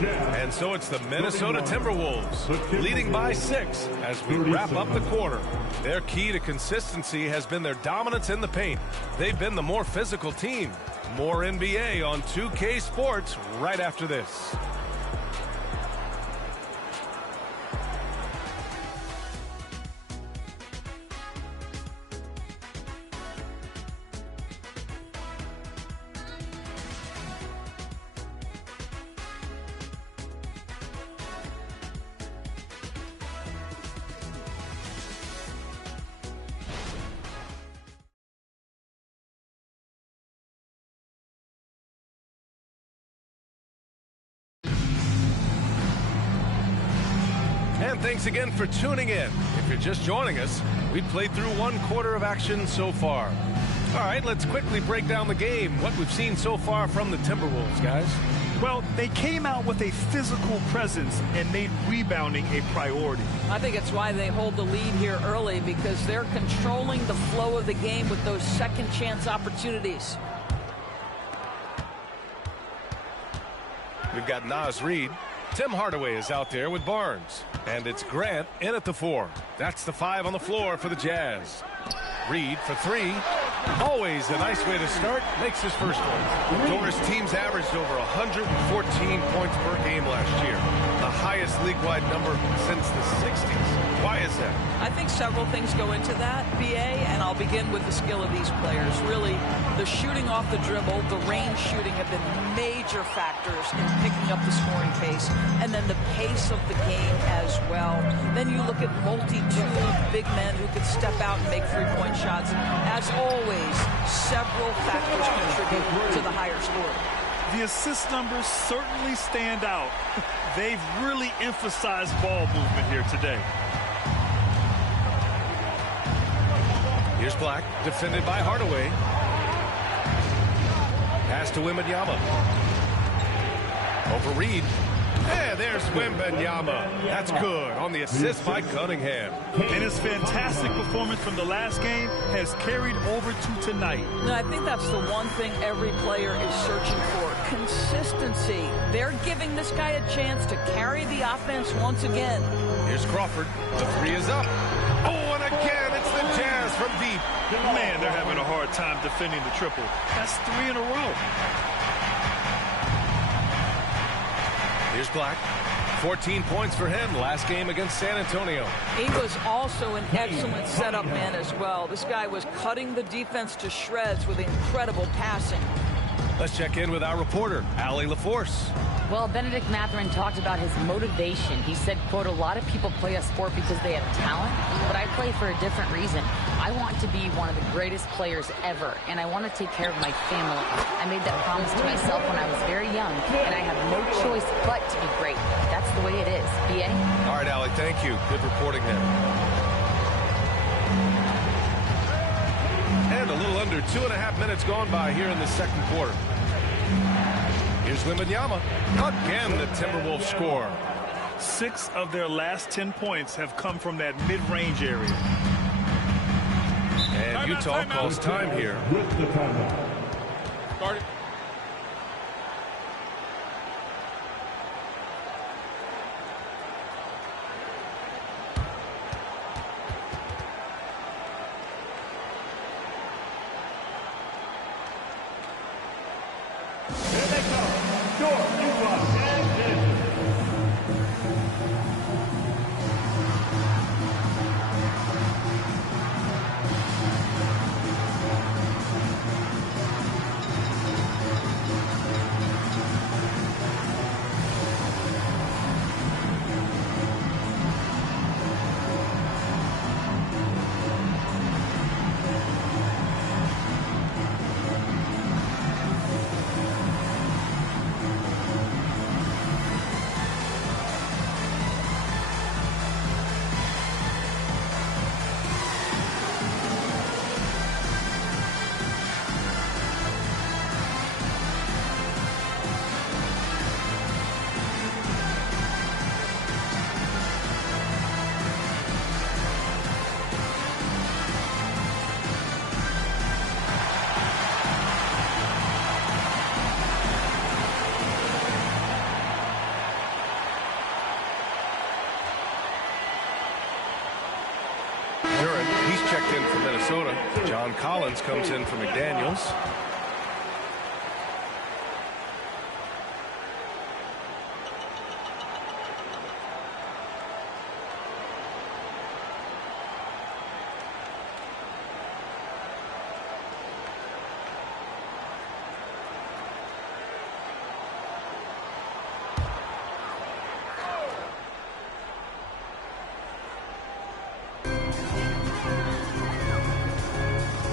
And so it's the Minnesota Timberwolves leading by 6 as we wrap up the quarter. Their key to consistency has been their dominance in the paint. They've been the more physical team. More NBA on 2K Sports right after this. And thanks again for tuning in. If you're just joining us, we've played through 1 quarter of action so far. All right, let's quickly break down the game, what we've seen so far from the Timberwolves, guys. Well, they came out with a physical presence and made rebounding a priority. I think it's why they hold the lead here early, because they're controlling the flow of the game with those second chance opportunities. We've got Naz Reid. Tim Hardaway is out there with Barnes. And it's Grant in at the 4. That's the 5 on the floor for the Jazz. Reid for 3. Always a nice way to start. Makes his first one. Doris' teams averaged over 114 points per game last year. The highest league-wide number since the 60s. Why is that? I think several things go into that, BA, and I'll begin with the skill of these players. Really, the shooting off the dribble, the range shooting have been major factors in picking up the scoring pace, and then the pace of the game as well. Then you look at multitude big men who can step out and make three-point shots. As always, several factors contribute to the higher score. The assist numbers certainly stand out. They've really emphasized ball movement here today. Here's Black, defended by Hardaway. Pass to Wembanyama. Over Reid. And there's Wembanyama. That's good on the assist by Cunningham. And his fantastic performance from the last game has carried over to tonight. And I think that's the one thing every player is searching for. Consistency. They're giving this guy a chance to carry the offense once again. Here's Crawford. The 3 is up. Oh, and again, it's the Jazz from deep. Man, they're having a hard time defending the triple. That's 3 in a row. Here's Black. 14 points for him last game against San Antonio. He was also an excellent setup man as well. This guy was cutting the defense to shreds with incredible passing. Let's check in with our reporter, Allie LaForce. Well, Benedict Mathurin talked about his motivation. He said, quote, a lot of people play a sport because they have talent, but I play for a different reason. I want to be one of the greatest players ever, and I want to take care of my family. I made that promise to myself when I was very young, and I have no choice but to be great. That's the way it is. B.A.? All right, Allie, thank you. Good reporting there. And a little under 2.5 minutes gone by here in the second quarter. Here's Wembanyama. Again, the Timberwolves score. 6 of their last 10 points have come from that mid-range area. And Utah calls time here. With the timeout. Start it. He's checked in for Minnesota. John Collins comes in for McDaniels.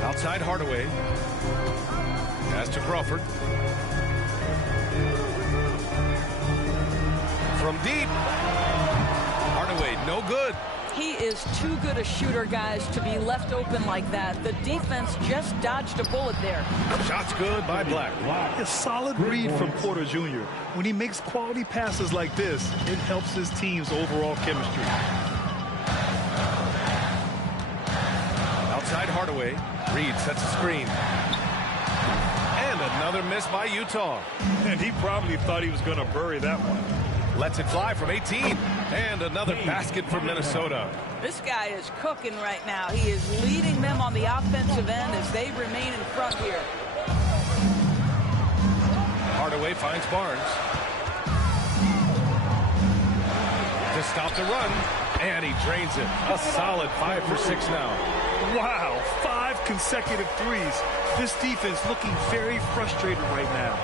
Outside Hardaway. Pass to Crawford. From deep. Hardaway, no good. He is too good a shooter, guys, to be left open like that. The defense just dodged a bullet there. Shot's good by Black. A solid read from Porter Jr. When he makes quality passes like this, it helps his team's overall chemistry. Outside Hardaway. Reed sets a screen. And another miss by Utah. And he probably thought he was going to bury that one. Lets it fly from 18. And another basket for Minnesota. This guy is cooking right now. He is leading them on the offensive end as they remain in front here. Hardaway finds Barnes. To stop the run. And he drains it. A solid 5 for 6 now. Wow, 5 consecutive threes. This defense looking very frustrated right now.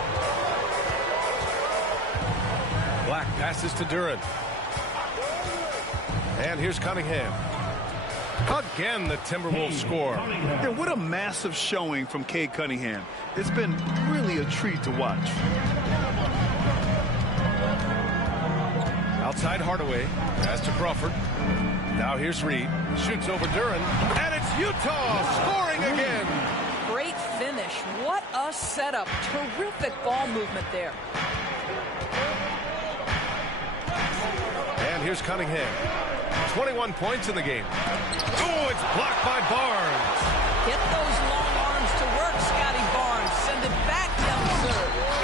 Black passes to Duran. And here's Cunningham. Again, the Timberwolves score. Yeah, what a massive showing from Cade Cunningham. It's been really a treat to watch. Outside Hardaway. Pass to Crawford. Now here's Reed. Shoots over Duran. And it's Utah scoring again. Great finish. What a setup. Terrific ball movement there. And here's Cunningham. 21 points in the game. Oh, it's blocked by Barnes. Get those long arms to work, Scotty Barnes. Send it back, young sir.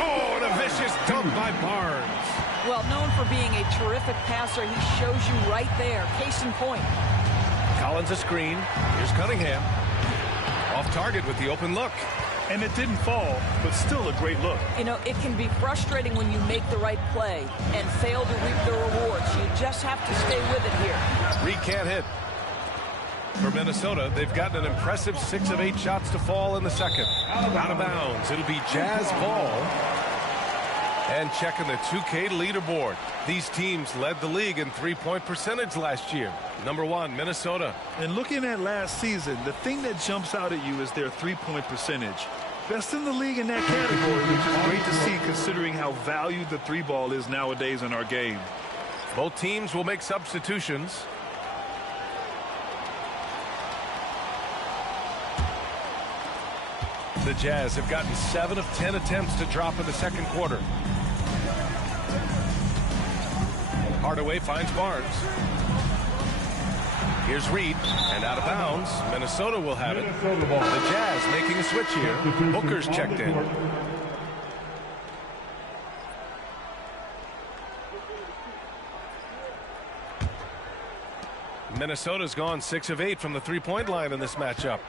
Oh, and a vicious dunk by Barnes. Well, known for being a terrific passer, he shows you right there. Case in point. Collins a screen. Here's Cunningham. Off target with the open look. And it didn't fall, but still a great look. You know, it can be frustrating when you make the right play and fail to reap the rewards. You just have to stay with it here. Reed can't hit. For Minnesota, they've gotten an impressive 6 of 8 shots to fall in the second. Out of bounds. It'll be Jazz ball. And checking the 2K leaderboard. These teams led the league in three-point percentage last year. Number 1, Minnesota. And looking at last season, the thing that jumps out at you is their three-point percentage. Best in the league in that category, which is great to see considering how valued the three ball is nowadays in our game. Both teams will make substitutions. The Jazz have gotten 7 of 10 attempts to drop in the second quarter. Hardaway finds Barnes. Here's Reed, and out of bounds. Minnesota will have it. The Jazz making a switch here. Booker's checked in. Minnesota's gone 6 of 8 from the three-point line in this matchup.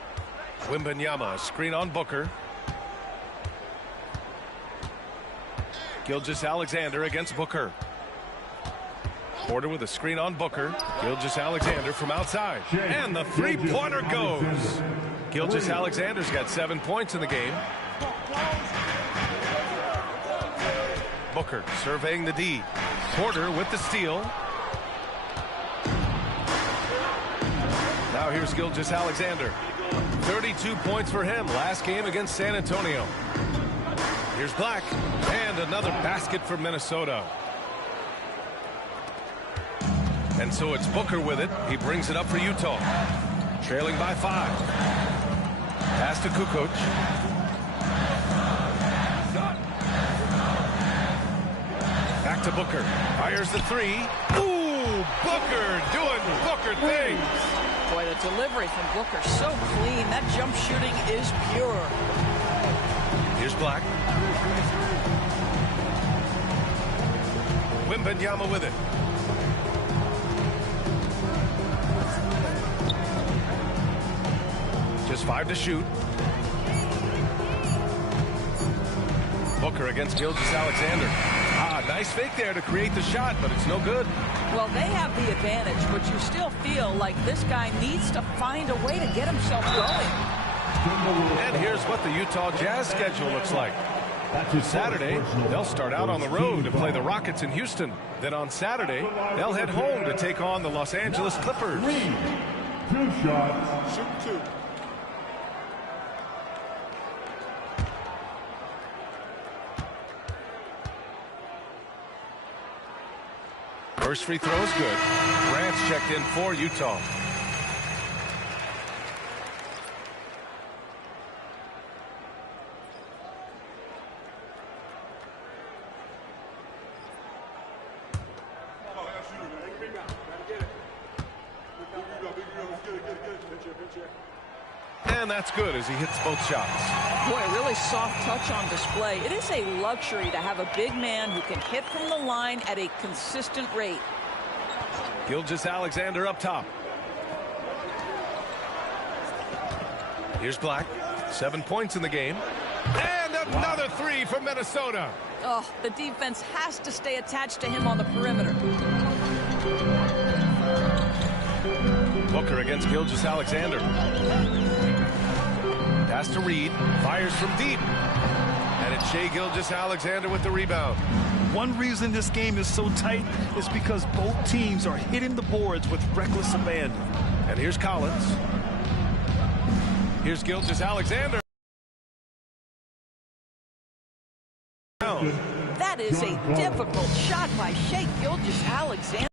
Wembanyama, screen on Booker. Gilgeous-Alexander against Booker. Porter with a screen on Booker. Gilgeous-Alexander from outside. And the three-pointer goes. Gilgeous-Alexander's got 7 points in the game. Booker surveying the D. Porter with the steal. Now here's Gilgeous-Alexander. 32 points for him last game against San Antonio. Here's Black. And another basket for Minnesota. And so it's Booker with it. He brings it up for Utah. Trailing by 5. Pass to Kukoc. Back to Booker. Fires the three. Ooh, Booker doing Booker things. Boy, the delivery from Booker so clean. That jump shooting is pure. Here's Black. Wembanyama with it. Just 5 to shoot. Booker against Gilgeous-Alexander. Nice fake there to create the shot, but it's no good. Well, they have the advantage, but you still feel like this guy needs to find a way to get himself going. And here's what the Utah Jazz schedule looks like. Saturday, they'll start out on the road to play the Rockets in Houston. Then on Saturday, they'll head home to take on the Los Angeles Clippers. 2 shots. Shoot 2. First free throw is good. Grant's checked in for Utah. And that's good as he hits both shots. Boy, really soft touch on display. It is a luxury to have a big man who can hit from the line at a consistent rate. Gilgeous-Alexander up top. Here's Black. 7 points in the game. And another three from Minnesota. Oh, the defense has to stay attached to him on the perimeter. Booker against Gilgeous-Alexander. Pass to Reed. Fires from deep. And it's Shai Gilgeous-Alexander with the rebound. One reason this game is so tight is because both teams are hitting the boards with reckless abandon. And here's Collins. Here's Gilgeous-Alexander. That is a difficult shot by Shai Gilgeous-Alexander.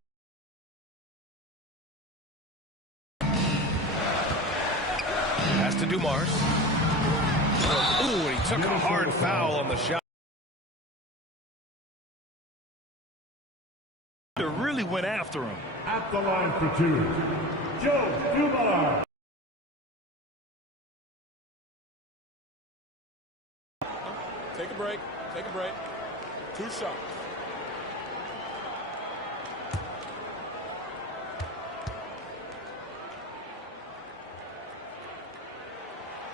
Pass to Dumars. Ooh, he took a hard foul on the shot. They really went after him. At the line for 2, Joe Dumars. Take a break. Take a break. 2 shots.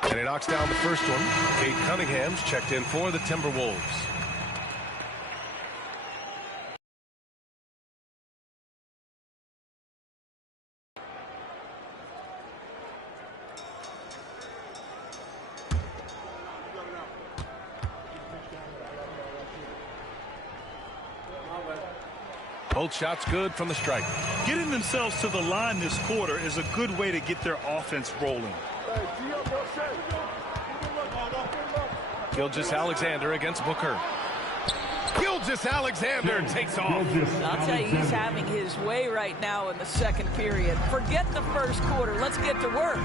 And he knocks down the first one. Kate Cunningham's checked in for the Timberwolves. Both shots good from the stripe. Getting themselves to the line this quarter is a good way to get their offense rolling. Gilgeous-Alexander against Booker. Gilgeous-Alexander takes off. I'll tell you, he's having his way right now in the second period. Forget the first quarter. Let's get to work.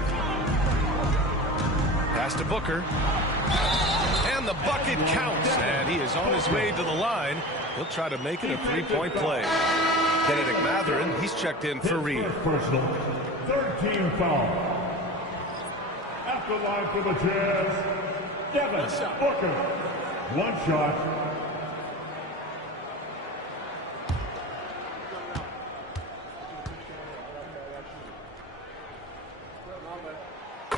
Pass to Booker. And the bucket counts. And he is on his way to the line. He'll try to make it a three-point play. Benedict Mathurin, he's checked in for Reed. Personal. 3rd team foul. At the line for the Jazz, Devin Booker. 1 shot.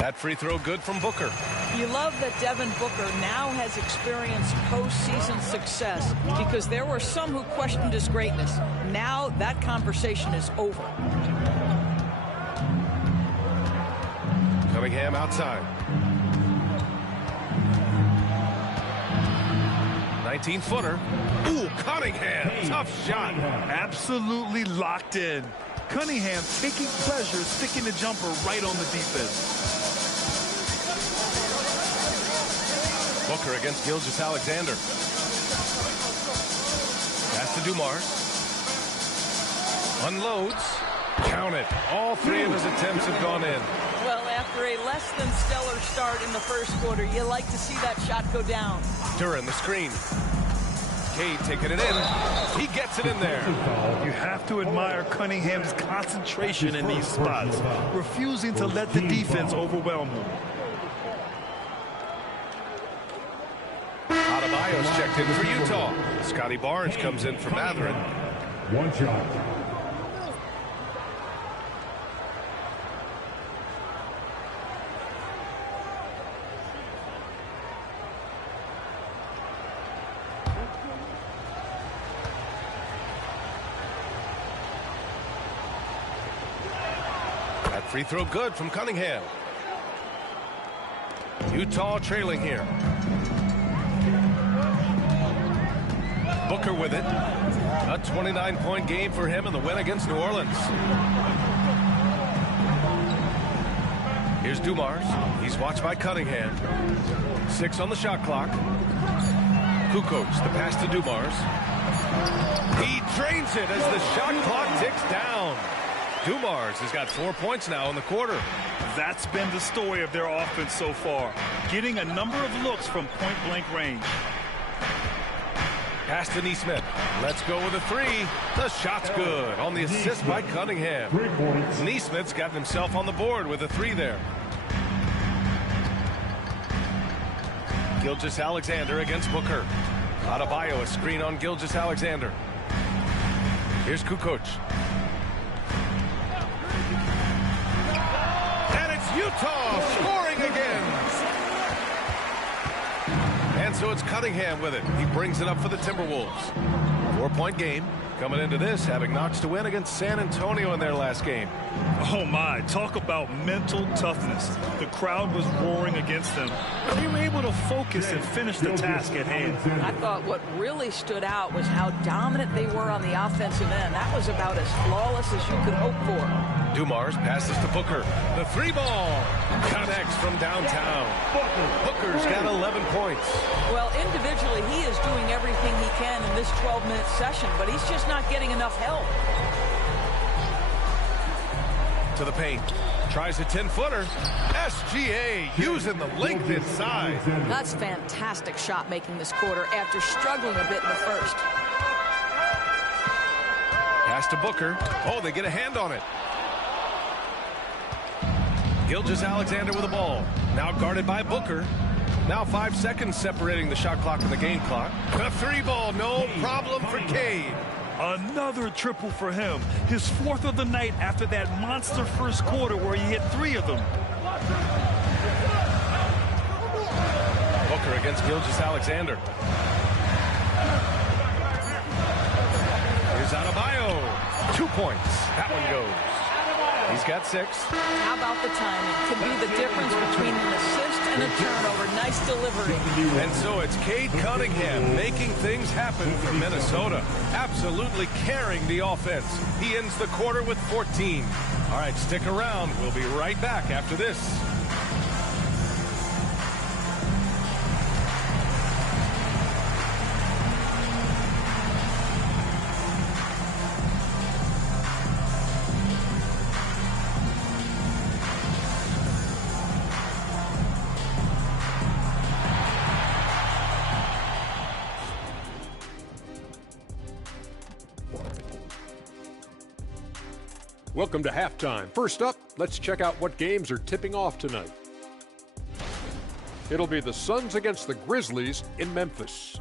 That free throw good from Booker. You love that Devin Booker now has experienced postseason success because there were some who questioned his greatness. Now that conversation is over. Cunningham outside. 19-footer. Ooh, Cunningham. Tough shot. Absolutely locked in. Cunningham taking pleasure sticking the jumper right on the defense. Booker against Gilgeous-Alexander. Pass to Dumars. Unloads. Count it. All three of his attempts have gone in. Well, after a less than stellar start in the first quarter, you like to see that shot go down. Duran the screen. Cade taking it in. He gets it in there. You have to admire Cunningham's concentration in these spots, refusing to let the defense overwhelm him. Adebayo's checked in for Utah. Scotty Barnes comes in for Matherin. One shot. That free throw good from Cunningham. Utah trailing here. Booker with it. A 29-point game for him in the win against New Orleans. Here's Dumars. He's watched by Cunningham. 6 on the shot clock. Kukoc, the pass to Dumars. He drains it as the shot clock ticks down. Dumars has got 4 points now in the quarter. That's been the story of their offense so far, getting a number of looks from point-blank range. Pass to Neesmith. Let's go with a three. The shot's good on the assist by Cunningham. Neesmith's got himself on the board with a three there. Gilgeous-Alexander against Booker. Adebayo, a screen on Gilgeous-Alexander. Here's Kukoc. And it's Utah scoring again. And so it's Cunningham with it. He brings it up for the Timberwolves. 4-point game. Coming into this, having Knox to win against San Antonio in their last game. Oh my, talk about mental toughness. The crowd was roaring against them. They were able to focus and finish the task at hand. I thought what really stood out was how dominant they were on the offensive end. That was about as flawless as you could hope for. Dumars passes to Booker. The three ball connects from downtown. Booker's got 11 points. Well, individually, he is doing everything he can in this 12-minute session, but he's just not getting enough help. To the paint. Tries a 10-footer. SGA using the length inside. That's fantastic shot making this quarter after struggling a bit in the first. Pass to Booker. Oh, they get a hand on it. Gilgeous-Alexander with the ball. Now guarded by Booker. Now 5 seconds separating the shot clock and the game clock. A three ball, no problem for Cade. Another triple for him. His 4th of the night after that monster first quarter where he hit 3 of them. Booker against Gilgeous-Alexander. Here's Adebayo. 2 points. That one goes. He's got 6. How about the timing? Could be the difference between an assist and a turnover. Nice delivery. And so it's Cade Cunningham making things happen for Minnesota. Absolutely carrying the offense. He ends the quarter with 14. All right, stick around. We'll be right back after this. Welcome to halftime. First up, let's check out what games are tipping off tonight. It'll be the Suns against the Grizzlies in Memphis.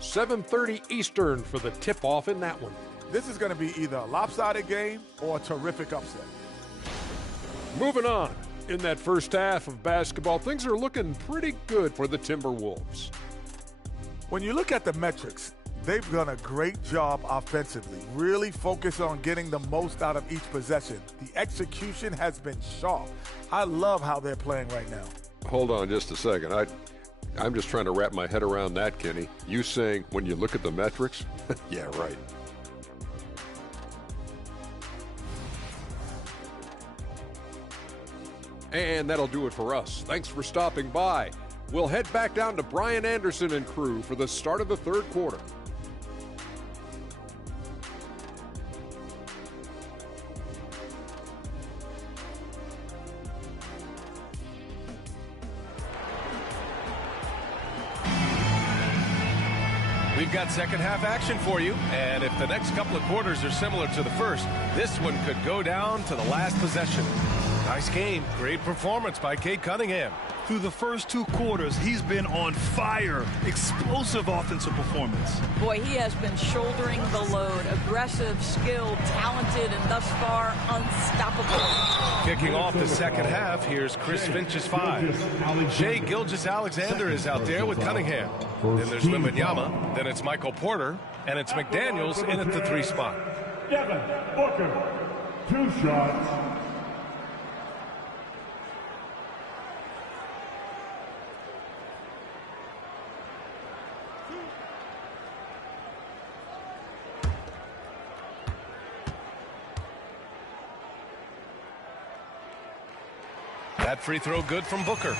7:30 Eastern for the tip-off in that one. This is going to be either a lopsided game or a terrific upset. Moving on, In that first half of basketball, things are looking pretty good for the Timberwolves. When you look at the metrics, they've done a great job offensively, really focus on getting the most out of each possession. The execution has been sharp. I love how they're playing right now. Hold on just a second. I'm just trying to wrap my head around that, Kenny. You saying when you look at the metrics? Yeah, right. And that'll do it for us. Thanks for stopping by. We'll head back down to Brian Anderson and crew for the start of the third quarter. We've got second half action for you, and if the next couple of quarters are similar to the first, this one could go down to the last possession. Nice game. Great performance by Cade Cunningham. Through the first 2 quarters, he's been on fire. Explosive offensive performance. Boy, he has been shouldering the load. Aggressive, skilled, talented, and thus far unstoppable. Kicking off the second half, here's Chris Finch's 5. Shai Gilgeous-Alexander is out there with Cunningham. Then there's Wembanyama. Then it's Michael Porter. And it's McDaniels in at the 3 spot. Devin Booker, 2 shots. That free throw good from Booker.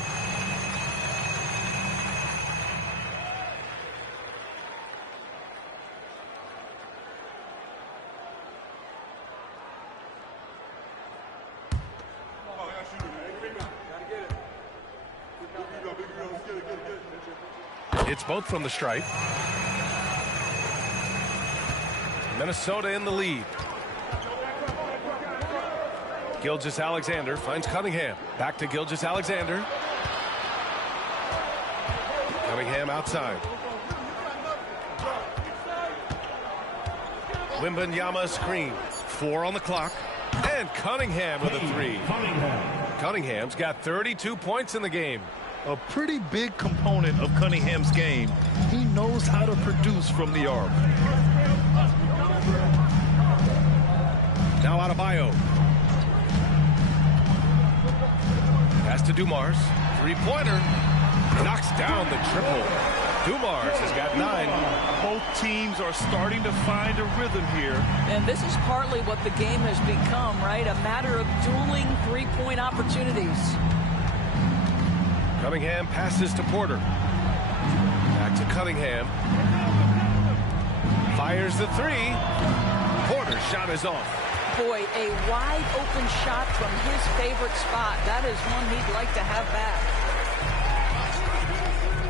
It's both from the stripe. Minnesota in the lead. Gilgeous-Alexander finds Cunningham. Back to Gilgeous-Alexander. Cunningham outside. Wembanyama screen. 4 on the clock. And Cunningham with a 3. Cunningham's got 32 points in the game. A pretty big component of Cunningham's game. He knows how to produce from the arc. Now Adebayo. Pass to Dumars. 3-pointer. Knocks down the triple. Dumars has got 9. Both teams are starting to find a rhythm here. And this is partly what the game has become, right? A matter of dueling 3-point opportunities. Cunningham passes to Porter. Back to Cunningham. Fires the 3. Porter's shot is off. Boy, a wide open shot from his favorite spot. That is one he'd like to have back.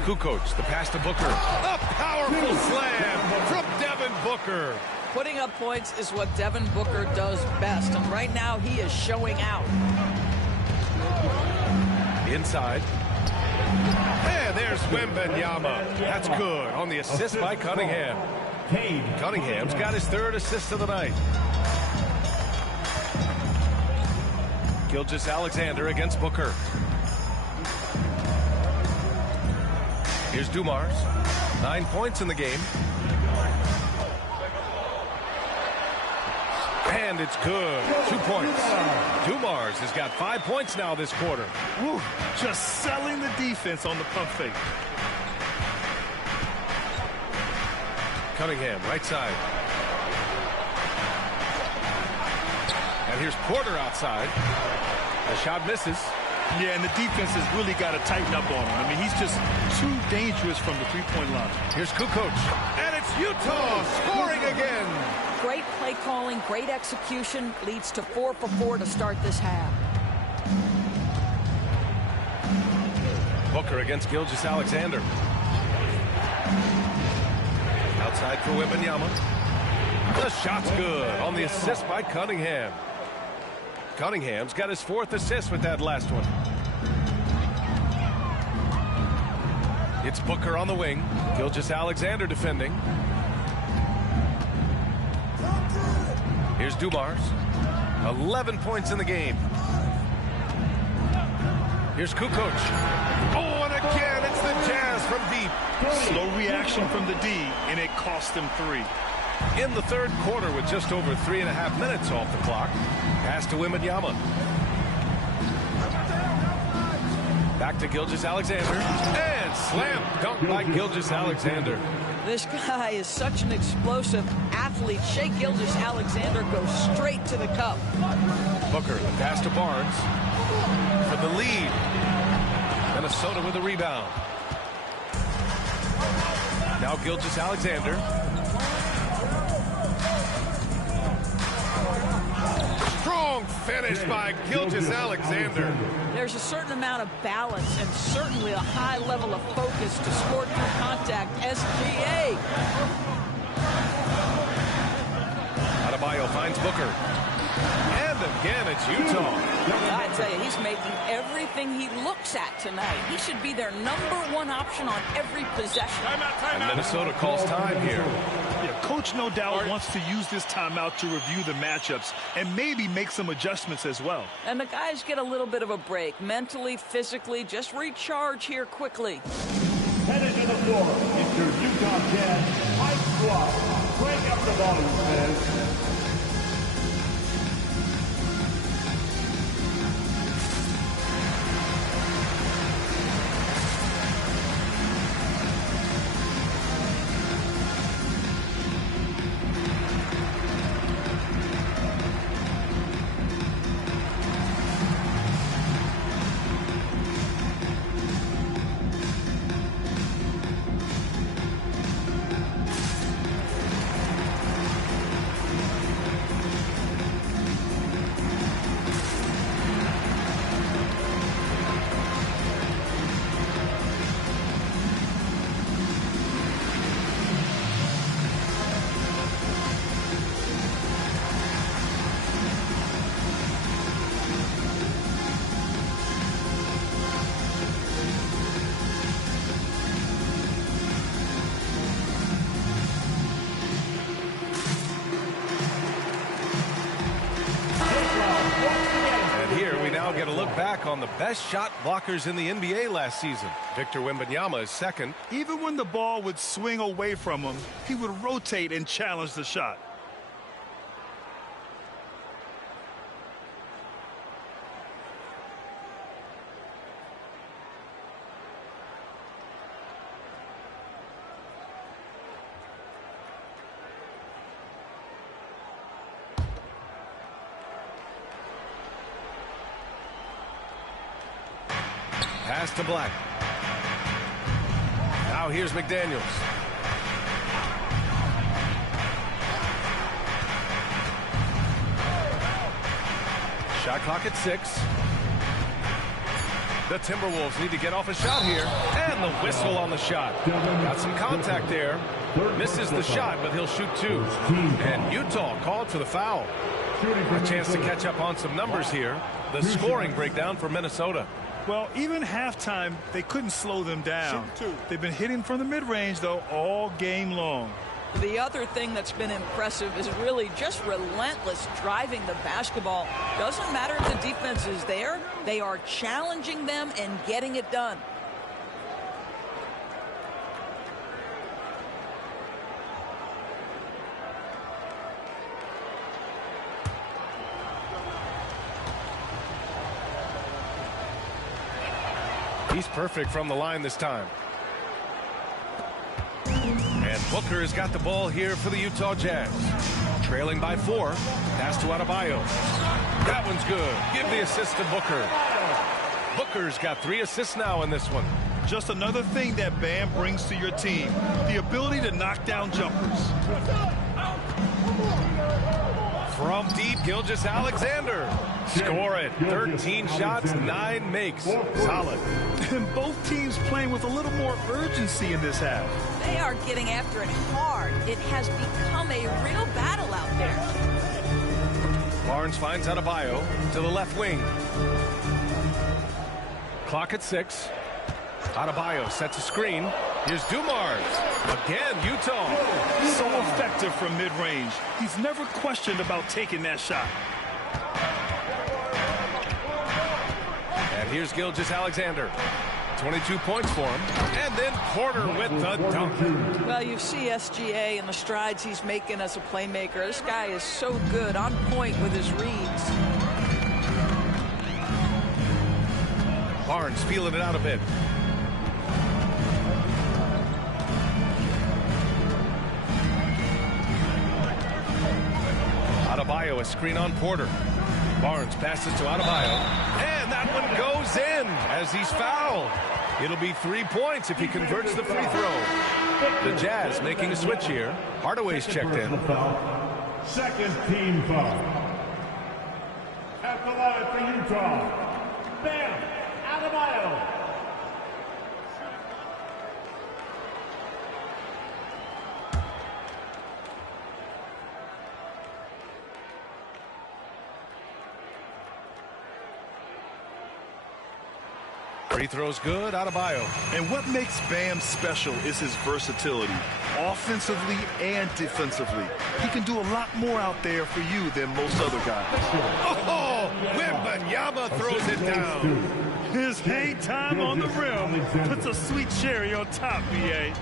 Kukoc, the pass to Booker. A powerful slam from Devin Booker. Putting up points is what Devin Booker does best, and right now he is showing out. Inside. And there's Wembanyama. That's good on the assist by Cunningham. Cunningham's got his 3rd assist of the night. Gilgeous-Alexander against Booker. Here's Dumars. 9 points in the game. And it's good. 2 points. Dumars has got 5 points now this quarter. Woo, just selling the defense on the pump fake. Cunningham, right side. And here's Porter outside. The shot misses. Yeah, and the defense has really got to tighten up on him. I mean, he's just too dangerous from the 3-point line. Here's Kukoc. And it's Utah scoring again. Great play calling, great execution, leads to 4 for 4 to start this half. Booker against Gilgeous-Alexander. Outside for Wembanyama. The shot's good on the assist by Cunningham. Cunningham's got his 4th assist with that last one. It's Booker on the wing. Gilgeous-Alexander defending. Here's Dumars. 11 points in the game. Here's Kukoc. Oh, and again, it's the Jazz from deep. Slow reaction from the D, and it cost them 3. In the third quarter with just over 3.5 minutes off the clock. Pass to Wembanyama. Back to Gilgeous-Alexander. And slam dunk by Gilgeous-Alexander. This guy is such an explosive athlete. Shai Gilgeous-Alexander goes straight to the cup. Booker, the pass to Barnes for the lead. Minnesota with a rebound. Now Gilgeous-Alexander. Strong finish by Gilgeous-Alexander. There's a certain amount of balance and certainly a high level of focus to score through contact. SGA. Adebayo finds Booker. And again, it's Utah. I tell you, he's making everything he looks at tonight. He should be their #1 option on every possession. And Minnesota calls time here. Yeah, Coach no doubt wants to use this timeout to review the matchups and maybe make some adjustments as well. And the guys get a little bit of a break, mentally, physically, just recharge here quickly. Headed to the floor, it's your Utah Jazz high squad. Crank up the volume, fans. Get a look back on the best shot blockers in the NBA last season. Victor Wembanyama is second. Even when the ball would swing away from him, he would rotate and challenge the shot. Pass to Black. Now here's McDaniels. Shot clock at 6. The Timberwolves need to get off a shot here. And the whistle on the shot. Got some contact there. Misses the shot, but he'll shoot 2. And Utah called for the foul. A chance to catch up on some numbers here. The scoring breakdown for Minnesota. Well, even halftime, they couldn't slow them down. They've been hitting from the mid-range, though, all game long. The other thing that's been impressive is really just relentless driving the basketball. Doesn't matter if the defense is there. They are challenging them and getting it done. He's perfect from the line this time. And Booker has got the ball here for the Utah Jazz. Trailing by 4. Pass to Adebayo. That one's good. Give the assist to Booker. Booker's got 3 assists now in this one. Just another thing that Bam brings to your team. The ability to knock down jumpers. From deep, Gilgeous-Alexander. Score it. 13 shots, 9 makes. Solid. And both teams playing with a little more urgency in this half. They are getting after it hard. It has become a real battle out there. Barnes finds Adebayo to the left wing. Clock at 6. Adebayo sets a screen. Here's Dumars. Again, Utah. So effective from mid-range. He's never questioned about taking that shot. And here's Gilgeous-Alexander. 22 points for him. And then Porter with the dunk. Well, you see SGA and the strides he's making as a playmaker. This guy is so good, on point with his reads. Barnes feeling it out a bit. Adebayo, a screen on Porter. Barnes passes to Adebayo. And that one goes in as he's fouled. It'll be 3 points if he converts the free throw. The Jazz making a switch here. Hardaway's checked in. Second team foul. At the line for Utah, Bam Adebayo. Free throw's good, Adebayo. And what makes Bam special is his versatility, offensively and defensively. He can do a lot more out there for you than most other guys. Oh, Wembanyama throws it down. His hang time on the rim puts a sweet cherry on top, B.A.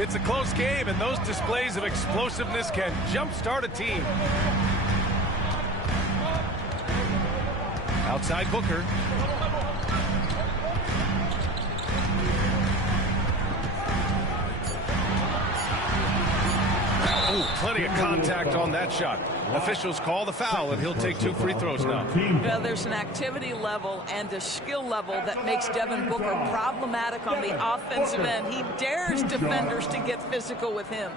It's a close game, and those displays of explosiveness can jumpstart a team. Outside Booker. Oh, plenty of contact on that shot. Officials call the foul, and he'll take 2 free throws now. Yeah, there's an activity level and a skill level that makes Devin Booker problematic on the offensive end. He dares defenders to get physical with him.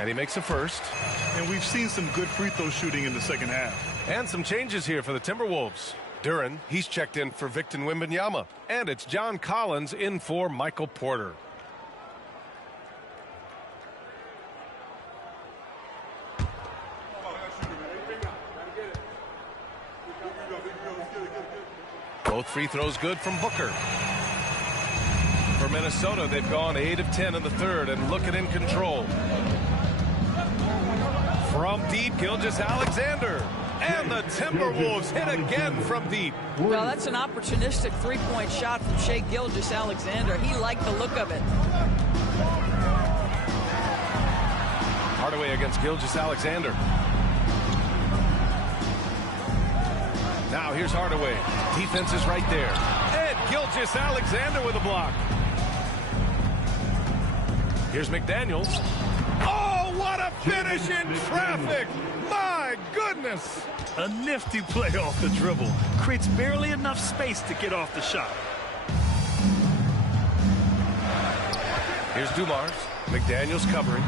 And he makes a first. And we've seen some good free throw shooting in the second half. And some changes here for the Timberwolves. Duren, he's checked in for Victor Wembanyama. And it's John Collins in for Michael Porter. Both free throws good from Booker. For Minnesota, they've gone 8 of 10 in the third and looking in control. From deep, Gilgeous-Alexander. And the Timberwolves hit again from deep. Well, that's an opportunistic three-point shot from Shai Gilgeous-Alexander. He liked the look of it. Hardaway against Gilgeous-Alexander. Now here's Hardaway. Defense is right there. And Gilgeous-Alexander with a block. Here's McDaniels. Oh, what a finish in traffic! My goodness! A nifty play off the dribble. Creates barely enough space to get off the shot. Here's Dumars. McDaniels covering.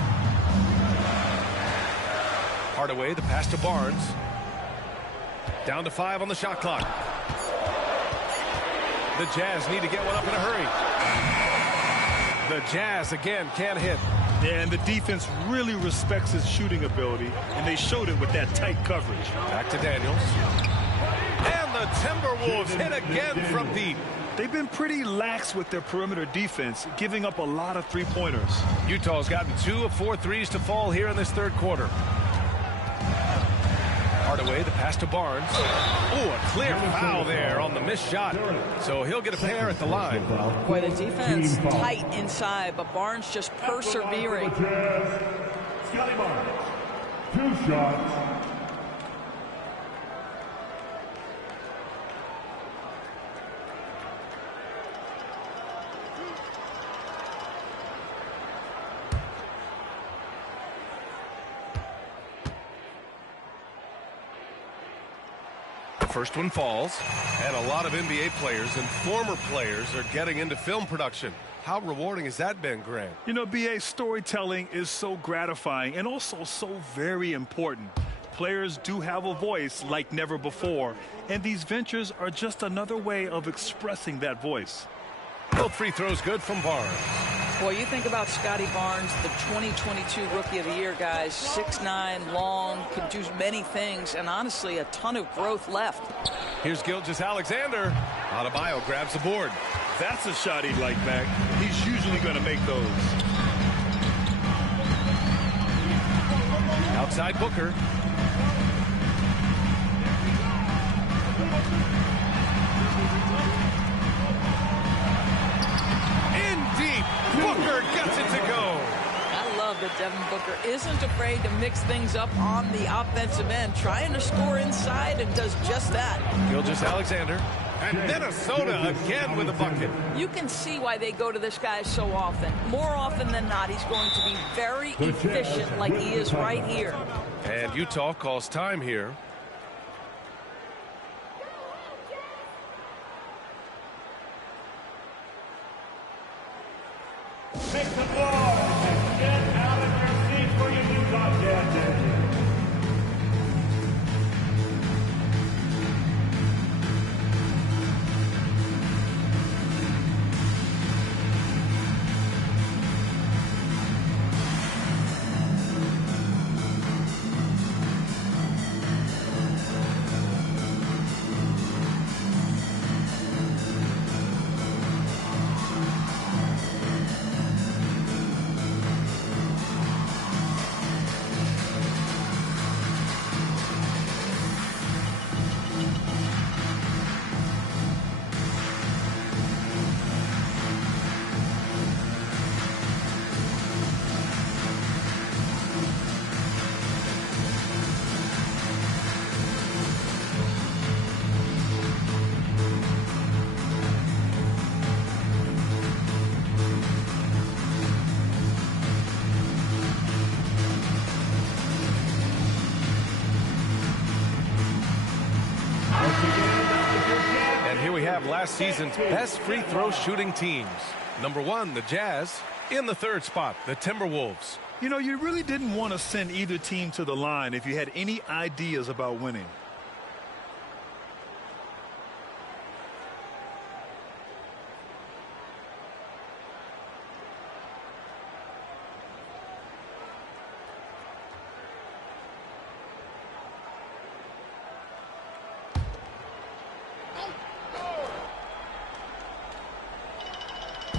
Hardaway, the pass to Barnes. Down to 5 on the shot clock. The Jazz need to get one up in a hurry. The Jazz, again, can't hit. Yeah, and the defense really respects his shooting ability, and they showed it with that tight coverage. Back to Daniels. And the Timberwolves hit again from deep. They've been pretty lax with their perimeter defense, giving up a lot of three-pointers. Utah's gotten 2 of 4 threes to fall here in this third quarter. Hardaway, the pass to Barnes. Oh, a clear foul there on the missed shot. So he'll get a pair at the line. Boy, the defense tight inside, but Barnes just persevering. Scotty Barnes, 2 shots. First one falls, and a lot of NBA players and former players are getting into film production. How rewarding has that been, Grant? You know, BA, storytelling is so gratifying and also so very important. Players do have a voice like never before, and these ventures are just another way of expressing that voice. Both free throws good from Barnes. Boy, you think about Scotty Barnes, the 2022 Rookie of the Year, guys. 6'9", long, can do many things, and honestly, a ton of growth left. Here's Gilgeous-Alexander. Adebayo grabs the board. That's a shot he'd like back. He's usually going to make those. Outside Booker. In deep. Booker gets it to go. I love that Devin Booker isn't afraid to mix things up on the offensive end, trying to score inside, and does just that. Gilgeous-Alexander. And Minnesota again with a bucket. You can see why they go to this guy so often. More often than not, he's going to be very efficient like he is right here. And Utah calls time here. Make some noise and get out of your seats for your Utah Jazz. Last season's best free throw shooting teams. Number 1, the Jazz. In the 3rd spot, the Timberwolves. You know, you really didn't want to send either team to the line if you had any ideas about winning.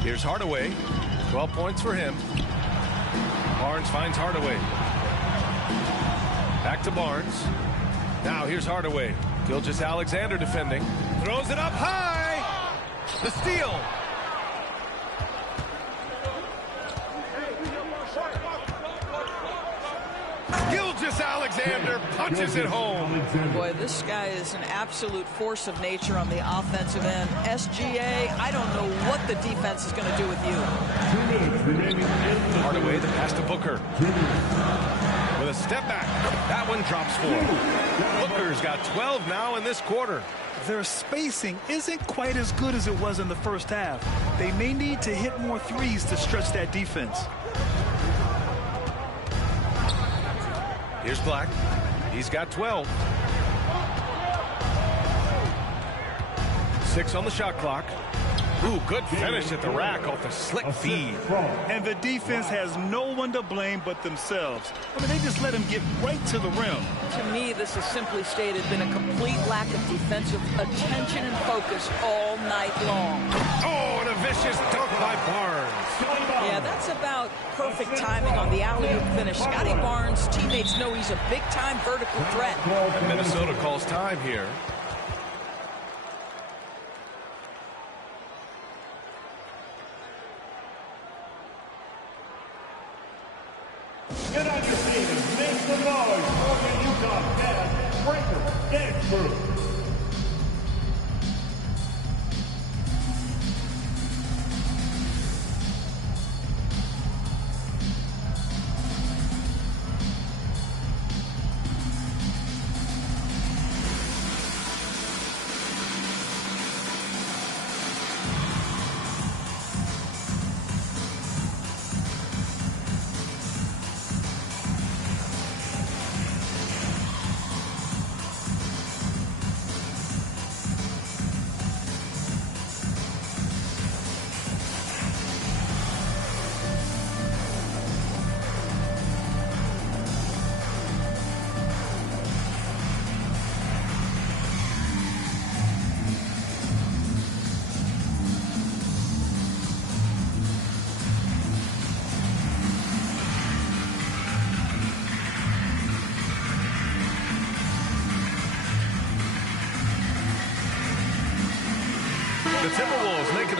Here's Hardaway. 12 points for him. Barnes finds Hardaway. Back to Barnes. Now here's Hardaway. Gilgeous-Alexander defending. Throws it up high. The steal. Gilgeous-Alexander punches it home. Boy, this guy is an absolute force of nature on the offensive end. SGA, I don't know what the defense is going to do with you. Hardaway, the pass to Booker. With a step back. That one drops 4. Booker's got 12 now in this quarter. Their spacing isn't quite as good as it was in the first half. They may need to hit more threes to stretch that defense. Here's Black. He's got 12. 6 on the shot clock. Ooh, good finish at the rack off the slick feed. And the defense has no one to blame but themselves. I mean, they just let him get right to the rim. To me, this has simply stated been a complete lack of defensive attention and focus all night long. Oh, and a vicious dunk by Barnes. Yeah, that's about perfect timing on the alley-oop finish. Scotty Barnes' teammates know he's a big-time vertical threat. And Minnesota calls time here. Get on your feet and make some noise for the Utah Jazz Breaker Dance Crew.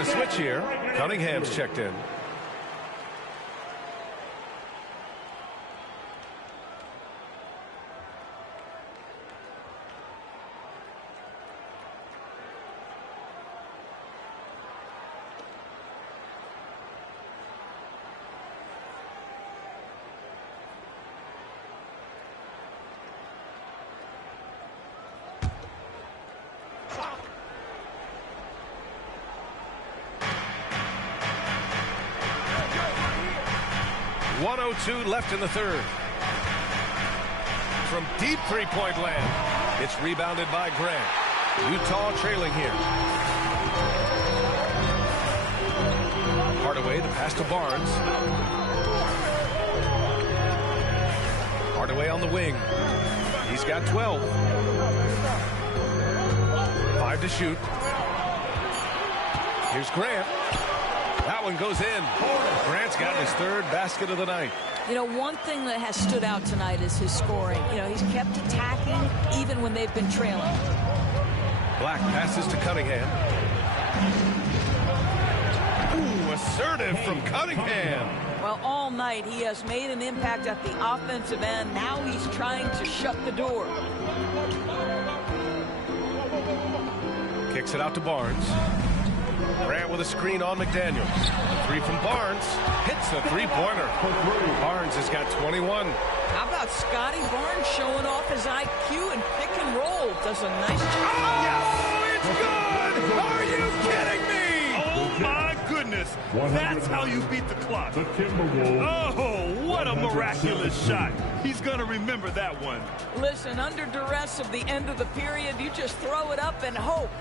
a switch here. Cunningham's checked in. .102 left in the third. From deep three-point land, it's rebounded by Grant. Utah trailing here. Hardaway, the pass to Barnes. Hardaway on the wing. He's got 12. 5 to shoot. Here's Grant. That one goes in. Grant's got his third basket of the night. You know, one thing that has stood out tonight is his scoring. You know, he's kept attacking even when they've been trailing. Black passes to Cunningham. Ooh, assertive from Cunningham. Well, all night he has made an impact at the offensive end. Now he's trying to shut the door. Kicks it out to Barnes. Grant with a screen on McDaniels. The three from Barnes. Hits the three-pointer. Barnes has got 21. How about Scotty Barnes showing off his IQ and pick and roll? Does a nice job. Oh, it's good! Are you kidding me? Oh, my goodness. That's how you beat the clock. Oh, what a miraculous shot. He's going to remember that one. Listen, under duress of the end of the period, you just throw it up and hope.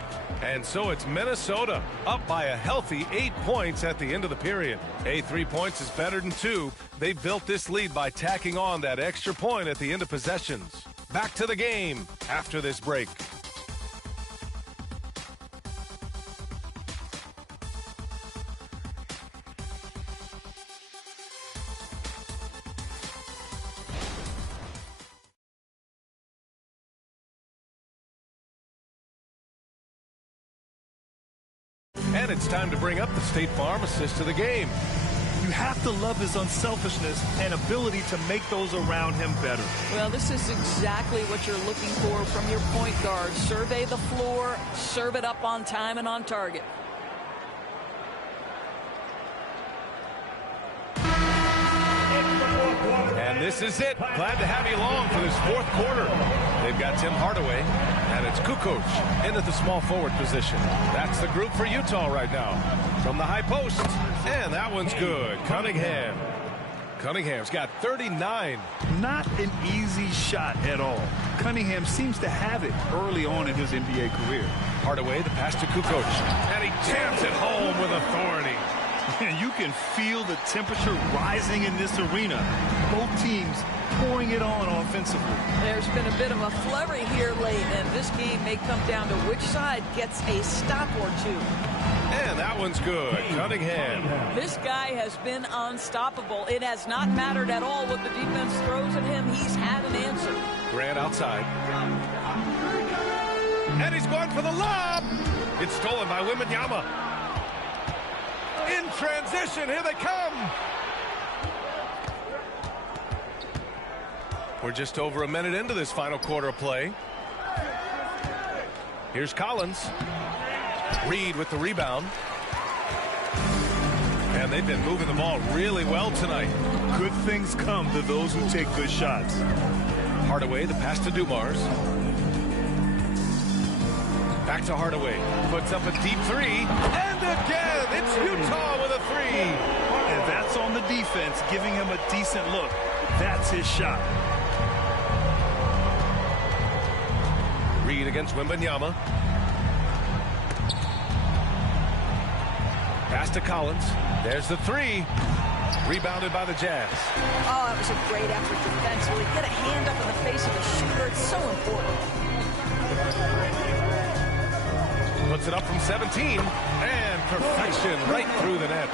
And so it's Minnesota up by a healthy 8 points at the end of the period. 3 points is better than 2. They built this lead by tacking on that extra point at the end of possessions. Back to the game after this break. And it's time to bring up the State Farm assist to the game. You have to love his unselfishness and ability to make those around him better. Well, this is exactly what you're looking for from your point guard. Survey the floor, serve it up on time and on target. And this is it. Glad to have you along for this fourth quarter. They've got Tim Hardaway, and it's Kukoc into the small forward position. That's the group for Utah right now. From the high post, and that one's good. Cunningham. Cunningham's got 39. Not an easy shot at all. Cunningham seems to have it early on in his NBA career. Hardaway, the pass to Kukoc, and he jams it home with authority. And you can feel the temperature rising in this arena. Both teams pouring it on offensively. There's been a bit of a flurry here late, and this game may come down to which side gets a stop or two. And that one's good. Cunningham. This guy has been unstoppable. It has not mattered at all what the defense throws at him. He's had an answer. Grant outside. And he's going for the lob. It's stolen by Wembanyama. In transition, here they come. We're just over a minute into this final quarter of play. Here's Collins. Reed with the rebound. And they've been moving the ball really well tonight. Good things come to those who take good shots. Hardaway, the pass to Dumars. Back to Hardaway. Puts up a deep three. And again, it's Utah with a three. And that's on the defense, giving him a decent look. That's his shot. Reed against Wembanyama. Pass to Collins. There's the three. Rebounded by the Jazz. Oh, that was a great effort defensively. Get a hand up in the face of the shooter. It's so important. Puts it up from 17. And perfection right through the net.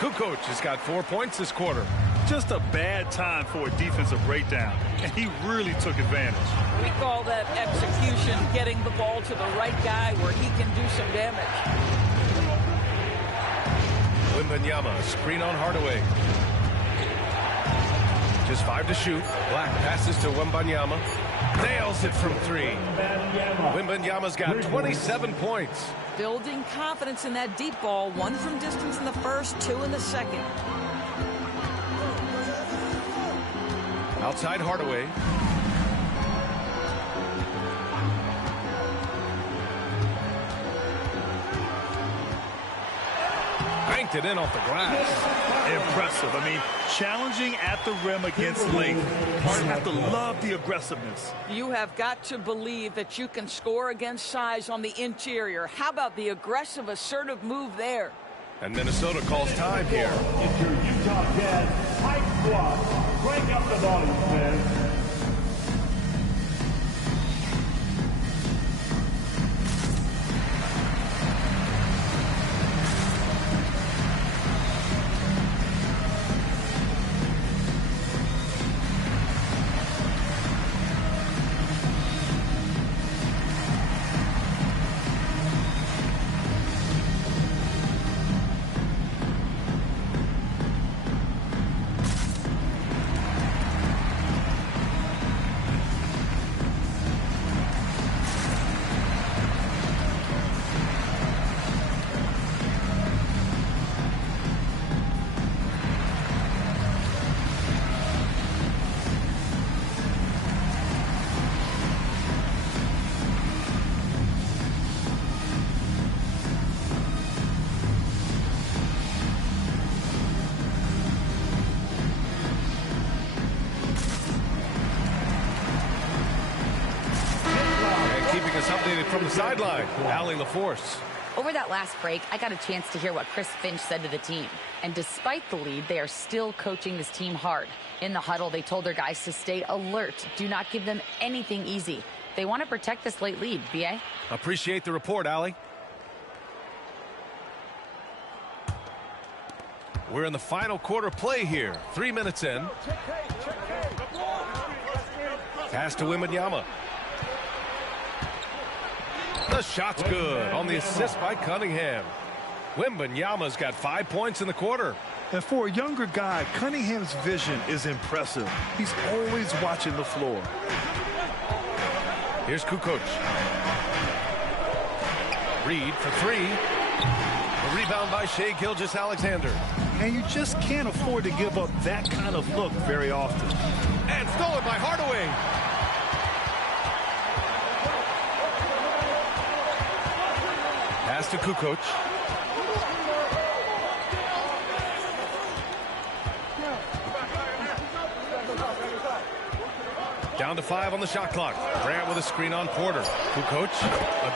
Kukoc has got 4 points this quarter. Just a bad time for a defensive breakdown. And he really took advantage. We call that execution, getting the ball to the right guy where he can do some damage. Wembanyama, screen on Hardaway. Just 5 to shoot. Black passes to Wembanyama. Nails it from 3. Wembanyama's got 27 points. Building confidence in that deep ball. 1 from distance in the first, 2 in the second. Outside Hardaway. Banked it in off the glass. Impressive. I mean, challenging at the rim against length. You have to love the aggressiveness. You have got to believe that you can score against size on the interior. How about the aggressive, assertive move there? And Minnesota calls time here. It's your Utah Jazz Hype Squad. Crank up the volume, fans. Updated from the sideline, Allie LaForce. Over that last break, I got a chance to hear what Chris Finch said to the team. And despite the lead, they are still coaching this team hard. In the huddle, they told their guys to stay alert. Do not give them anything easy. They want to protect this late lead, B.A. Appreciate the report, Allie. We're in the final quarter play here. 3 minutes in. Pass to Wembanyama. The shot's good on the assist by Cunningham. Wembanyama's got 5 points in the quarter. And for a younger guy, Cunningham's vision is impressive. He's always watching the floor. Here's Kukoc. Reed for 3. A rebound by Shai Gilgeous-Alexander. And you just can't afford to give up that kind of look very often. And stolen by Hardaway. Pass to Kukoc. Down to 5 on the shot clock. Grant with a screen on Porter. Kukoc.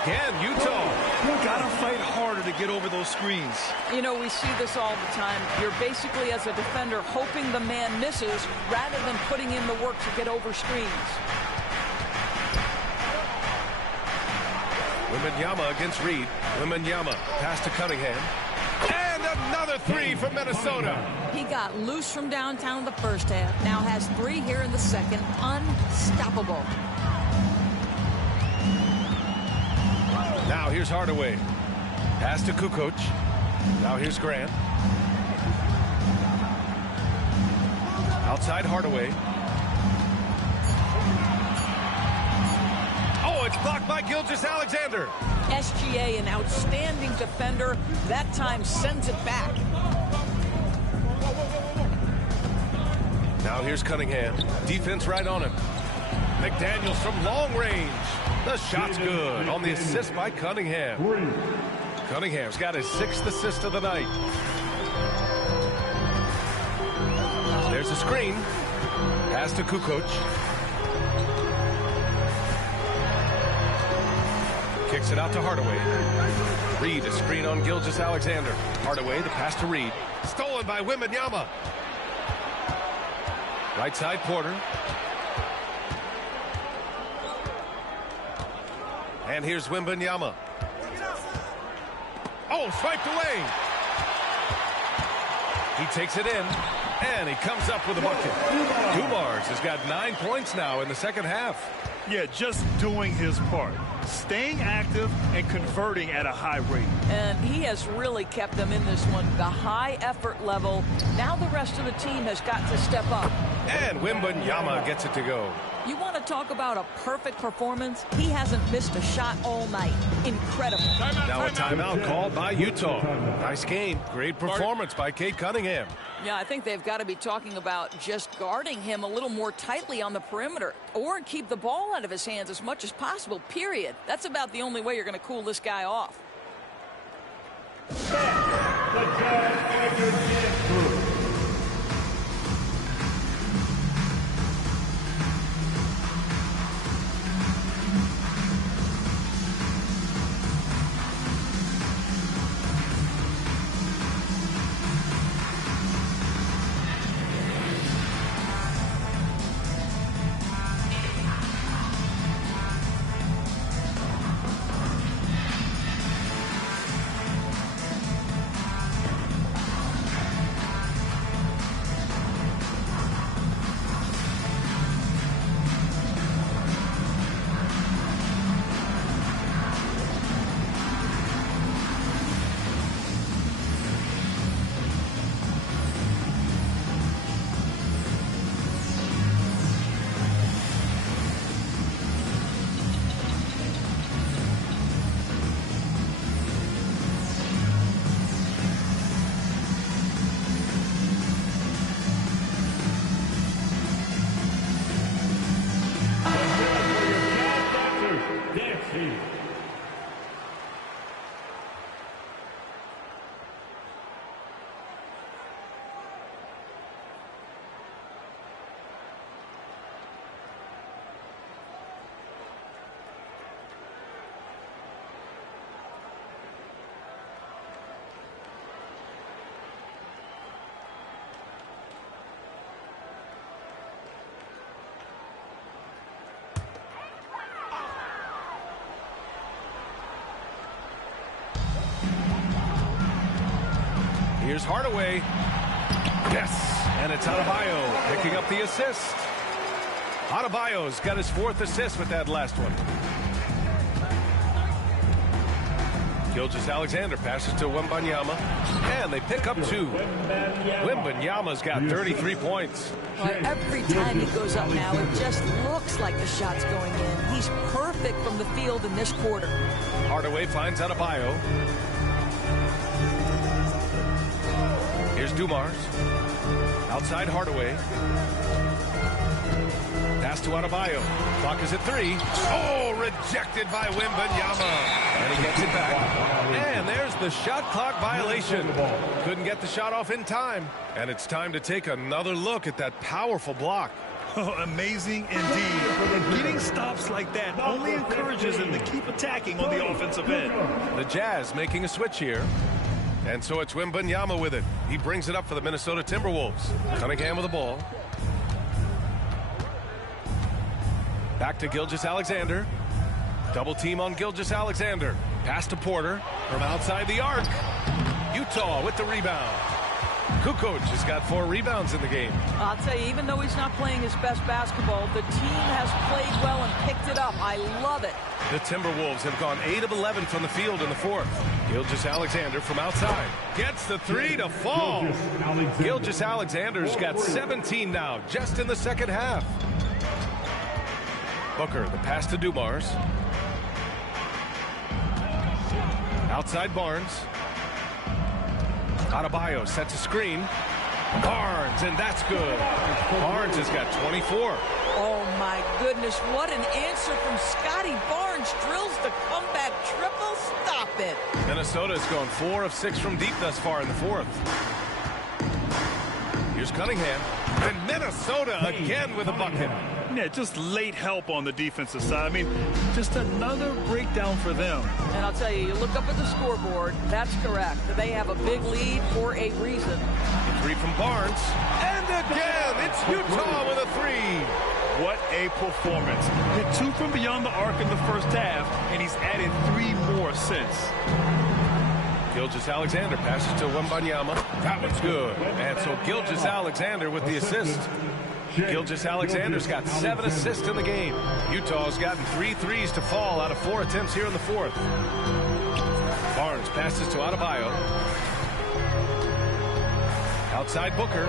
Again, Utah. You gotta fight harder to get over those screens. You know, we see this all the time. You're basically, as a defender, hoping the man misses rather than putting in the work to get over screens. Wembanyama against Reed. Wembanyama pass to Cunningham. And another 3 from Minnesota. He got loose from downtown in the first half. Now has 3 here in the second. Unstoppable. Now here's Hardaway. Pass to Kukoc. Now here's Grant. Outside Hardaway. It's blocked by Gilgeous-Alexander. SGA, an outstanding defender, that time sends it back. Now here's Cunningham. Defense right on him. McDaniels from long range. The shot's good on the assist by Cunningham. Cunningham's got his 6th assist of the night. There's a screen. Pass to Kukoc. Kicks it out to Hardaway. Reed, a screen on Gilgeous-Alexander. Hardaway, the pass to Reed. Stolen by Wembanyama. Right side, Porter. And here's Wembanyama. Oh, swiped away. He takes it in, and he comes up with a bucket. Dumars has got 9 points now in the second half. Yeah, just doing his part. staying active and converting at a high rate. And he has really kept them in this one. The high effort level. Now the rest of the team has got to step up. And Wembanyama gets it to go. You want to talk about a perfect performance? He hasn't missed a shot all night. Incredible. Now a timeout called by Utah. Nice game. Great performance by Cade Cunningham. Yeah, I think they've got to be talking about just guarding him a little more tightly on the perimeter or keep the ball out of his hands as much as possible, period. That's about the only way you're going to cool this guy off. Here's Hardaway. Yes, and it's Adebayo picking up the assist. Adebayo's got his 4th assist with that last one. Gilgeous-Alexander passes to Wembanyama, and they pick up 2. Wembanyama's got 33 points. Well, every time he goes up now, it just looks like the shot's going in. He's perfect from the field in this quarter. Hardaway finds Adebayo. Here's Dumars. Outside Hardaway. Pass to Adebayo. Clock is at 3. Oh, rejected by Wembanyama. And he gets it back. And there's the shot clock violation. Couldn't get the shot off in time. And it's time to take another look at that powerful block. Oh, amazing indeed. Getting stops like that only encourages him to keep attacking on the offensive end. The Jazz making a switch here. And so it's Wembanyama with it. He brings it up for the Minnesota Timberwolves. Cunningham with the ball. Back to Gilgeous-Alexander. Double team on Gilgeous-Alexander. Pass to Porter from outside the arc. Utah with the rebound. Kukoc has got 4 rebounds in the game. I'll tell you, even though he's not playing his best basketball, the team has played well and picked it up. I love it. The Timberwolves have gone 8 of 11 from the field in the 4th. Gilgeous-Alexander from outside. Gets the 3 to fall. Gilgeous-Alexander's got 17 now, just in the 2nd half. Booker, the pass to Dumars. Outside Barnes. Adebayo sets a screen. Barnes, and that's good. Barnes has got 24. Oh, my goodness. What an answer from Scotty Barnes. Drills the comeback triple. Stop it. Minnesota's gone 4 of 6 from deep thus far in the 4th. Here's Cunningham. And Minnesota again with a bucket. Yeah, just late help on the defensive side. I mean, just another breakdown for them. And I'll tell you, you look up at the scoreboard, that's correct. They have a big lead for a reason. 3 from Barnes. And again, it's Utah with a 3. What a performance. Hit 2 from beyond the arc in the 1st half, and he's added 3 more since. Gilgeous-Alexander passes to Wembanyama. That one's good. And so Gilgeous-Alexander with the assist. Gilgeous-Alexander's got 7 assists in the game. Utah's gotten 3 threes to fall out of 4 attempts here in the fourth. Barnes passes to Adebayo. Outside Booker.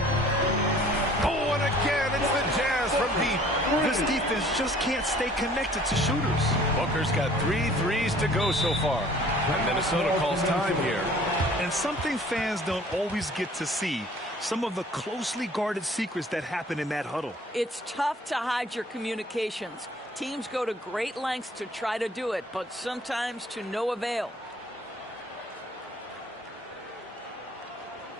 Oh, and again, it's the Jazz from deep. This defense just can't stay connected to shooters. Booker's got 3 threes to go so far. And Minnesota calls time here. And something fans don't always get to see, some of the closely guarded secrets that happen in that huddle. It's tough to hide your communications. Teams go to great lengths to try to do it, but sometimes to no avail.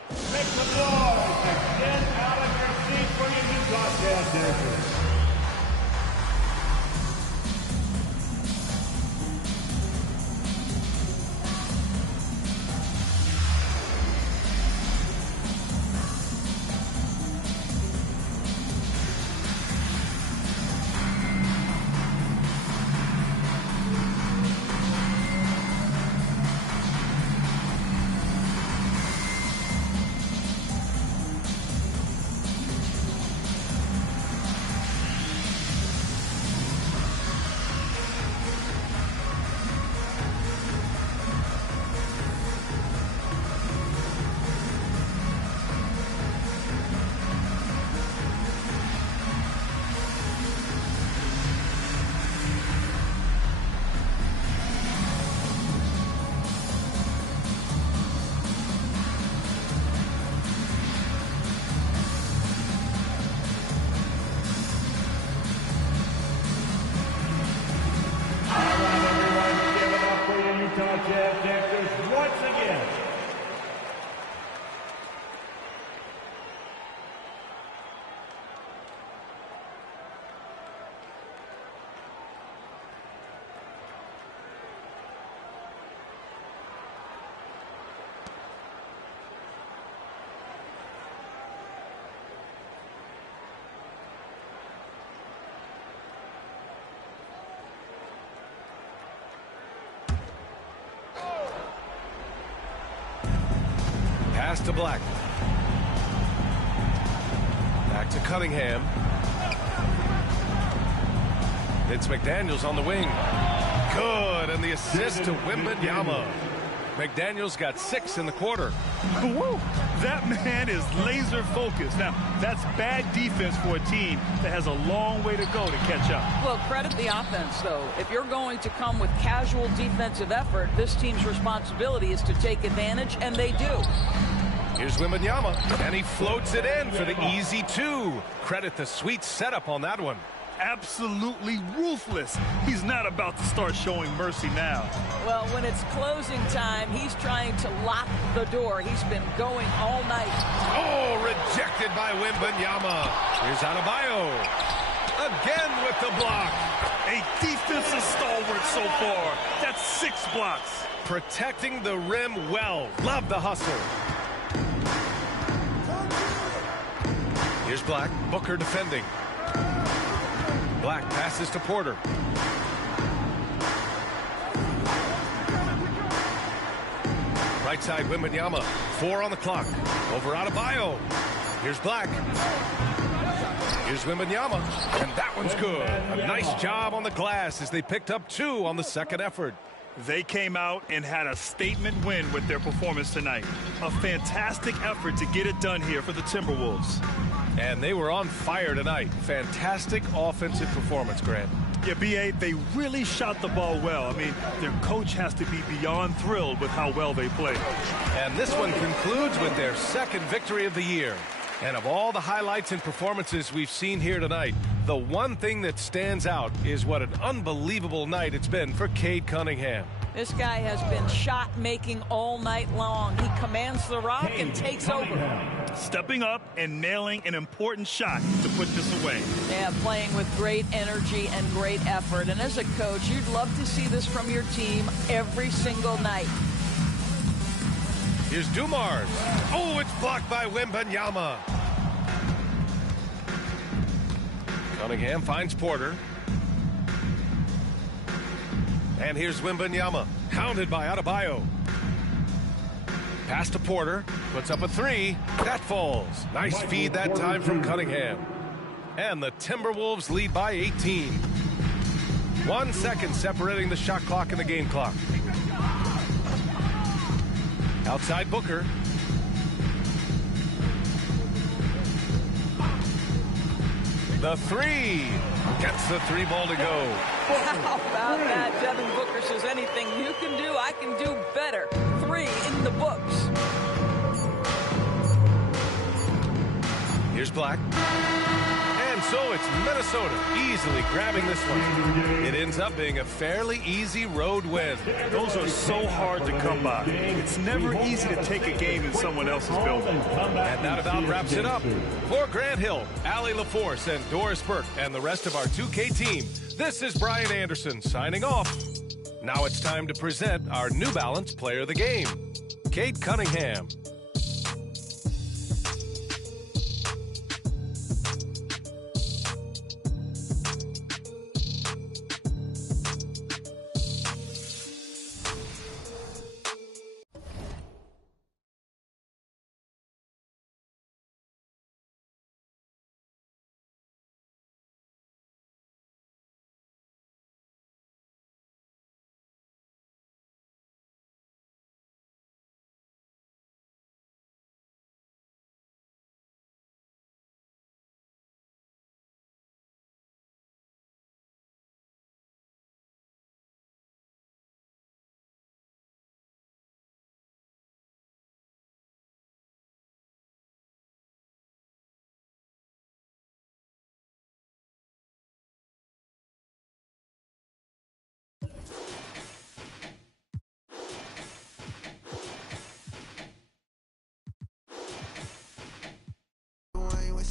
Make some noise and get out of your seat for your Utah Jazz dancers. Utah Jazz dancers once again. Pass to Black. Back to Cunningham. It's McDaniels on the wing. Good, and the assist to Wembanyama. McDaniels got 6 in the quarter. Woo! That man is laser focused. Now, that's bad defense for a team that has a long way to go to catch up. Well, credit the offense, though. If you're going to come with casual defensive effort, this team's responsibility is to take advantage, and they do. Here's Wembanyama, and he floats it in for the easy 2. Credit the sweet setup on that one. Absolutely ruthless. He's not about to start showing mercy now. Well, when it's closing time, he's trying to lock the door. He's been going all night. Oh, rejected by Wembanyama. Here's Adebayo. Again with the block. A defensive stalwart so far. That's 6 blocks. Protecting the rim well. Love the hustle. Here's Black. Booker defending. Black passes to Porter. Right side, Wembanyama. 4 on the clock. Over Adebayo. Here's Black. Here's Wembanyama. And that one's good. A nice job on the glass as they picked up 2 on the second effort. They came out and had a statement win with their performance tonight. A fantastic effort to get it done here for the Timberwolves. And they were on fire tonight. Fantastic offensive performance, Grant. Yeah, B.A., they really shot the ball well. I mean, their coach has to be beyond thrilled with how well they played. And this one concludes with their second victory of the year. And of all the highlights and performances we've seen here tonight, the one thing that stands out is what an unbelievable night it's been for Cade Cunningham. This guy has been shot-making all night long. He commands the rock and takes over. Stepping up and nailing an important shot to put this away. Yeah, playing with great energy and great effort. And as a coach, you'd love to see this from your team every single night. Here's Dumars. Oh, it's blocked by Wembanyama. Cunningham finds Porter. And here's Wembanyama, hounded by Adebayo. Pass to Porter, puts up a 3. That falls. Nice feed that time from Cunningham. And the Timberwolves lead by 18. 1 second separating the shot clock and the game clock. Outside Booker. The three. Gets the three ball to go. How about that? Devin Booker says anything you can do, I can do better. 3 in the books. Here's Black. And so it's Minnesota easily grabbing this one. It ends up being a fairly easy road win. Those are so hard to come by. It's never easy to take a game in someone else's building. And that about wraps it up. For Grant Hill, Allie LaForce, and Doris Burke, and the rest of our 2K team, this is Brian Anderson signing off. Now it's time to present our New Balance Player of the Game, Cade Cunningham.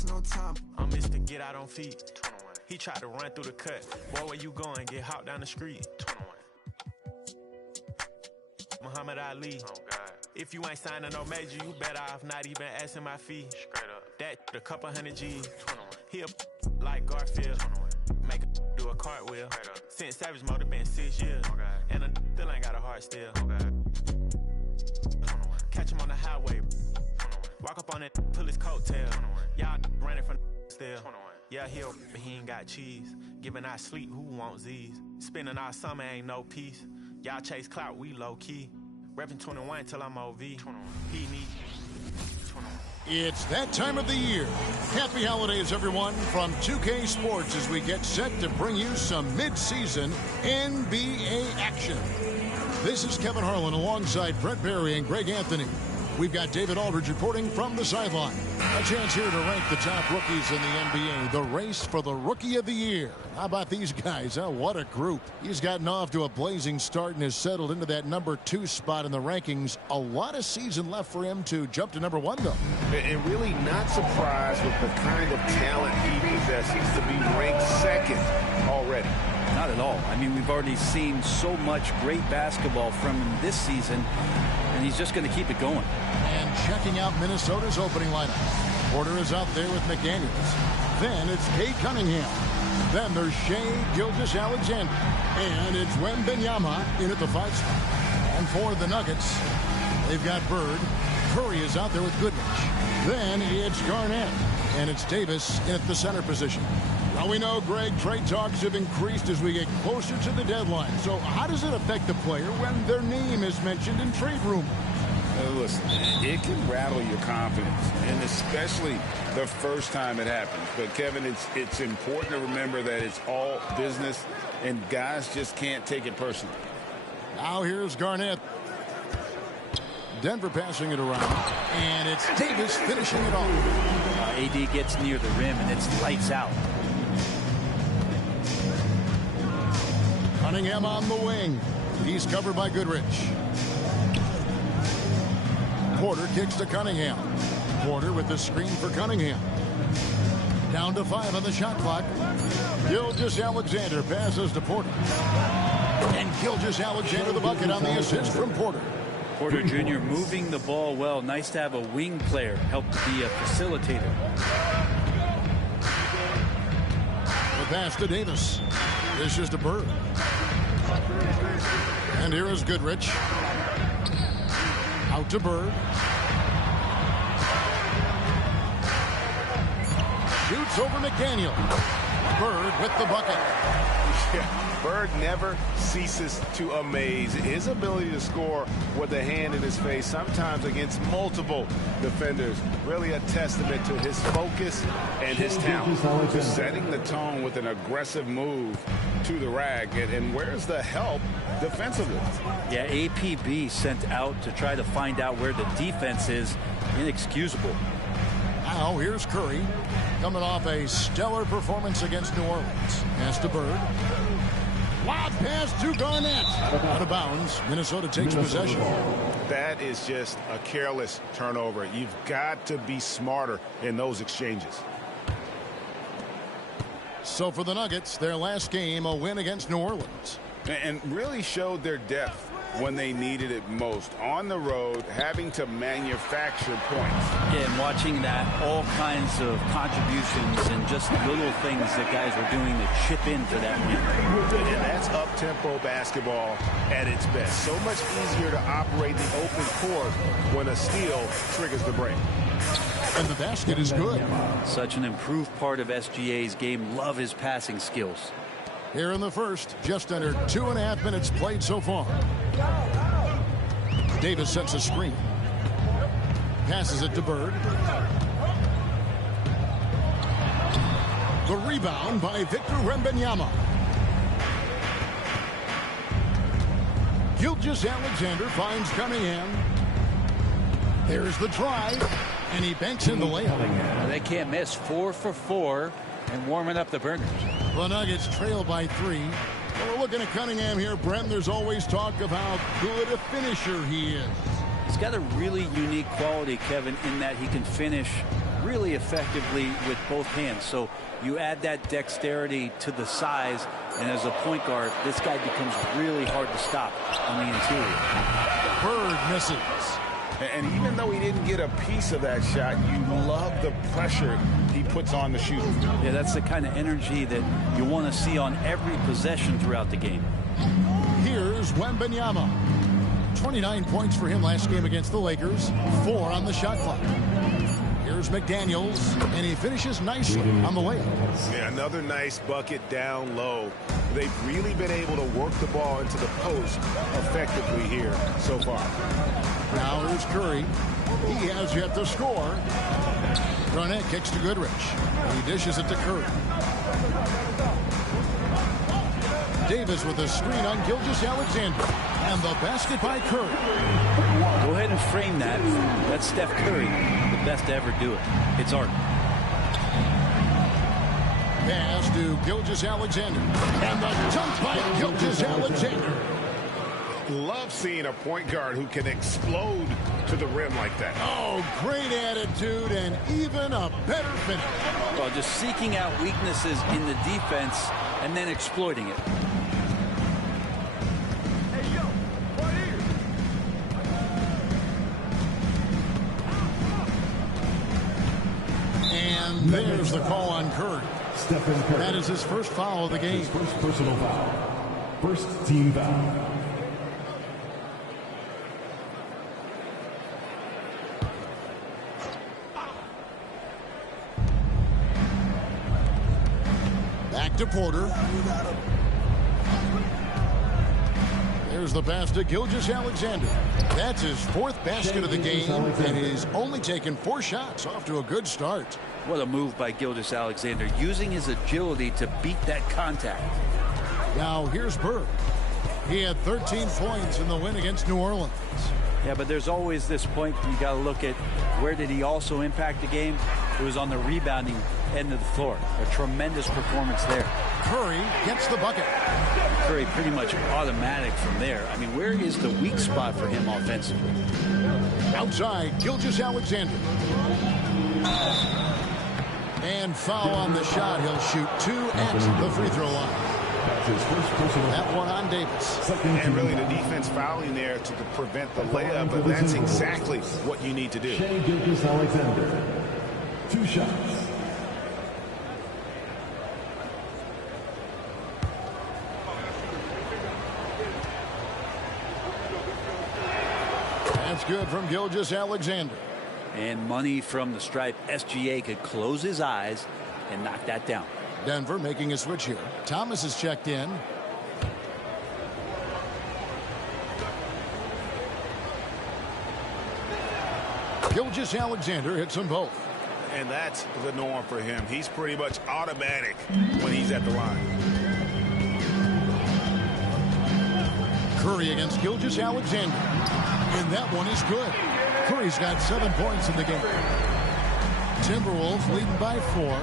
No time. I'm Mr. Get Out on Feet. 21. He tried to run through the cut. Boy, where you going? Get hopped down the street. 21. Muhammad Ali. Oh, God. If you ain't signing no major, you better off not even asking my fee. Straight up. That a couple hundred G's. 21. He a like Garfield. 21. Make a do a cartwheel. Since Savage Mode been 6 years. Oh, God. And I still ain't got a heart still. Oh, God. 21. Catch him on the highway. 21. Walk up on it, pull his coattail. 21. Y'all running from still. 21. Yeah, but he ain't got cheese. Giving out sleep, who wants these? Spending our summer ain't no peace. Y'all chase clout, we low key. Reppin' 21 till I'm OV. 21. He need 21. It's that time of the year. Happy holidays, everyone, from 2K Sports as we get set to bring you some mid-season NBA action. This is Kevin Harlan alongside Brett Barry and Greg Anthony. We've got David Aldridge reporting from the sideline. A chance here to rank the top rookies in the NBA. The race for the Rookie of the Year. How about these guys? Oh, what a group. He's gotten off to a blazing start and has settled into that #2 spot in the rankings. A lot of season left for him to jump to #1, though. And really not surprised with the kind of talent he possesses to be ranked second already. Not at all. I mean, we've already seen so much great basketball from him this season, and he's just going to keep it going. And checking out Minnesota's opening lineup. Porter is out there with McDaniels. Then it's Cade Cunningham. Then there's Shai Gilgeous-Alexander. And it's Wembanyama in at the 5 spot. And for the Nuggets, they've got Bird. Curry is out there with Goodrich. Then it's Garnett. And it's Davis in at the center position. Now we know, Greg, trade talks have increased as we get closer to the deadline. So how does it affect the player when their name is mentioned in trade rumors? Listen, it can rattle your confidence, and especially the first time it happens. But, Kevin, it's important to remember that it's all business, and guys just can't take it personally. Now here's Garnett. Denver passing it around, and it's Davis finishing it off. AD gets near the rim, and it's lights out. Cunningham on the wing. He's covered by Goodrich. Porter kicks to Cunningham. Porter with the screen for Cunningham. Down to 5 on the shot clock. Gilgeous-Alexander passes to Porter. And Gilgeous-Alexander the bucket on the assist from Porter. Porter Jr. moving the ball well. Nice to have a wing player help be a facilitator. The pass to Davis. This is to Bird. And here is Goodrich. Out to Bird. shoots over McDaniel. Bird with the bucket. Yeah, Bird never ceases to amaze. His ability to score with a hand in his face, sometimes against multiple defenders, really a testament to his focus and his talent. Just setting the tone with an aggressive move to the rack. And where's the help defensively? Yeah, APB sent out to try to find out where the defense is. Inexcusable. Now here's Curry, coming off a stellar performance against New Orleans. Pass to Bird. Wild pass to Garnett. Out of bounds. Minnesota takes possession. That is just a careless turnover. You've got to be smarter in those exchanges. So for the Nuggets, their last game, a win against New Orleans. And really showed their depth when they needed it most. On the road, having to manufacture points. Yeah, and watching that, all kinds of contributions and just little things that guys were doing to chip in for that win. And that's up-tempo basketball at its best. So much easier to operate the open court when a steal triggers the break. And the basket is good. Such an improved part of SGA's game. Love his passing skills. Here in the first, just under 2.5 minutes played so far. Davis sets a screen. Passes it to Bird. The rebound by Victor Wembanyama. Gilgeous-Alexander finds Cunningham. There's the drive, and he banks in the layup. They can't miss. 4 for 4 and warming up the burners. The Nuggets trail by 3. Well, we're looking at Cunningham here, Brent. There's always talk of how good a finisher he is. He's got a really unique quality, Kevin, in that he can finish really effectively with both hands. So you add that dexterity to the size, and as a point guard, this guy becomes really hard to stop on the interior. Bird misses. And even though he didn't get a piece of that shot, you love the pressure he puts on the shooter. Yeah, that's the kind of energy that you want to see on every possession throughout the game. Here's Wembanyama. 29 points for him last game against the Lakers. 4 on the shot clock. Here's McDaniels, and he finishes nicely on the layup. Yeah, another nice bucket down low. They've really been able to work the ball into the post effectively here so far. Now here's Curry. He has yet to score. Garnett kicks to Goodrich. He dishes it to Curry. Davis with a screen on Gilgeous-Alexander. And the basket by Curry. Go ahead and frame that. That's Steph Curry, the best to ever do it. It's art. Pass to Gilgeous-Alexander. And the dunk by Gilgeous-Alexander. Love seeing a point guard who can explode to the rim like that. Oh, great attitude and even a better finish. Well, just seeking out weaknesses in the defense and then exploiting it. And there's the call on Curry. That is his first foul of the game. His first personal foul. First team foul. Back to Porter. There's the pass to Gilgeous-Alexander. That's his 4th basket of the game, and he's only taken 4 shots. Off to a good start. What a move by Gilgeous-Alexander, using his agility to beat that contact. Now here's Bird. He had 13 points in the win against New Orleans. Yeah, but there's always this point you got to look at where did he also impact the game. It was on the rebounding end of the floor. A tremendous performance there. Curry gets the bucket. Curry pretty much automatic from there. I mean, where is the weak spot for him offensively? Outside, Gilgeous-Alexander. And foul on the shot. He'll shoot 2 at the free throw line. That one on Davis. And really the defense fouling there to prevent the layup, but that's exactly what you need to do. Gilgeous-Alexander. 2 shots. That's good from Gilgeous-Alexander. And money from the stripe. SGA could close his eyes and knock that down. Denver making a switch here. Thomas is checked in. Gilgeous-Alexander hits them both. And that's the norm for him. He's pretty much automatic when he's at the line. Curry against Gilgeous-Alexander. And that one is good. Curry's got 7 points in the game. Timberwolves leading by 4.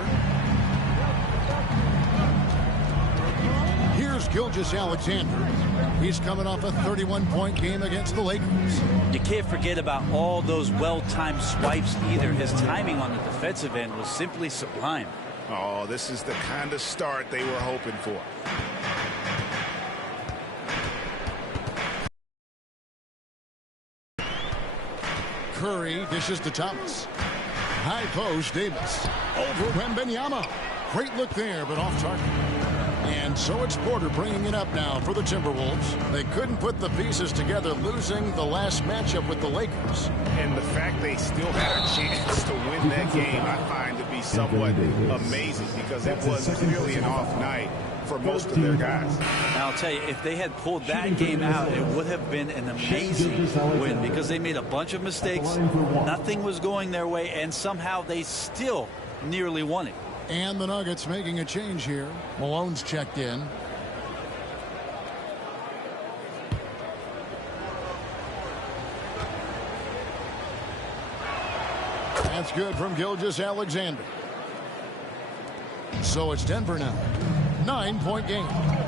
Here's Gilgeous-Alexander. He's coming off a 31-point game against the Lakers. You can't forget about all those well-timed swipes either. His timing on the defensive end was simply sublime. Oh, this is the kind of start they were hoping for. Curry dishes to Thomas. High post, Davis. Over Wembanyama. Great look there, but off target. And so it's Porter bringing it up now for the Timberwolves. They couldn't put the pieces together, losing the last matchup with the Lakers. And the fact they still had a chance to win that game, I find to be somewhat amazing, because it was clearly an off night for most of their guys. And I'll tell you, if they had pulled that game out, it would have been an amazing win, because they made a bunch of mistakes. Nothing was going their way, and somehow they still nearly won it. And the Nuggets making a change here. Malone's checked in. That's good from Gilgeous-Alexander. So it's Denver now. 9-point game.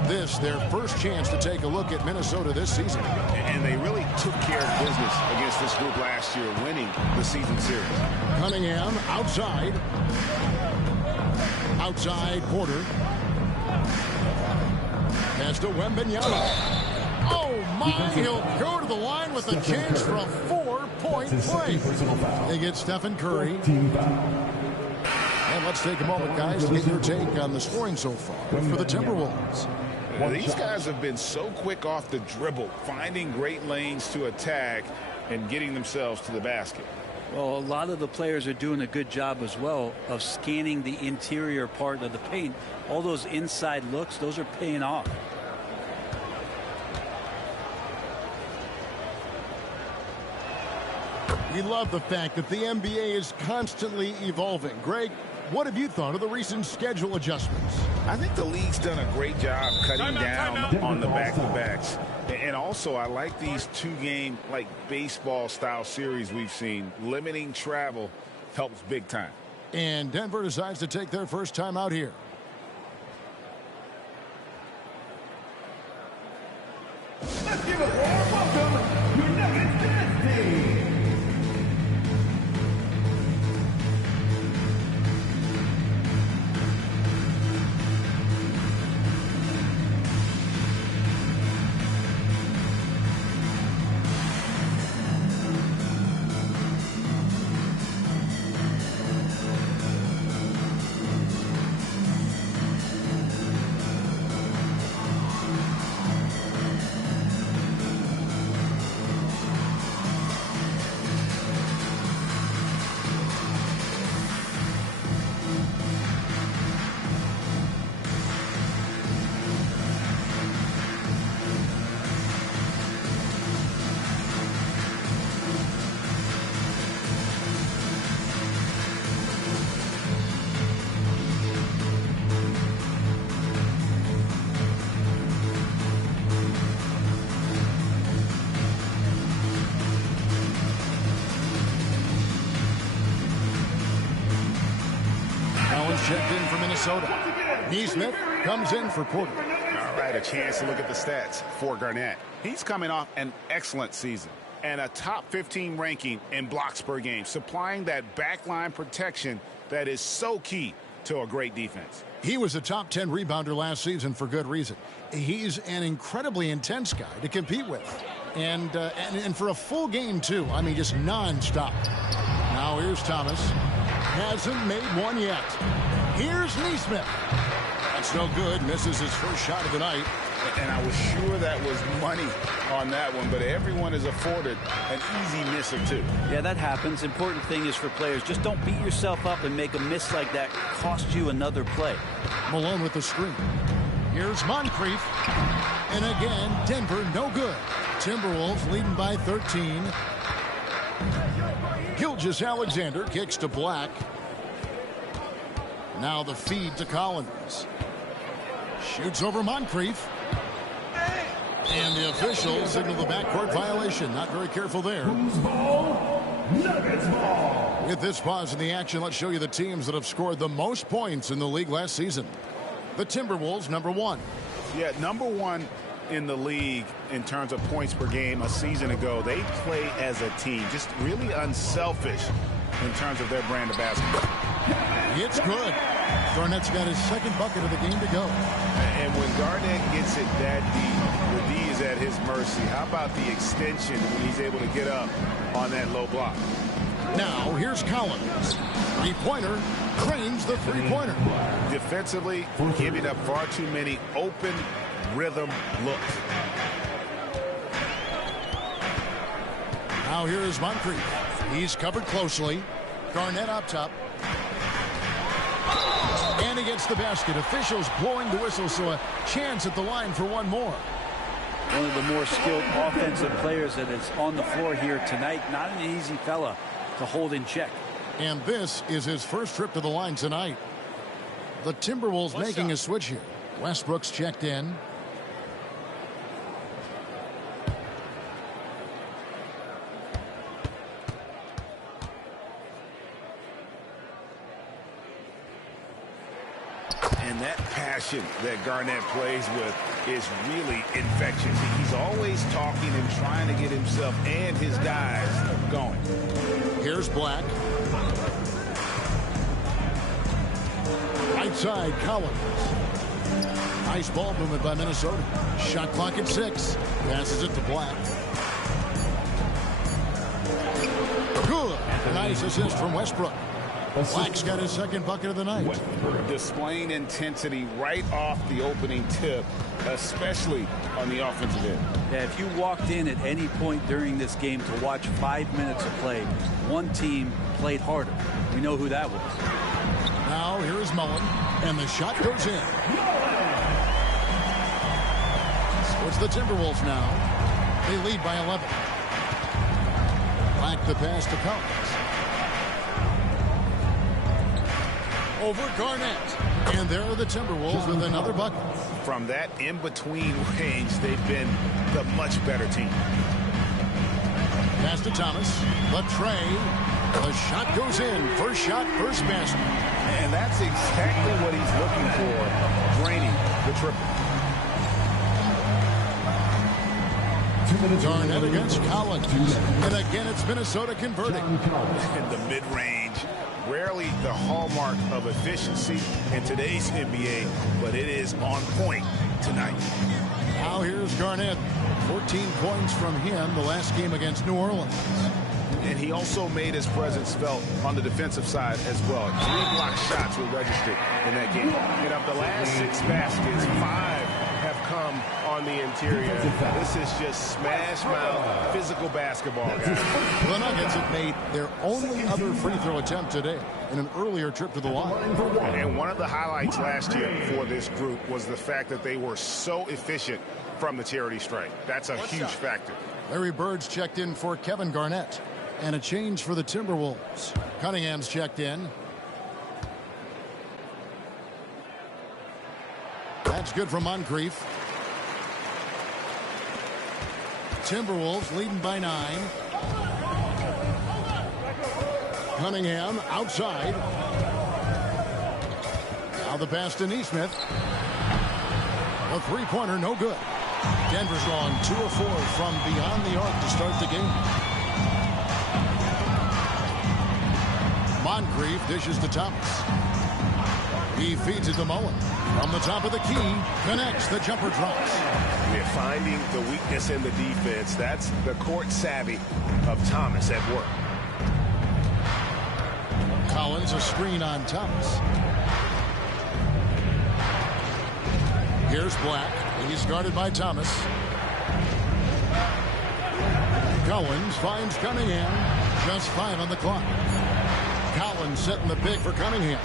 This their first chance to take a look at Minnesota this season. And they really took care of business against this group last year, winning the season series. Cunningham outside. Outside Porter. Pass to Wembanyama. Oh my, he'll go to the line with a chance for a 4-point play. They get Stephen Curry. And let's take a moment, guys, to get your take on the scoring so far for the Timberwolves. These guys have been so quick off the dribble, finding great lanes to attack and getting themselves to the basket. Well, a lot of the players are doing a good job as well of scanning the interior part of the paint. All those inside looks, those are paying off. We love the fact that the NBA is constantly evolving. Greg, what have you thought of the recent schedule adjustments? I think the league's done a great job cutting down on the back-to-backs. And also, I like these two-game, like baseball-style series we've seen. Limiting travel helps big time. And Denver decides to take their first time out here. Let's give a warm welcome to Nuggets Dynasty. Checked in for Minnesota. Nesmith comes in for Porter. All right, a chance to look at the stats for Garnett. He's coming off an excellent season and a top 15 ranking in blocks per game, supplying that backline protection that is so key to a great defense. He was a top 10 rebounder last season for good reason. He's an incredibly intense guy to compete with. And for a full game, too. I mean, just nonstop. Now here's Thomas. Hasn't made one yet. Here's Nesmith. Shot's no good. Misses his first shot of the night. And I was sure that was money on that one, but everyone is afforded an easy miss or two. Yeah, that happens. Important thing is for players, just don't beat yourself up and make a miss like that cost you another play. Malone with the screen. Here's Moncrief. And again, Denver no good. Timberwolves leading by 13. Gilgeous-Alexander kicks to Black. Now the feed to Collins. Shoots over Moncrief. And the officials signal the backcourt violation. Not very careful there. Who's ball? Nuggets ball. With this pause in the action, let's show you the teams that have scored the most points in the league last season. The Timberwolves, #1. Yeah, #1 in the league in terms of points per game a season ago. They play as a team, just really unselfish in terms of their brand of basketball. It's good. Garnett's got his second bucket of the game to go. And when Garnett gets it that deep, the D is at his mercy. How about the extension when he's able to get up on that low block? Now, here's Collins. Three-pointer. Cranes the three-pointer. Defensively, giving up far too many open rhythm looks. Now here is Moncrief. He's covered closely. Garnett up top. And he gets the basket. Officials blowing the whistle, so a chance at the line for one more. One of the more skilled offensive players that is on the floor here tonight. Not an easy fella to hold in check. And this is his first trip to the line tonight. The Timberwolves making a switch here. Westbrook's checked in. And that passion that Garnett plays with is really infectious. He's always talking and trying to get himself and his guys going. Here's Black. Right side, Collins. Nice ball movement by Minnesota. Shot clock at 6. Passes it to Black. Good. Nice assist from Westbrook. Black's got his second bucket of the night. Displaying intensity right off the opening tip, especially on the offensive end. Yeah, if you walked in at any point during this game to watch 5 minutes of play, one team played harder. We know who that was. Now here's Mullen, and the shot goes in. So it's the Timberwolves now. They lead by 11. Black the pass to Collins. Over Garnett. And there are the Timberwolves with another bucket. From that in-between range, they've been the much better team. Pass to Thomas. The tray. The shot goes in. First shot, first basket. And that's exactly what he's looking for, draining the triple. Garnett against Collins. And again, it's Minnesota converting. In the mid-range, rarely the hallmark of efficiency in today's NBA, but it is on point tonight. Now here's Garnett. 14 points from him the last game against New Orleans. And he also made his presence felt on the defensive side as well. 3 block shots were registered in that game. And of the last 6 baskets, 5 have come on the interior. This is just smash mouth physical basketball, guys. The Nuggets have made their only other free throw attempt today in an earlier trip to the line. And one of the highlights last year for this group was the fact that they were so efficient from the charity stripe. That's a huge factor. Larry Bird's checked in for Kevin Garnett. And a change for the Timberwolves. Cunningham's checked in. That's good from Moncrief. Timberwolves leading by 9. Cunningham outside. Now the pass to Nesmith. A three-pointer, no good. Denver's gone 2 of 4 from beyond the arc to start the game. Moncrief dishes to Thomas. He feeds it to Mullen. From the top of the key, connects, the jumper drops. They're finding the weakness in the defense. That's the court savvy of Thomas at work. Collins, a screen on Thomas. Here's Black. He's guarded by Thomas. Collins finds Cunningham. Just 5 on the clock. Collins setting the pick for Cunningham.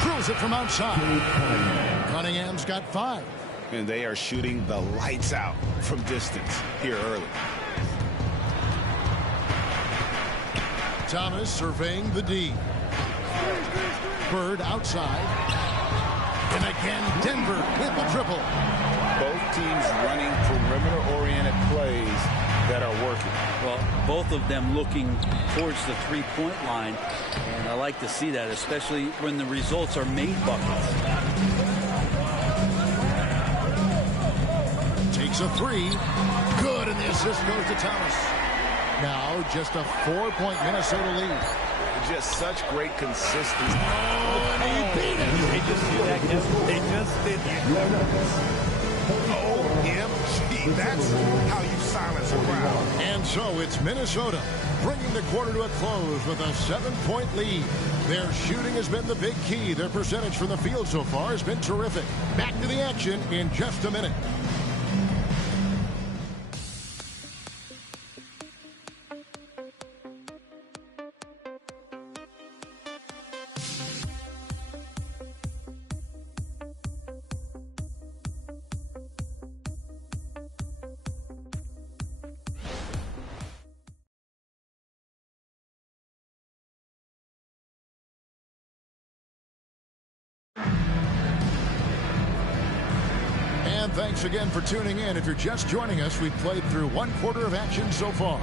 Throws it from outside. Cunningham's got 5. And they are shooting the lights out from distance here early. Thomas surveying the D. Bird outside. And again, Denver with the triple. Both teams running perimeter-oriented plays that are working. Well, both of them looking towards the three-point line, and I like to see that, especially when the results are made buckets. Takes a 3. Good, and the assist goes to Thomas. Now just a 4-point Minnesota lead. Just such great consistency. Oh, and he beat it. They just did that. They just did that. OMG, that's how you silence a crowd. And so it's Minnesota bringing the quarter to a close with a 7-point lead. Their shooting has been the big key. Their percentage from the field so far has been terrific. Back to the action in just a minute. Thanks again for tuning in. If you're just joining us, we've played through 1/4 of action so far.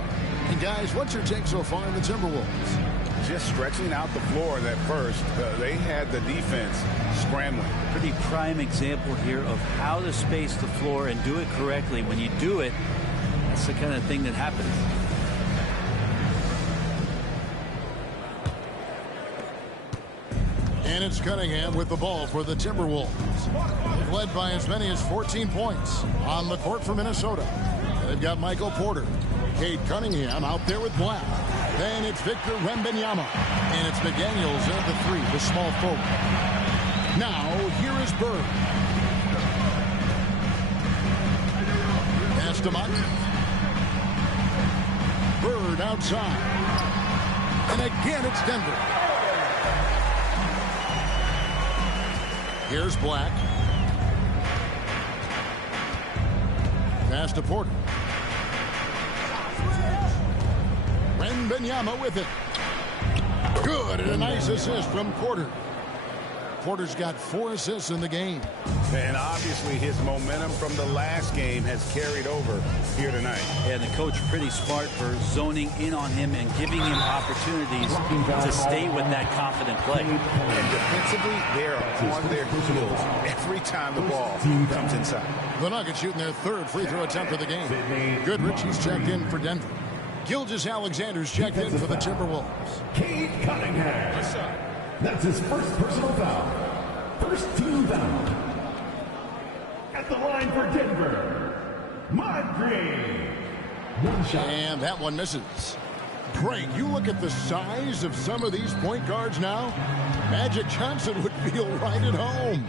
And guys, what's your take so far in the Timberwolves? Just stretching out the floor that first. They had the defense scrambling. Pretty prime example here of how to space the floor and do it correctly. When you do it, that's the kind of thing that happens. And it's Cunningham with the ball for the Timberwolves. They've led by as many as 14 points on the court for Minnesota. They've got Michael Porter. Cade Cunningham out there with Black. Then it's Victor Wembanyama. And it's McDaniels at the 3, the small forward. Now, here is Bird. Pass to Monk. Bird outside. And again, it's Denver. Here's Black. Pass to Porter. Wembanyama with it. Good, and a nice assist from Porter. Porter's got 4 assists in the game. And obviously his momentum from the last game has carried over here tonight. And the coach pretty smart for zoning in on him and giving him opportunities to stay with that confident play. And defensively, they're on their heels every time the ball comes inside. The Nuggets shooting their 3rd free throw attempt of the game. Goodrich, he's checked in for Denver. Gilgeous-Alexander's checked in for the Timberwolves. Cade Cunningham. That's his first personal foul. First team foul. At the line for Denver, Moncrief. One shot. And that one misses. Greg, you look at the size of some of these point guards now. Magic Johnson would feel right at home.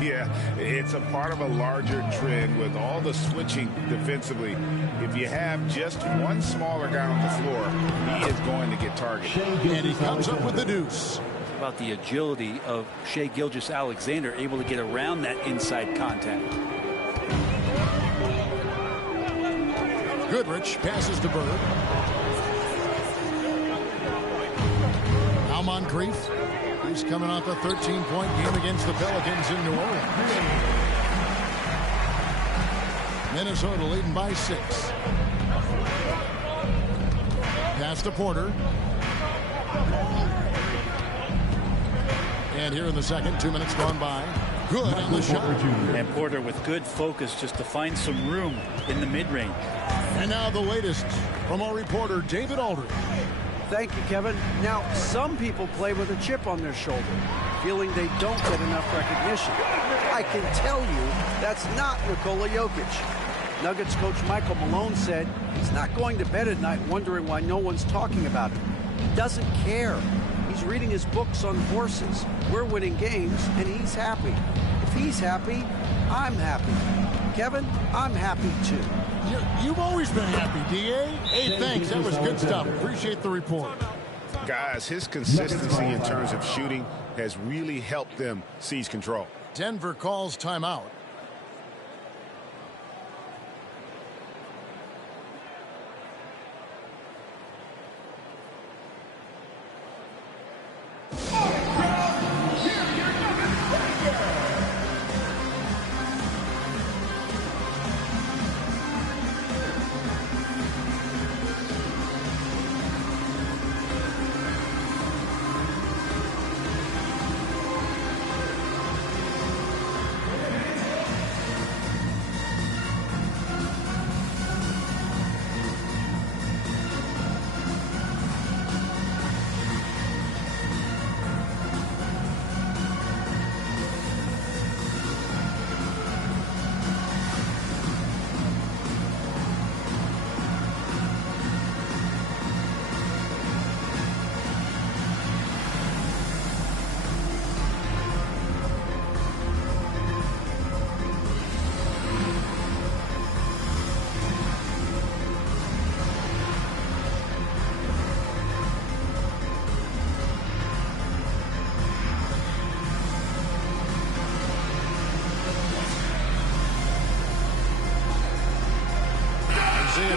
Yeah, it's a part of a larger trend with all the switching defensively. If you have just one smaller guy on the floor, he is going to get targeted. And he comes up with the deuce. About the agility of Shai Gilgeous-Alexander, able to get around that inside contact. Goodrich passes to Bird. Now Moncrief. He's coming off a 13-point game against the Pelicans in New Orleans. Minnesota leading by 6. Pass to Porter. And here in the second, 2 minutes gone by. Good on the shot. And Porter with good focus just to find some room in the mid-range. And now the latest from our reporter, David Aldridge. Thank you, Kevin. Now, some people play with a chip on their shoulder, feeling they don't get enough recognition. I can tell you that's not Nikola Jokic. Nuggets coach Michael Malone said he's not going to bed at night wondering why no one's talking about it. He doesn't care. He's reading his books on horses. We're winning games, and he's happy. If he's happy, I'm happy. Kevin, I'm happy too. You've always been happy, D.A. Hey, thanks. That was good stuff. Appreciate the report. Guys, his consistency in terms of shooting has really helped them seize control. Denver calls timeout.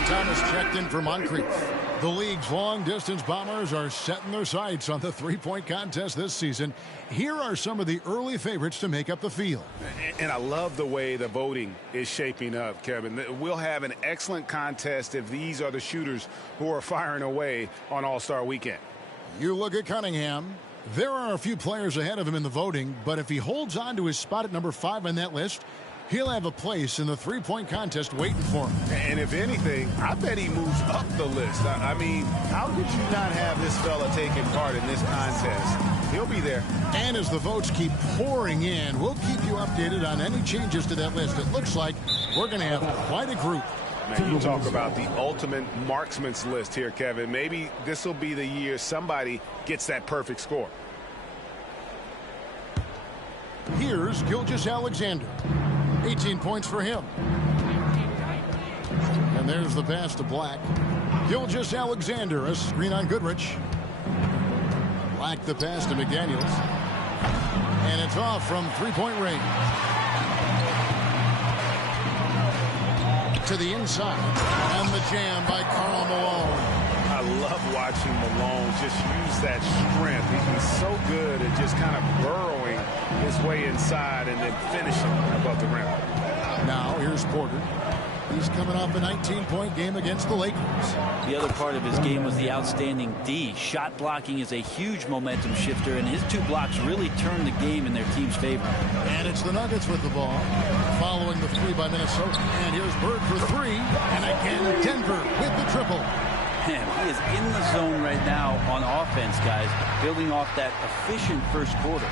Thomas checked in for Moncrief. The league's long-distance bombers are setting their sights on the three-point contest this season. Here are some of the early favorites to make up the field. And I love the way the voting is shaping up, Kevin. We'll have an excellent contest if these are the shooters who are firing away on All-Star Weekend. You look at Cunningham. There are a few players ahead of him in the voting, but if he holds on to his spot at number 5 on that list, he'll have a place in the three-point contest waiting for him. And if anything, I bet he moves up the list. I mean, how could you not have this fella taking part in this contest? He'll be there. And as the votes keep pouring in, we'll keep you updated on any changes to that list. It looks like we're going to have quite a group. Man, you talk about the ultimate marksman's list here, Kevin. Maybe this will be the year somebody gets that perfect score. Here's Gilgeous-Alexander. 18 points for him. And there's the pass to Black. Gilgeous-Alexander, a screen on Goodrich. Black the pass to McDaniels. And it's off from three-point range. To the inside. And the jam by Karl Malone. I love watching Malone just use that strength. He's so good at just kind of burrowing his way inside and then finishing above the rim. Now here's Porter. He's coming off a 19-point game against the Lakers. The other part of his game was the outstanding D. Shot blocking is a huge momentum shifter, and his 2 blocks really turned the game in their team's favor. And it's the Nuggets with the ball, following the 3 by Minnesota. And here's Bird for 3, and again Denver with the triple. Man, he is in the zone right now on offense, guys, building off that efficient first quarter.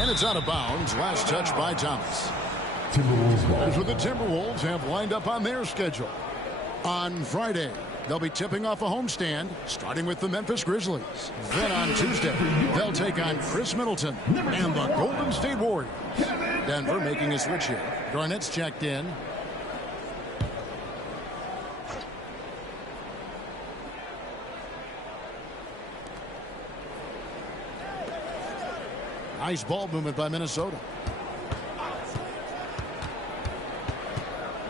And it's out of bounds. Last touch by Thomas. Here's what the Timberwolves have lined up on their schedule. On Friday, they'll be tipping off a homestand, starting with the Memphis Grizzlies. Then on Tuesday, they'll take on Chris Middleton and the Golden State Warriors. Denver making a switch here. Garnett's checked in. Nice ball movement by Minnesota.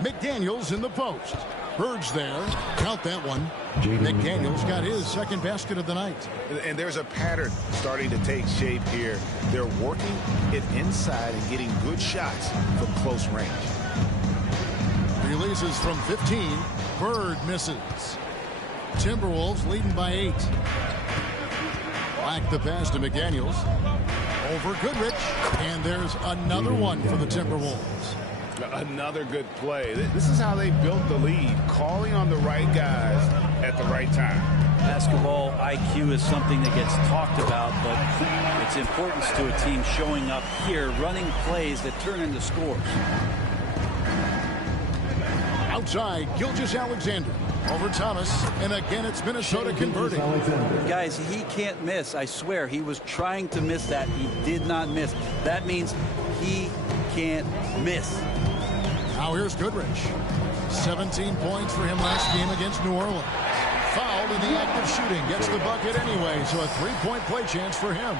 McDaniels in the post. Bird's there. Count that one. McDaniels got his second basket of the night. And there's a pattern starting to take shape here. They're working it inside and getting good shots from close range. Releases from 15. Bird misses. Timberwolves leading by 8. Black the pass to McDaniels. Over Goodrich. And there's another one for the Timberwolves. Another good play. This is how they built the lead, calling on the right guys at the right time. Basketball IQ is something that gets talked about, but its importance to a team showing up here, running plays that turn into scores. outside. Gilgeous-Alexander over Thomas. And again, it's Minnesota converting. Guys, he can't miss. I swear, he was trying to miss that. He did not miss. That means he can't miss. Now here's Goodrich. 17 points for him last game against New Orleans. Fouled in the act of shooting. Gets the bucket anyway, so a three-point play chance for him.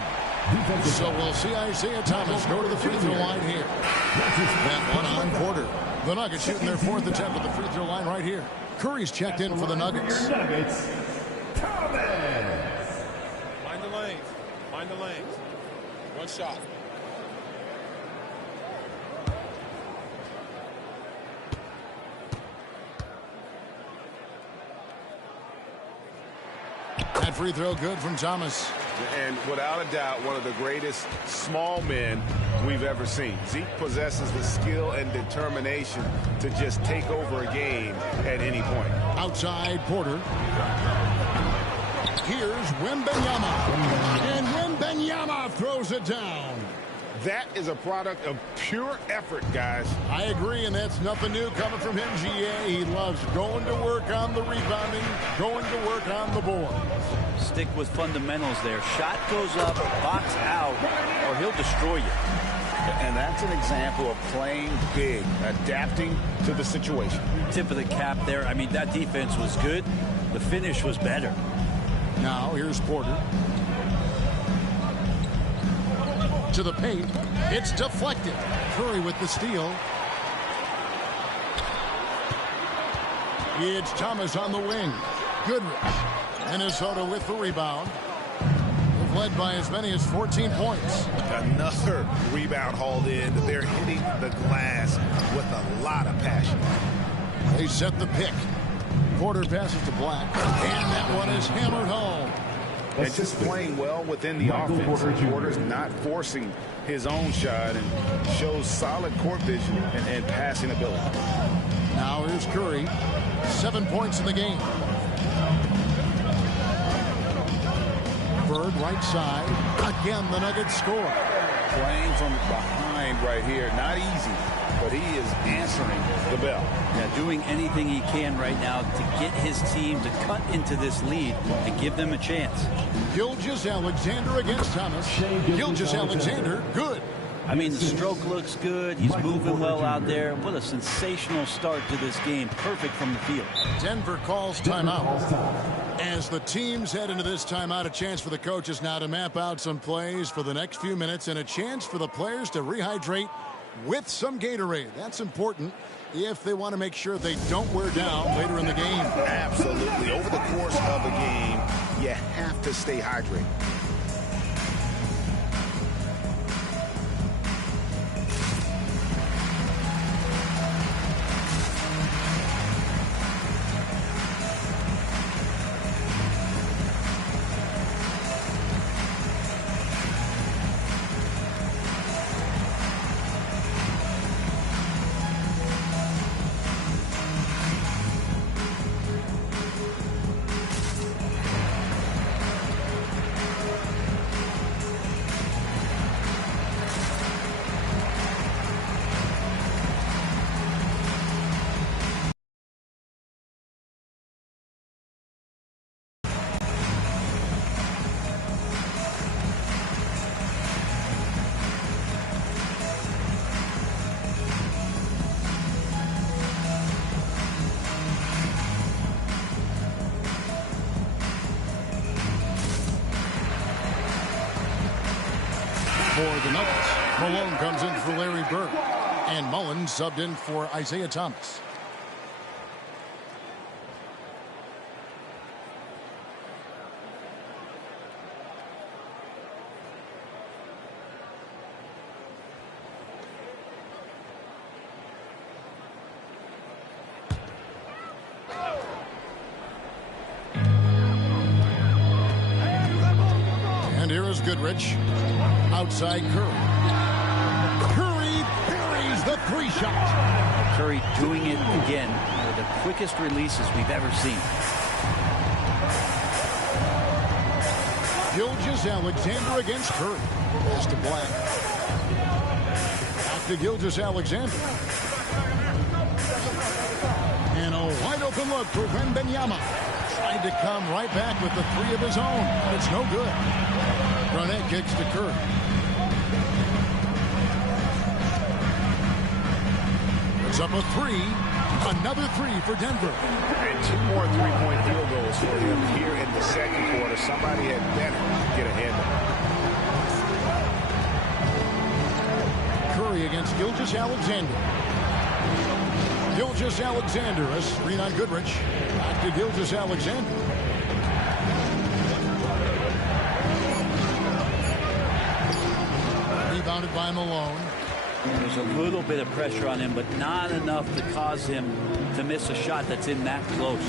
So we'll see Isaiah Thomas go to the free throw line here. That one on Porter. The Nuggets shooting their fourth attempt at the free throw line right here. Curry's checked in for the Nuggets. Nuggets, Thomas. Find the lanes. Find the lanes. One shot. That free throw good from Thomas. And without a doubt, one of the greatest small men we've ever seen. Zeke possesses the skill and determination to just take over a game at any point. Outside Porter. Here's Wembanyama. And Wembanyama throws it down. That is a product of pure effort, guys. I agree, and that's nothing new coming from him, GA. He loves going to work on the rebounding, going to work on the board. Stick with fundamentals there. Shot goes up, box out, or he'll destroy you. And that's an example of playing big, adapting to the situation. Tip of the cap there. I mean, that defense was good. The finish was better. Now, here's Porter. To the paint. It's deflected. Curry with the steal. It's Thomas on the wing. Goodrich. Minnesota with the rebound. They've led by as many as 14 points. Another rebound hauled in. They're hitting the glass with a lot of passion. They set the pick. Porter passes to Black. And that one is hammered home. And just playing well within the offense. Porter's not forcing his own shot and shows solid court vision and passing ability. Now here's Curry. 7 points in the game. Bird right side. Again, the Nuggets score. Playing from behind right here. Not easy, but he is answering the bell. Yeah, doing anything he can right now to get his team to cut into this lead and give them a chance. Gilgeous-Alexander against Thomas. Gilgeous-Alexander, good. I mean, the stroke looks good. He's moving well out there. What a sensational start to this game. Perfect from the field. Denver calls timeout. As the teams head into this timeout, a chance for the coaches now to map out some plays for the next few minutes and a chance for the players to rehydrate with some Gatorade. That's important if they want to make sure they don't wear down later in the game. Absolutely. Over the course of a game, you have to stay hydrated. For the Nuggets, Malone comes in for Larry Bird. And Mullen subbed in for Isaiah Thomas. And here is Goodrich. Outside Curry. Curry parries the three shot. Curry doing it again. One of the quickest releases we've ever seen. Gilgeous-Alexander against Curry. Pass to Black. Back to Gilgeous-Alexander. Open look for Wembanyama. Tried to come right back with the three of his own. It's no good. Garnett kicks to Curry. It's up a three. Another three for Denver. And 2 more three-point field goals for him here in the second quarter. Somebody had better get a handle. Curry against Gilgeous-Alexander. Gilgeous-Alexander, a screen on Goodrich. Back to Gilgeous-Alexander. Rebounded by Malone. There's a little bit of pressure on him, but not enough to cause him to miss a shot that's in that close.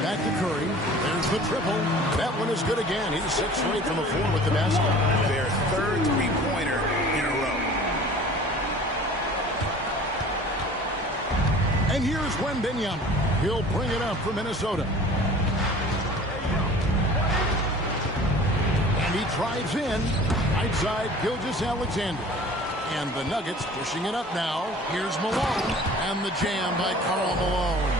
Back to Curry. There's the triple. That one is good again. He's 6 straight from the floor with the basket. Their third three-pointer in a row. And here's Wembanyama. He'll bring it up for Minnesota. And he drives in. Right side, Gilgeous-Alexander. And the Nuggets pushing it up now. Here's Malone. And the jam by Karl Malone.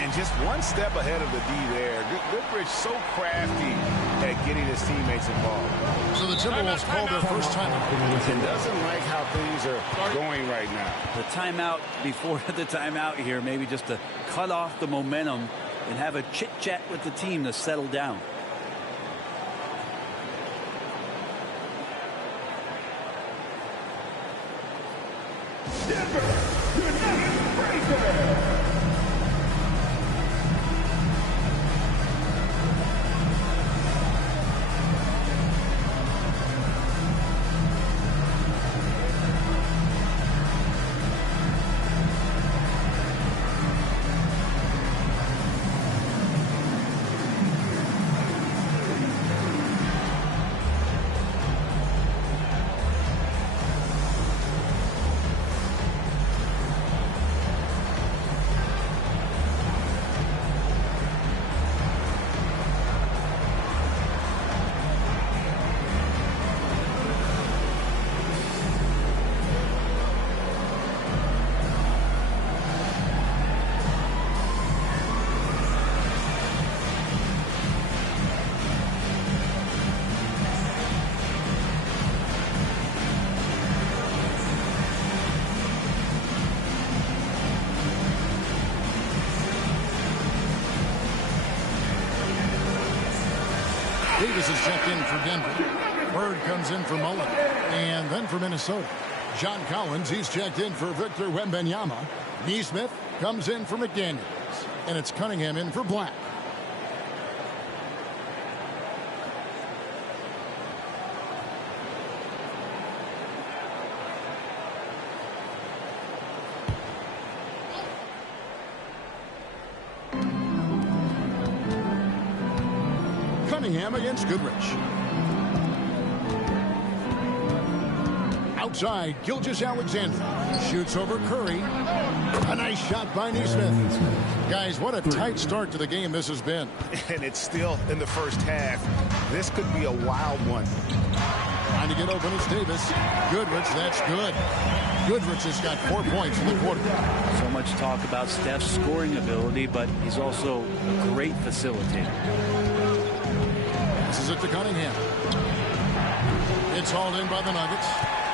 And just one step ahead of the D there. Goodrich so crafty at getting his teammates involved. So the Timberwolves call their first timeout. And doesn't like how things are going right now. The timeout before the timeout here, maybe just to cut off the momentum and have a chit-chat with the team to settle down. Denver, the Nuggets breaker. Davis is checked in for Denver. Bird comes in for Mullen. And then for Minnesota, John Collins, he's checked in for Victor Wembanyama. Neesmith comes in for McDaniels. And it's Cunningham in for Black. Cunningham against Goodrich. Outside, Gilgeous-Alexander shoots over Curry. A nice shot by Neesmith. Guys, what a tight start to the game this has been. And it's still in the first half. This could be a wild one. Trying to get open is Davis. Goodrich, that's good. Goodrich has got 4 points in the quarter. So much talk about Steph's scoring ability, but he's also a great facilitator. This is it to Cunningham. It's hauled in by the Nuggets.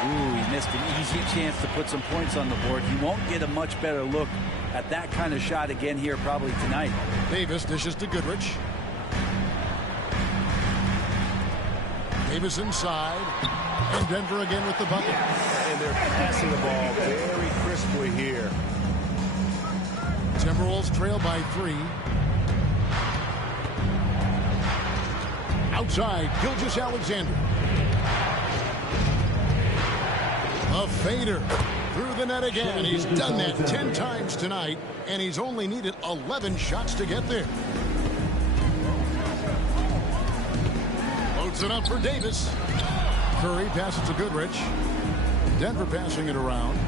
Ooh, he missed an easy chance to put some points on the board. He won't get a much better look at that kind of shot again here probably tonight. Davis dishes to Goodrich. Davis inside. And Denver again with the bucket. And they're passing the ball very crisply here. Timberwolves trail by 3. Outside, Gilgeous-Alexander. A fader through the net again. He's done that 10 times tonight, and he's only needed 11 shots to get there. Loads it up for Davis. Curry passes to Goodrich. Denver passing it around.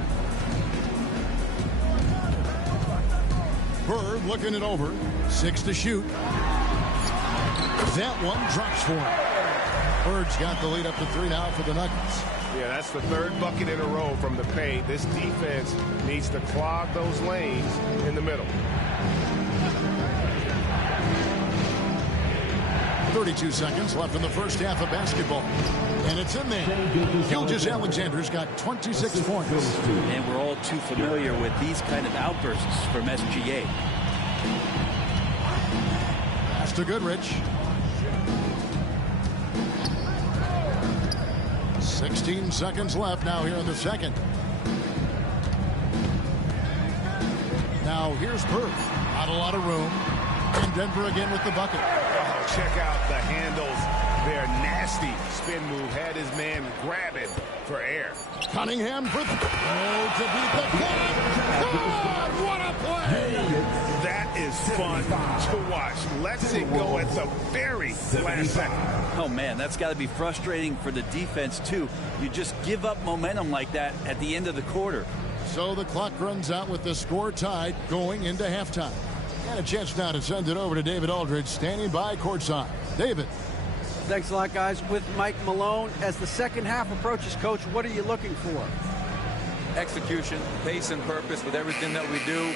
Bird looking it over. 6 to shoot. That one drops for him. Bird's got the lead up to 3 now for the Nuggets. Yeah, that's the third bucket in a row from the paint. This defense needs to clog those lanes in the middle. 32 seconds left in the first half of basketball. And it's in there. Gilgeous-Alexander's got 26 points. And we're all too familiar with these kind of outbursts from SGA. Pass to Goodrich. 16 seconds left now here in the second. Now here's Berg. Not a lot of room. And Denver again with the bucket. Oh, check out the handles. They're nasty. Spin move. Had his man grabbing for air. Cunningham for to beat the clock. God, what a play! That is fun to watch. Lets it go at the very last second. Oh, man, that's got to be frustrating for the defense, too. You just give up momentum like that at the end of the quarter. So the clock runs out with the score tied going into halftime. And a chance now to send it over to David Aldridge, standing by courtside. David. Thanks a lot, guys. With Mike Malone, as the second half approaches, Coach, what are you looking for? Execution, pace, and purpose with everything that we do,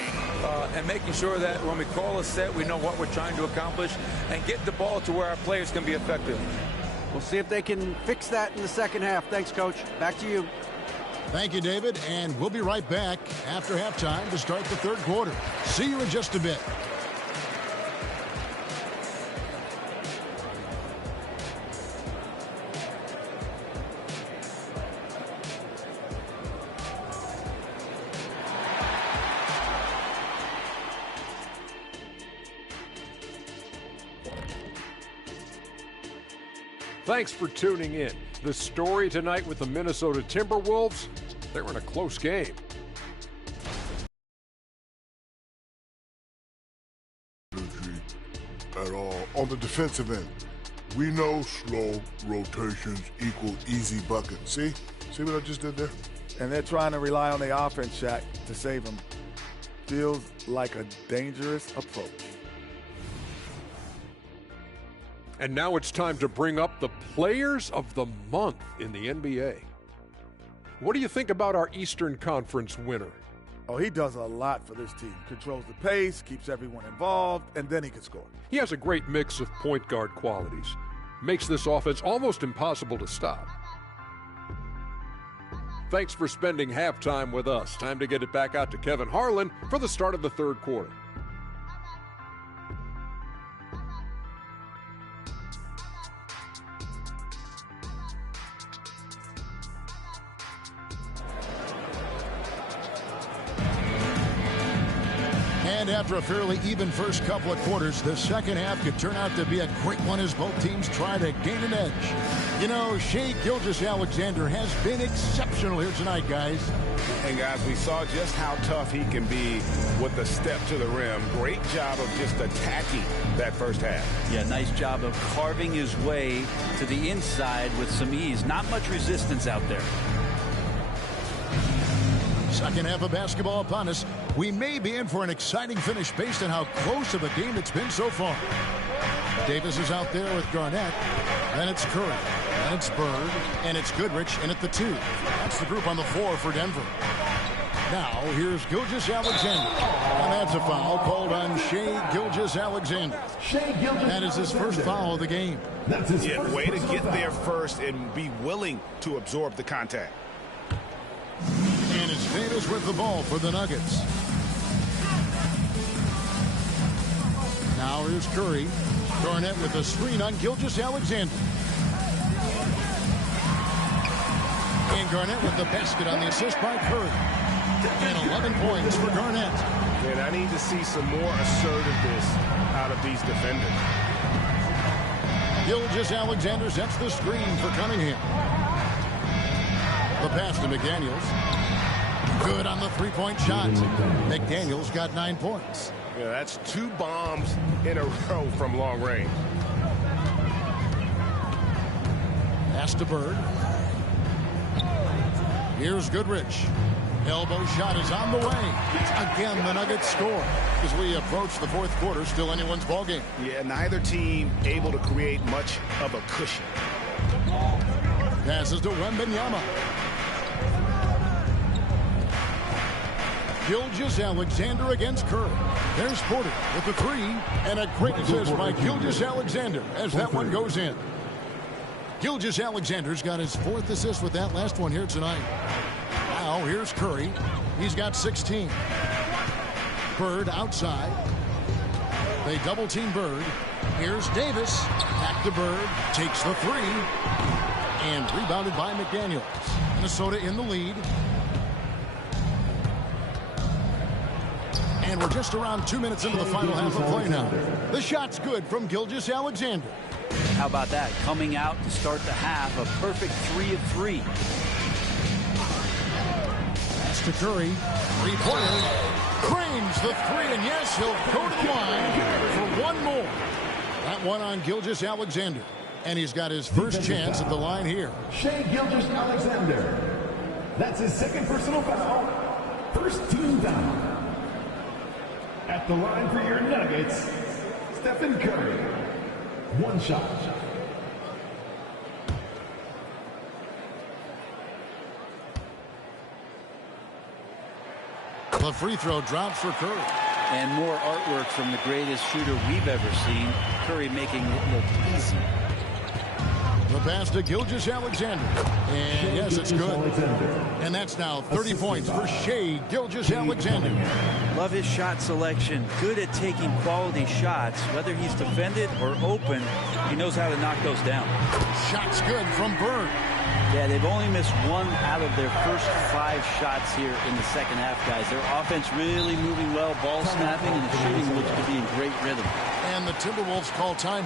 and making sure that when we call a set, we know what we're trying to accomplish and get the ball to where our players can be effective. We'll see if they can fix that in the second half. Thanks, Coach. Back to you. Thank you, David, and we'll be right back after halftime to start the third quarter. See you in just a bit. Thanks for tuning in. The story tonight with the Minnesota Timberwolves, they're in a close game. At all. On the defensive end, we know slow rotations equal easy buckets. See what I just did there? And they're trying to rely on the offense, Shaq, to save them. Feels like a dangerous approach. And now it's time to bring up the Players of the Month in the NBA. What do you think about our Eastern Conference winner? Oh, he does a lot for this team. Controls the pace, keeps everyone involved, and then he can score. He has a great mix of point guard qualities. Makes this offense almost impossible to stop. Thanks for spending halftime with us. Time to get it back out to Kevin Harlan for the start of the third quarter. And after a fairly even first couple of quarters, the second half could turn out to be a great one as both teams try to gain an edge. You know, Shai Gilgeous-Alexander has been exceptional here tonight, guys. And, guys, we saw just how tough he can be with the step to the rim. Great job of just attacking that first half. Yeah, nice job of carving his way to the inside with some ease. Not much resistance out there. Second half of basketball upon us. We may be in for an exciting finish based on how close of a game it's been so far. Davis is out there with Garnett. Then it's Curry. Then it's Bird. And it's Goodrich in at the 2. That's the group on the floor for Denver. Now, here's Gilgeous-Alexander. And that's a foul called on Shai Gilgeous-Alexander. That is his first foul of the game. Yeah, way to get there first and be willing to absorb the contact. And it's Davis with the ball for the Nuggets. Now here's Curry. Garnett with a screen on Gilgeous-Alexander. And Garnett with the basket on the assist by Curry. And 11 points for Garnett. Man, I need to see some more assertiveness out of these defenders. Gilgeous-Alexander sets the screen for Cunningham. The pass to McDaniels. Good on the three-point shot. McDaniels got 9 points. Yeah, that's 2 bombs in a row from long range. Pass to Bird. Here's Goodrich. Elbow shot is on the way. Again, the Nuggets score. As we approach the fourth quarter, still anyone's ballgame. Yeah, neither team able to create much of a cushion. Passes to Wembanyama. Gilgeous-Alexander against Curry. There's Porter with the three, and a great assist by Gilgeous-Alexander as that one goes in. Gilgeous-Alexander's got his 4th assist with that last one here tonight. Now here's Curry. He's got 16. Bird outside. They double team Bird. Here's Davis. Back to Bird. Takes the three. And rebounded by McDaniels. Minnesota in the lead. And we're just around 2 minutes into the final half of play now. The shot's good from Gilgeous-Alexander. How about that? Coming out to start the half, a perfect 3 of 3. That's to Curry. Three-pointer. Cranes the three, and yes, he'll go to the line for one more. That one on Gilgeous-Alexander. And he's got his first chance at the line here. Shai Gilgeous-Alexander. That's his 2nd personal foul. First team down. At the line for your Nuggets, Stephen Curry. One shot. The free throw drops for Curry. And more artwork from the greatest shooter we've ever seen. Curry making it look easy. The pass to Gilgeous-Alexander. And yes, it's good. And that's now 30 points for Shai Gilgeous-Alexander. Love his shot selection. Good at taking quality shots. Whether he's defended or open, he knows how to knock those down. Shot's good from Bird. Yeah, they've only missed 1 out of their first 5 shots here in the second half, guys. Their offense really moving well, ball snapping, and the shooting looks to be in great rhythm. And the Timberwolves call time.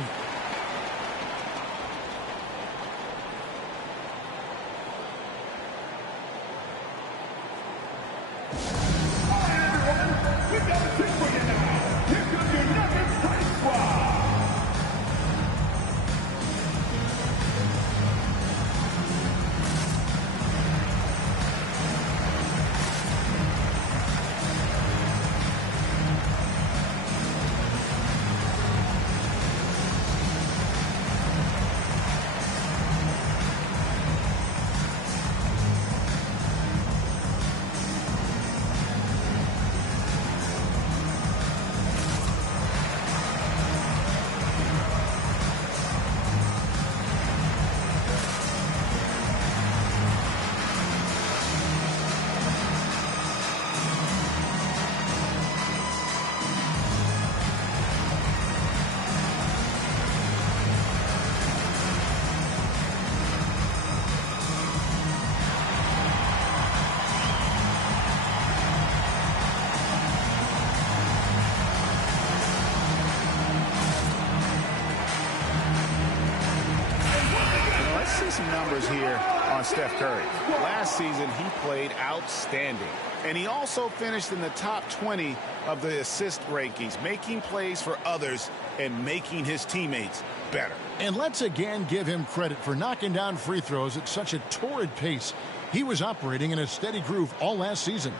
Some numbers here on Steph Curry. Last season, he played outstanding. And he also finished in the top 20 of the assist rankings, making plays for others and making his teammates better. And let's again give him credit for knocking down free throws at such a torrid pace. He was operating in a steady groove all last season.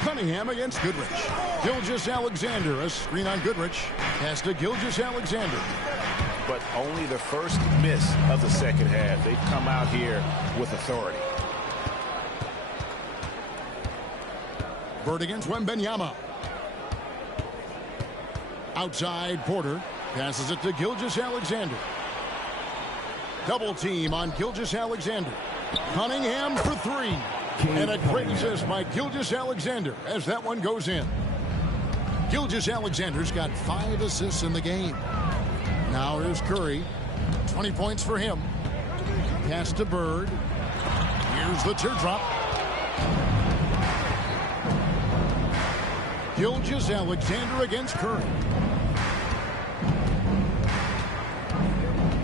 Cunningham against Goodrich. Gilgeous-Alexander, a screen on Goodrich. Pass to Gilgeous-Alexander. But only the first miss of the second half. They've come out here with authority. Bird against Wembanyama. Outside Porter. Passes it to Gilgeous-Alexander. Double team on Gilgeous-Alexander. Cunningham for three. And a great assist by Gilgeous-Alexander as that one goes in. Gilgeous-Alexander's got 5 assists in the game. Now here's Curry. 20 points for him. Pass to Bird. Here's the teardrop. Gilgeous-Alexander against Curry.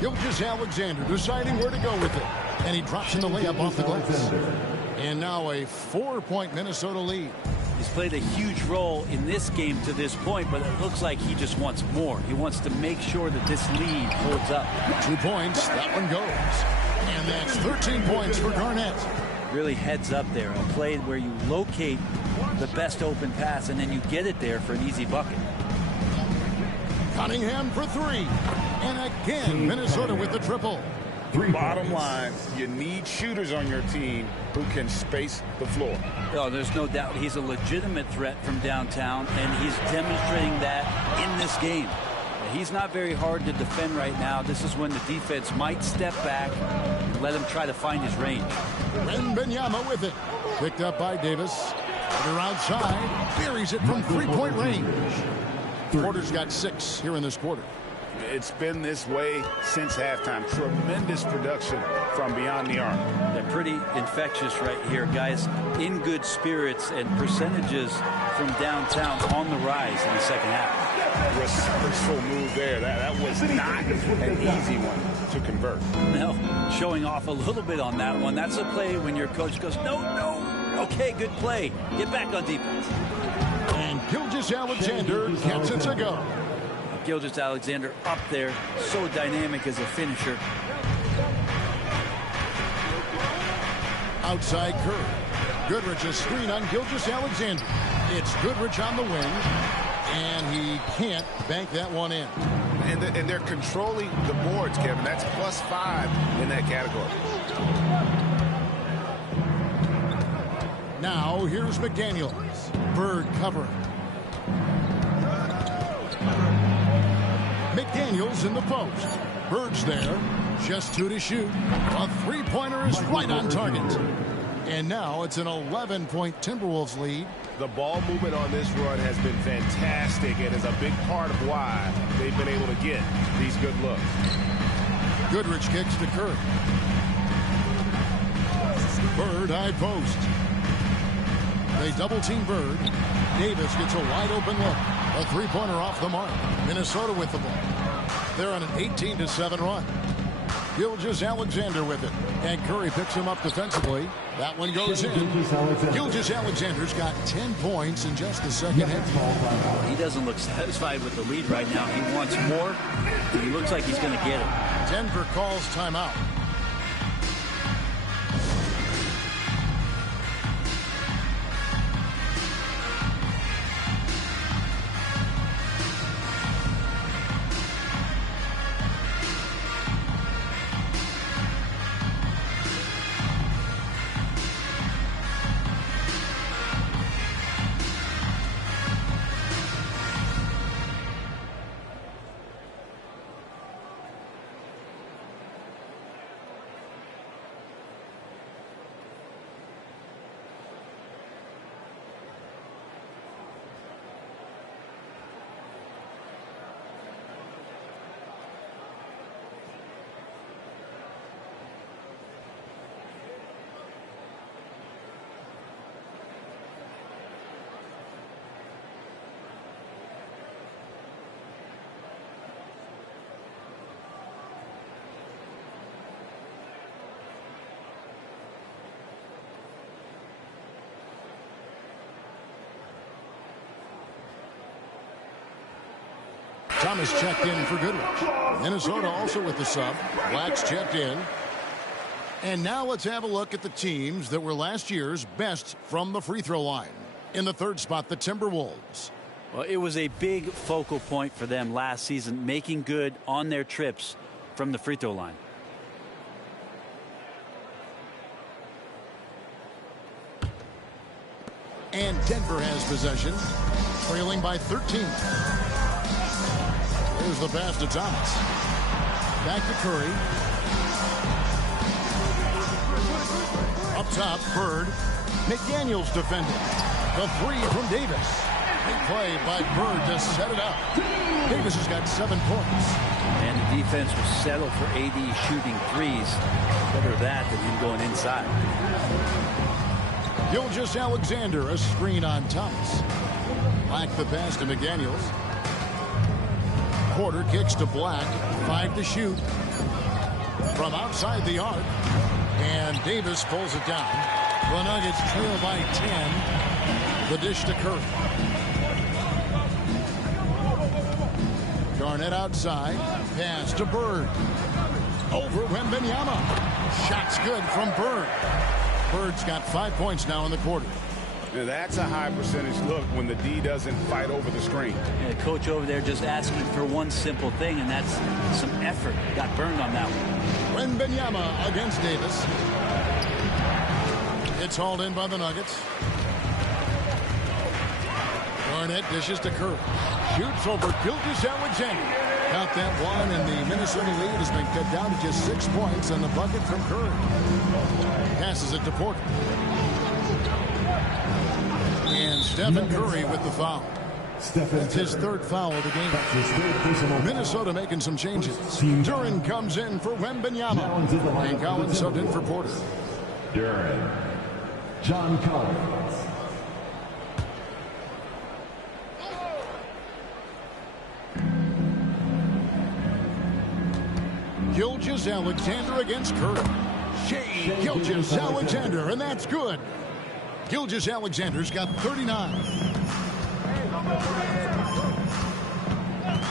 Gilgeous-Alexander deciding where to go with it. And he drops in the layup off the glass. And now a 4-point Minnesota lead. He's played a huge role in this game to this point, but it looks like he just wants more. He wants to make sure that this lead holds up. 2 points, that one goes. And that's 13 points for Garnett. Really heads up there, a play where you locate the best open pass and then you get it there for an easy bucket. Cunningham for 3. And again, Minnesota with the triple. Bottom line, you need shooters on your team who can space the floor. Oh, there's no doubt he's a legitimate threat from downtown, and he's demonstrating that in this game. He's not very hard to defend right now. This is when the defense might step back and let him try to find his range. Wembanyama with it. Picked up by Davis. Porter outside. Buries it from 3-point range. Porter's got 6 here in this quarter. It's been this way since halftime. Tremendous production from beyond the arc. They're pretty infectious right here, guys. In good spirits, and percentages from downtown on the rise in the second half. Resourceful move there. That was not an easy one to convert. No, showing off a little bit on that one. That's a play when your coach goes, no. Okay, good play. Get back on defense. And Gilgeous-Alexander gets it to go. Gilgeous-Alexander up there, so dynamic as a finisher. Outside Curry. Goodrich a screen on Gilgeous-Alexander. It's Goodrich on the wing, and he can't bank that one in. And they're controlling the boards, Kevin. That's +5 in that category. Now here's McDaniels. Bird covering. McDaniels in the post. Bird's there. Just 2 to shoot. A 3-pointer is right on target. And now it's an 11-point Timberwolves lead. The ball movement on this run has been fantastic and is a big part of why they've been able to get these good looks. Goodrich kicks to Curry. Bird high post. They double-team Bird. Davis gets a wide-open look. A 3-pointer off the mark. Minnesota with the ball. They're on an 18-7 run. Gilgeous-Alexander with it. And Curry picks him up defensively. That one goes in. Gilgeous-Alexander's got 10 points in just the second half. He doesn't look satisfied with the lead right now. He wants more. He looks like he's going to get it. Denver calls timeout. Thomas checked in for Goodrich. Minnesota also with the sub. Black's checked in. And now let's have a look at the teams that were last year's best from the free throw line. In the third spot, the Timberwolves. Well, it was a big focal point for them last season, making good on their trips from the free throw line. And Denver has possession, trailing by 13. Here's the pass to Thomas. Back to Curry. Up top, Bird. McDaniels defending. The 3 from Davis. Big play by Bird to set it up. Davis has got 7 points. And the defense will settle for AD shooting threes. Better that than him going inside. Gilgeous-Alexander, a screen on Thomas. Black the pass to McDaniels. Porter kicks to Black. 5 to shoot. From outside the arc. And Davis pulls it down. The Nuggets trail by 10. The dish to Curry. Garnett outside. Pass to Bird. Over Wembanyama. Shot's good from Bird. Bird's got 5 points now in the quarter. Now that's a high percentage look when the D doesn't fight over the screen. Yeah, the coach over there just asking for one simple thing, and that's some effort. Got burned on that one. Wembanyama against Davis. It's hauled in by the Nuggets. Garnett dishes to Curry. Shoots over Gilgeous-Alexander. Count that one, and the Minnesota lead has been cut down to just 6 points on the bucket from Curry. Passes it to Porter. And Stephen Curry with the foul. That's his third foul of the game. Minnesota making some changes. Duren comes in for Wembanyama. And Collins subbed in for Porter. Duren. John Collins. Gilgeous-Alexander against Curry. Shea Gilgeous-Alexander, and that's good. Gilgeous-Alexander's got 39.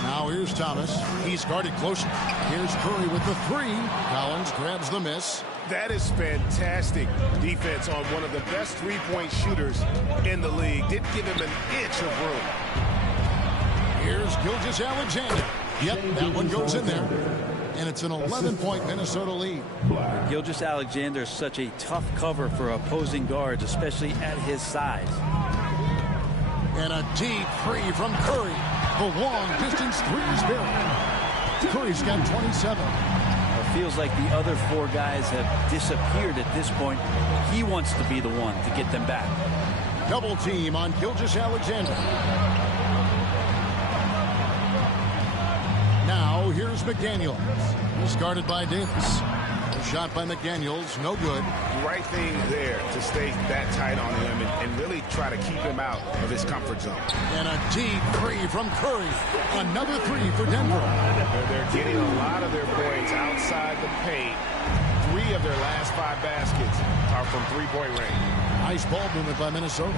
Now here's Thomas. He's guarded closer. Here's Curry with the three. Collins grabs the miss. That is fantastic defense on one of the best three-point shooters in the league. Didn't give him an inch of room. Here's Gilgeous-Alexander. Yep, that one goes in there. And it's an 11-point Minnesota lead. Gilgeous-Alexander is such a tough cover for opposing guards, especially at his size. And a deep three from Curry. The long-distance three is good. Curry's got 27. It feels like the other four guys have disappeared at this point. He wants to be the one to get them back. Double team on Gilgeous-Alexander. Now here's McDaniels. He's guarded by Davis. Shot by McDaniels, no good. Right thing there to stay that tight on him and really try to keep him out of his comfort zone. And a deep three from Curry. Another three for Denver. They're getting a lot of their points outside the paint. 3 of their last 5 baskets are from three-point range. Nice ball movement by Minnesota.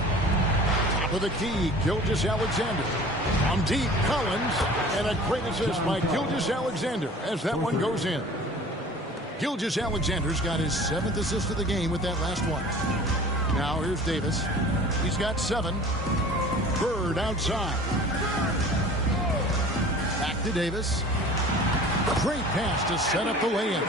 Top of the key, Gilgeous-Alexander. From deep, Collins. And a great assist by Gilgeous-Alexander as that one goes in. Gilgeous-Alexander's got his 7th assist of the game with that last one. Now here's Davis. He's got 7. Bird outside. Back to Davis. Great pass to set up the lay-in.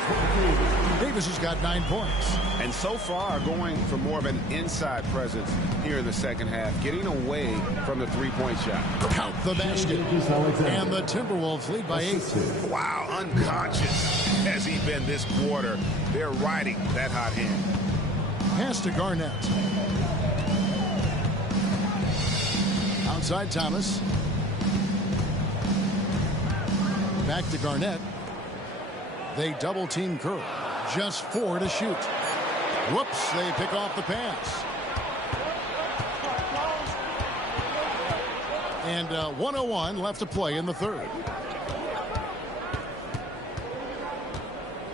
Davis has got 9 points. And so far going for more of an inside presence here in the second half, getting away from the three-point shot. Count the basket. And the Timberwolves lead by 8. Wow, unconscious has he been this quarter. They're riding that hot hand. Pass to Garnett. Outside Thomas. Back to Garnett. They double team Curry. Just 4 to shoot. Whoops, they pick off the pass. And 1:01 left to play in the third.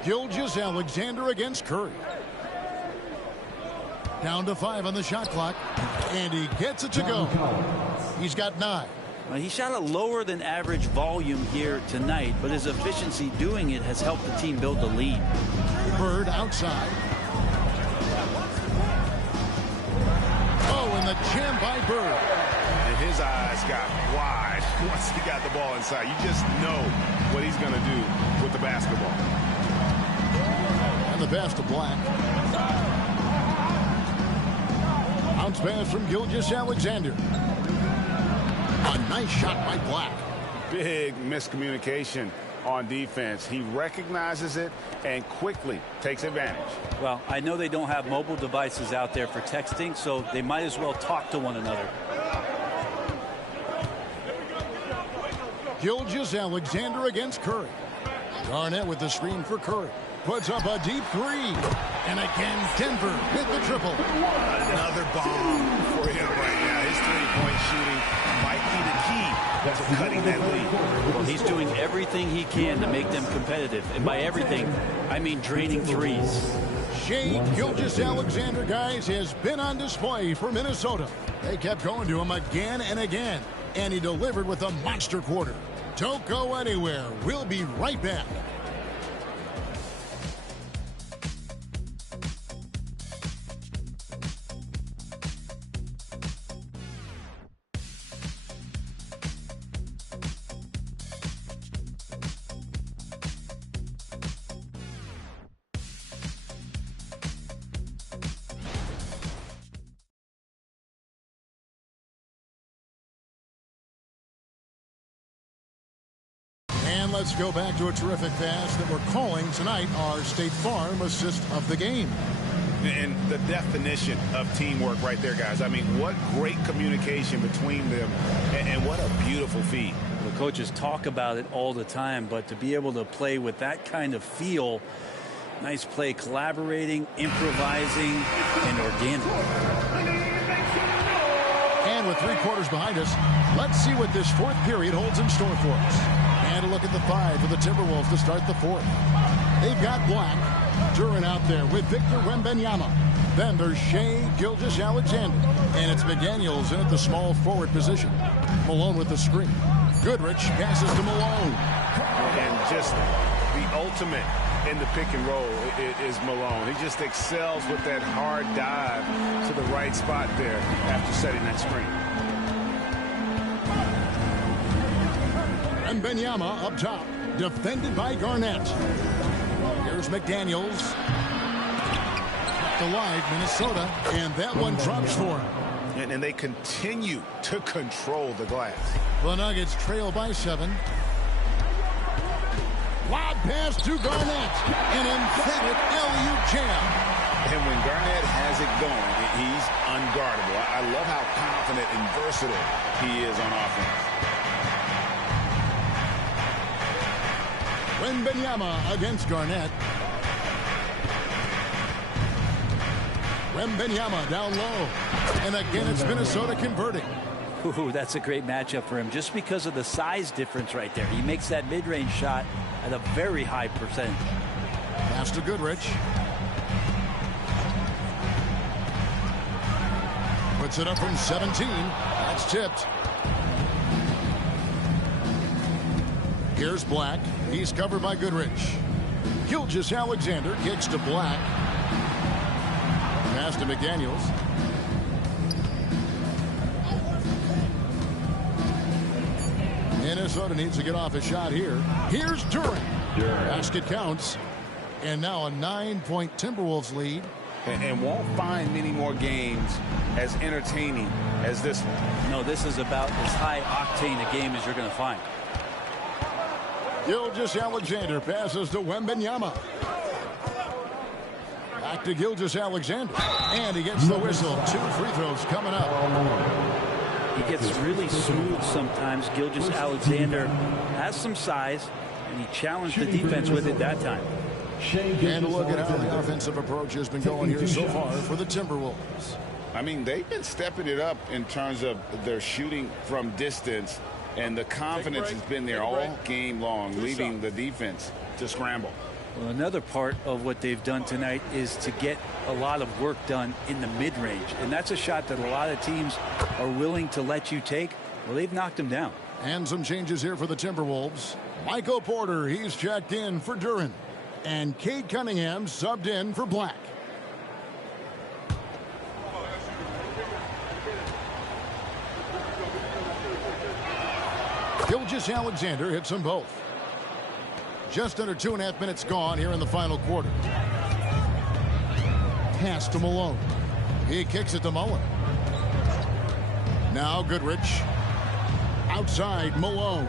Gilgeous-Alexander against Curry. Down to 5 on the shot clock. And he gets it to go. He's got 9. He shot a lower than average volume here tonight, but his efficiency doing it has helped the team build the lead. Bird outside. Oh, and the jam by Bird. And his eyes got wide once he got the ball inside. You just know what he's going to do with the basketball. And the pass to Black. Bounce pass from Gilgeous-Alexander. A nice shot by Black. Big miscommunication on defense. He recognizes it and quickly takes advantage. Well, I know they don't have mobile devices out there for texting, so they might as well talk to one another. Gilgeous-Alexander against Curry. Garnett with the screen for Curry. Puts up a deep 3. And again, Denver with the triple. Another bomb for him right now. His three-point shooting might be the key to cutting that lead. Well, he's doing everything he can to make them competitive. And by everything, I mean draining threes. Shea Gilgeous-Alexander, guys, has been on display for Minnesota. They kept going to him again and again, and he delivered with a monster quarter. Don't go anywhere. We'll be right back. And let's go back to a terrific pass that we're calling tonight our State Farm assist of the game. And the definition of teamwork right there, guys. I mean, what great communication between them, and what a beautiful feed. The coaches talk about it all the time, but to be able to play with that kind of feel, nice play, collaborating, improvising, and organic. And with 3 quarters behind us, let's see what this fourth period holds in store for us. And a look at the 5 for the Timberwolves to start the fourth. They've got Black, Duran out there with Victor Wembanyama. Then there's Shai Gilgeous-Alexander. And it's McDaniels in at the small forward position. Malone with the screen. Goodrich passes to Malone. And just the ultimate in the pick and roll is Malone. He just excels with that hard dive to the right spot there after setting that screen. Wembanyama up top, defended by Garnett. Here's McDaniels. Kept alive, Minnesota, and that one drops for him. And they continue to control the glass. The Nuggets trail by 7. Lob pass to Garnett. An emphatic LU jam. And when Garnett has it going, he's unguardable. I love how confident and versatile he is on offense. Wembanyama against Garnett. Wembanyama down low. And again, it's Minnesota converting. Ooh, that's a great matchup for him just because of the size difference right there. He makes that mid-range shot at a very high percentage. Pass to Goodrich. Puts it up from 17. That's tipped. Here's Black. He's covered by Goodrich. Gilgeous-Alexander kicks to Black. Pass to McDaniels. Minnesota needs to get off a shot here. Here's Duran. Basket counts. And now a 9-point Timberwolves lead. And won't find many more games as entertaining as this one. No, this is about as high octane a game as you're going to find. Gilgeous-Alexander passes to Wembanyama. Back to Gilgeous-Alexander. And he gets the whistle. 2 free throws coming up. He gets really smooth sometimes. Gilgeous-Alexander has some size, and he challenged the defense with it that time. And look at how the offensive approach has been going here so far for the Timberwolves. I mean, they've been stepping it up in terms of their shooting from distance, and the confidence has been there all game long, leaving the defense to scramble. Well, another part of what they've done tonight is to get a lot of work done in the mid-range. And that's a shot that a lot of teams are willing to let you take. Well, they've knocked them down. And some changes here for the Timberwolves. Michael Porter, he's checked in for Duran. And Cade Cunningham subbed in for Black. Gilgeous-Alexander hits them both. Just under 2.5 minutes gone here in the final quarter. Pass to Malone. He kicks it to Mullen. Now Goodrich. Outside Malone.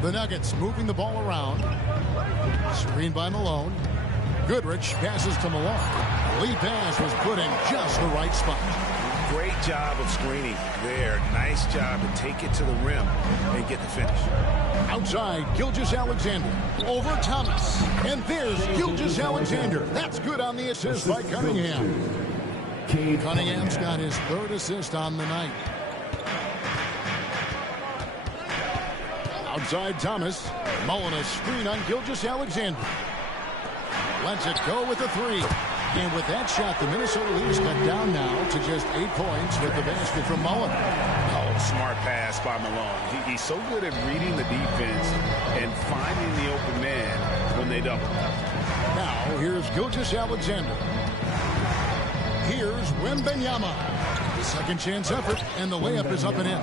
The Nuggets moving the ball around. Screen by Malone. Goodrich passes to Malone. Lead pass was put in just the right spot. Great job of screening there. Nice job to take it to the rim and get the finish. Outside, Gilgeous-Alexander. Over Thomas. And there's Gilgeous-Alexander. That's good on the assist by Cunningham. Cunningham's got his 3rd assist on the night. Outside Thomas. Mullen a screen on Gilgeous-Alexander. Lets it go with the 3. And with that shot, the Minnesota Leafs cut down now to just 8 points with the basket from Mullen. Oh, smart pass by Malone. He's so good at reading the defense and finding the open man when they double. Now, here's Gilgeous-Alexander. Here's Wembanyama. The second chance effort, and the layup is up and in.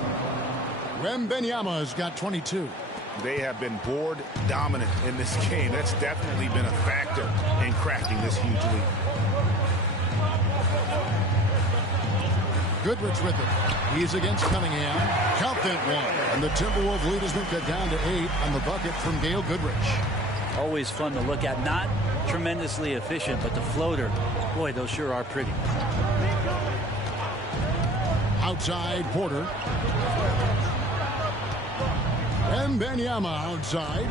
Wembanyama has got 22. They have been board dominant in this game. That's definitely been a factor in cracking this huge lead. Goodrich with it. He's against Cunningham. Count that one. And the Timberwolves lead has been cut down to 8 on the bucket from Gail Goodrich. Always fun to look at. Not tremendously efficient, but the floater, boy, those sure are pretty. Outside, Porter. Wembanyama outside.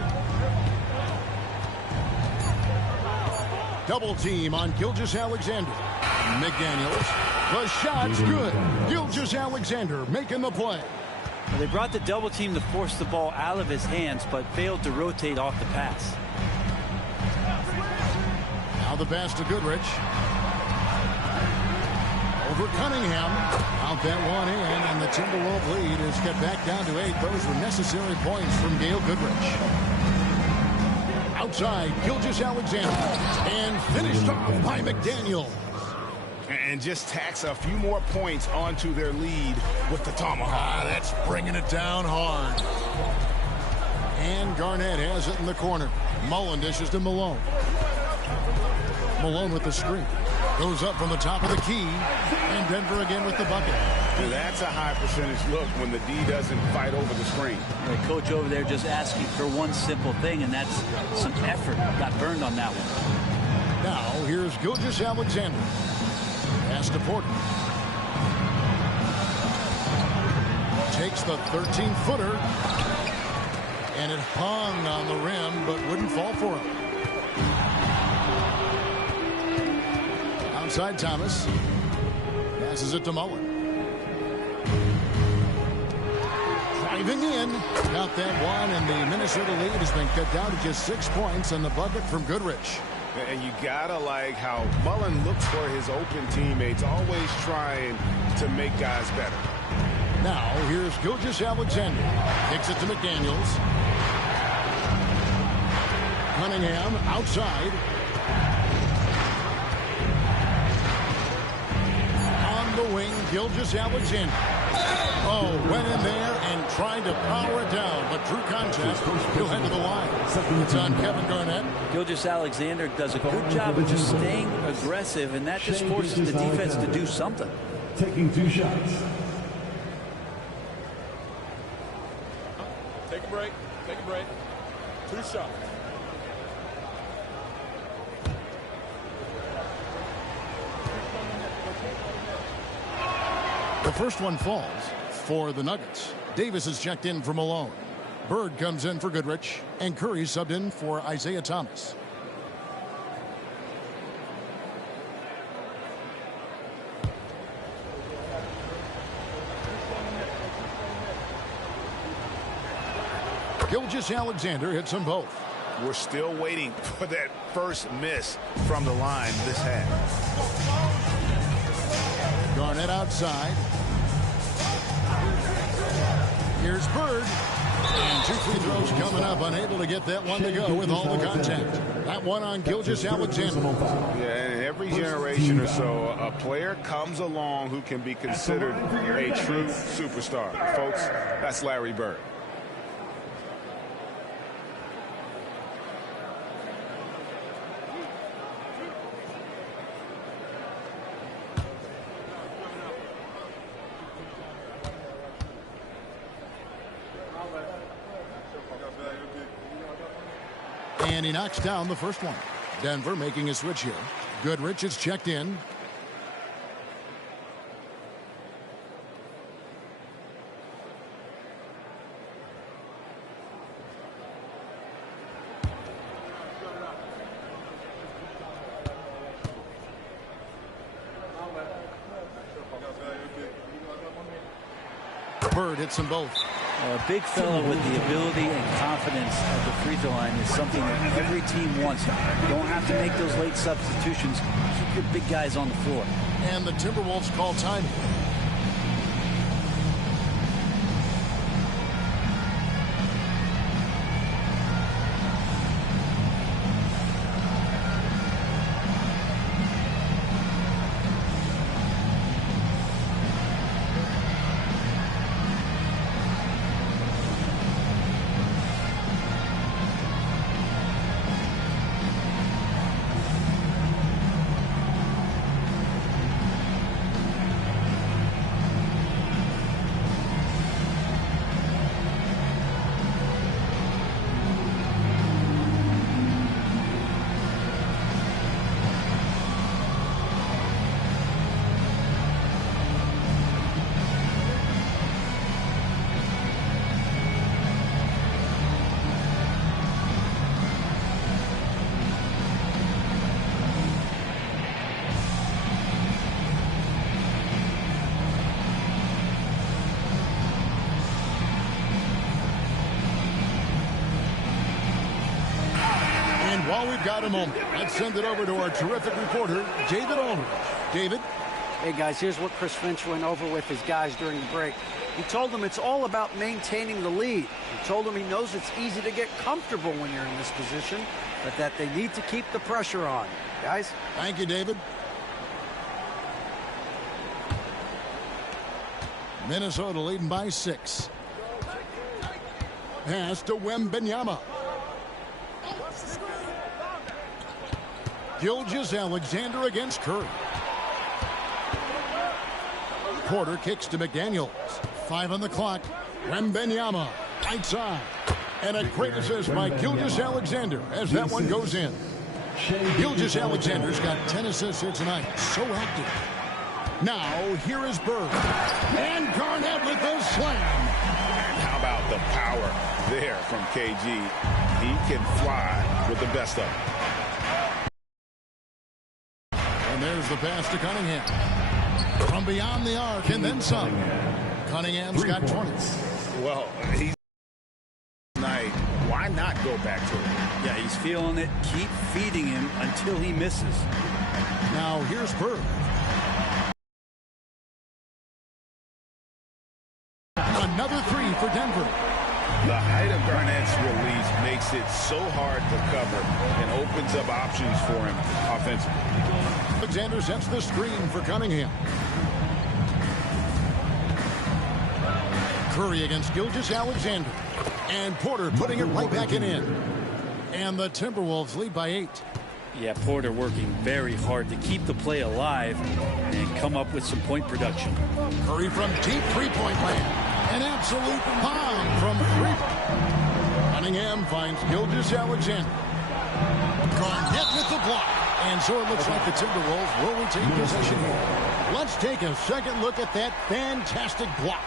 Double team on Gilgeous-Alexander. McDaniels. The shot's good. Gilgeous-Alexander making the play. Well, they brought the double team to force the ball out of his hands, but failed to rotate off the pass. Now the pass to Goodrich. Over Cunningham. Out that one in, and the Timberwolves lead is cut back down to 8. Those were necessary points from Gail Goodrich. Outside, Gilgeous-Alexander. And finished off by McDaniel. And just tacks a few more points onto their lead with the tomahawk. That's bringing it down hard. And Garnett has it in the corner. Mullen dishes to Malone. Malone with the screen. Goes up from the top of the key. And Denver again with the bucket. And that's a high percentage look when the D doesn't fight over the screen. The coach over there just asking for one simple thing, and that's some effort. Got burned on that one. Now here's Gilgeous-Alexander. Pass to Porter. Takes the 13-footer. And it hung on the rim, but wouldn't fall for him. Outside Thomas. Passes it to Mullen. Driving in. Got that one, and the Minnesota lead has been cut down to just 6 points on the bucket from Goodrich. And you gotta like how Mullen looks for his open teammates, always trying to make guys better. Now here's Gilgeous-Alexander. Kicks it to McDaniels. Cunningham outside. On the wing, Gilgeous-Alexander. Oh, went in there and tried to power it down, but through contact, he'll head to the line. It's on Kevin Garnett. Gilgeous-Alexander does a good job of just staying aggressive, and that just forces the defense to do something. Taking 2 shots. Take a break. Take a break. 2 shots. The first one falls for the Nuggets. Davis is checked in for Malone. Bird comes in for Goodrich, and Curry subbed in for Isaiah Thomas. Gilgeous-Alexander hits them both. We're still waiting for that first miss from the line this half. Garnett outside. Here's Bird. And 2 free throws coming up. Unable to get that one to go with all the contact. That one on Gilgeous-Alexander. Yeah, and every generation or so, a player comes along who can be considered a true superstar. Folks, that's Larry Bird. And he knocks down the first one. Denver making a switch here. Goodrich is checked in. Bird hits them both. A big fellow with the ability and confidence confidence at the free throw line is something that every team wants. You don't have to make those late substitutions. Keep your big guys on the floor. And the Timberwolves call time. While we've got a moment, let's send it over to our terrific reporter, David Aldridge. David? Hey, guys, here's what Chris Finch went over with his guys during the break. He told them it's all about maintaining the lead. He told them he knows it's easy to get comfortable when you're in this position, but that they need to keep the pressure on. Guys? Thank you, David. Minnesota leading by 6. Pass to Wembanyama. Gilgeous-Alexander against Curry. Porter kicks to McDaniels. 5 on the clock. Wembanyama, right side. And a great assist by Gilgeous-Alexander as that one goes in. Gilgeous-Alexander's got 10 assists here tonight. So active. Now, here is Bird. And Garnett with the slam. And how about the power there from KG? He can fly with the best of them. And there's the pass to Cunningham. From beyond the arc and then some. Cunningham's got 20. Well, he's tonight. Why not go back to it? Yeah, he's feeling it. Keep feeding him until he misses. Now here's Bird. Another 3 for Denver. The height of Garnett's release makes it so hard to cover and opens up options for him offensively. Alexander sets the screen for Cunningham. Curry against Gilgeous-Alexander. And Porter putting it right back in. And the Timberwolves lead by 8. Yeah, Porter working very hard to keep the play alive and come up with some point production. Curry from deep three-point land. An absolute bomb from 3. Cunningham finds Gilgeous-Alexander. Garnett with the block. And so it looks like the Timberwolves will retain possession here. Let's take a second look at that fantastic block.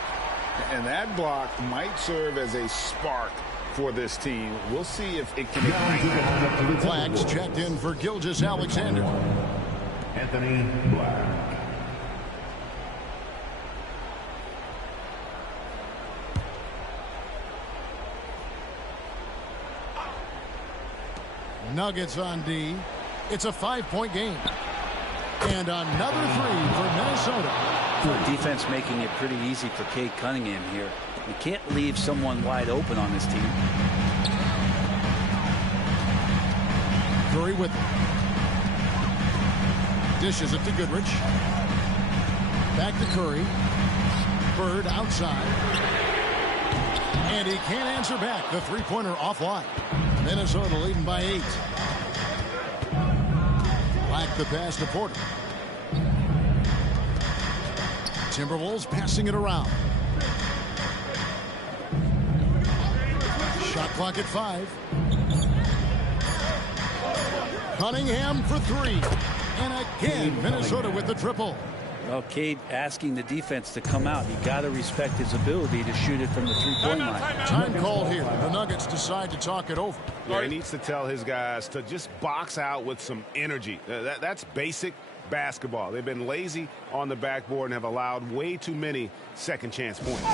And that block might serve as a spark for this team. We'll see if it can ignite. Flags checked in for Gilgeous-Alexander. Anthony Black. Nuggets on D. It's a 5-point game. And another 3 for Minnesota. Defense making it pretty easy for Cade Cunningham here. You can't leave someone wide open on this team. Curry with it. Dishes it to Goodrich. Back to Curry. Bird outside. And he can't answer back. The three-pointer offline. Minnesota leading by 8. Black the pass to Porter. Timberwolves passing it around. Shot clock at 5. Cunningham for 3. And again, Minnesota with the triple. Well, Cade asking the defense to come out. You got to respect his ability to shoot it from the three-point line. Time called here. The Nuggets decide to talk it over. Yeah, he needs to tell his guys to just box out with some energy. That's basic basketball. They've been lazy on the backboard and have allowed way too many second chance points.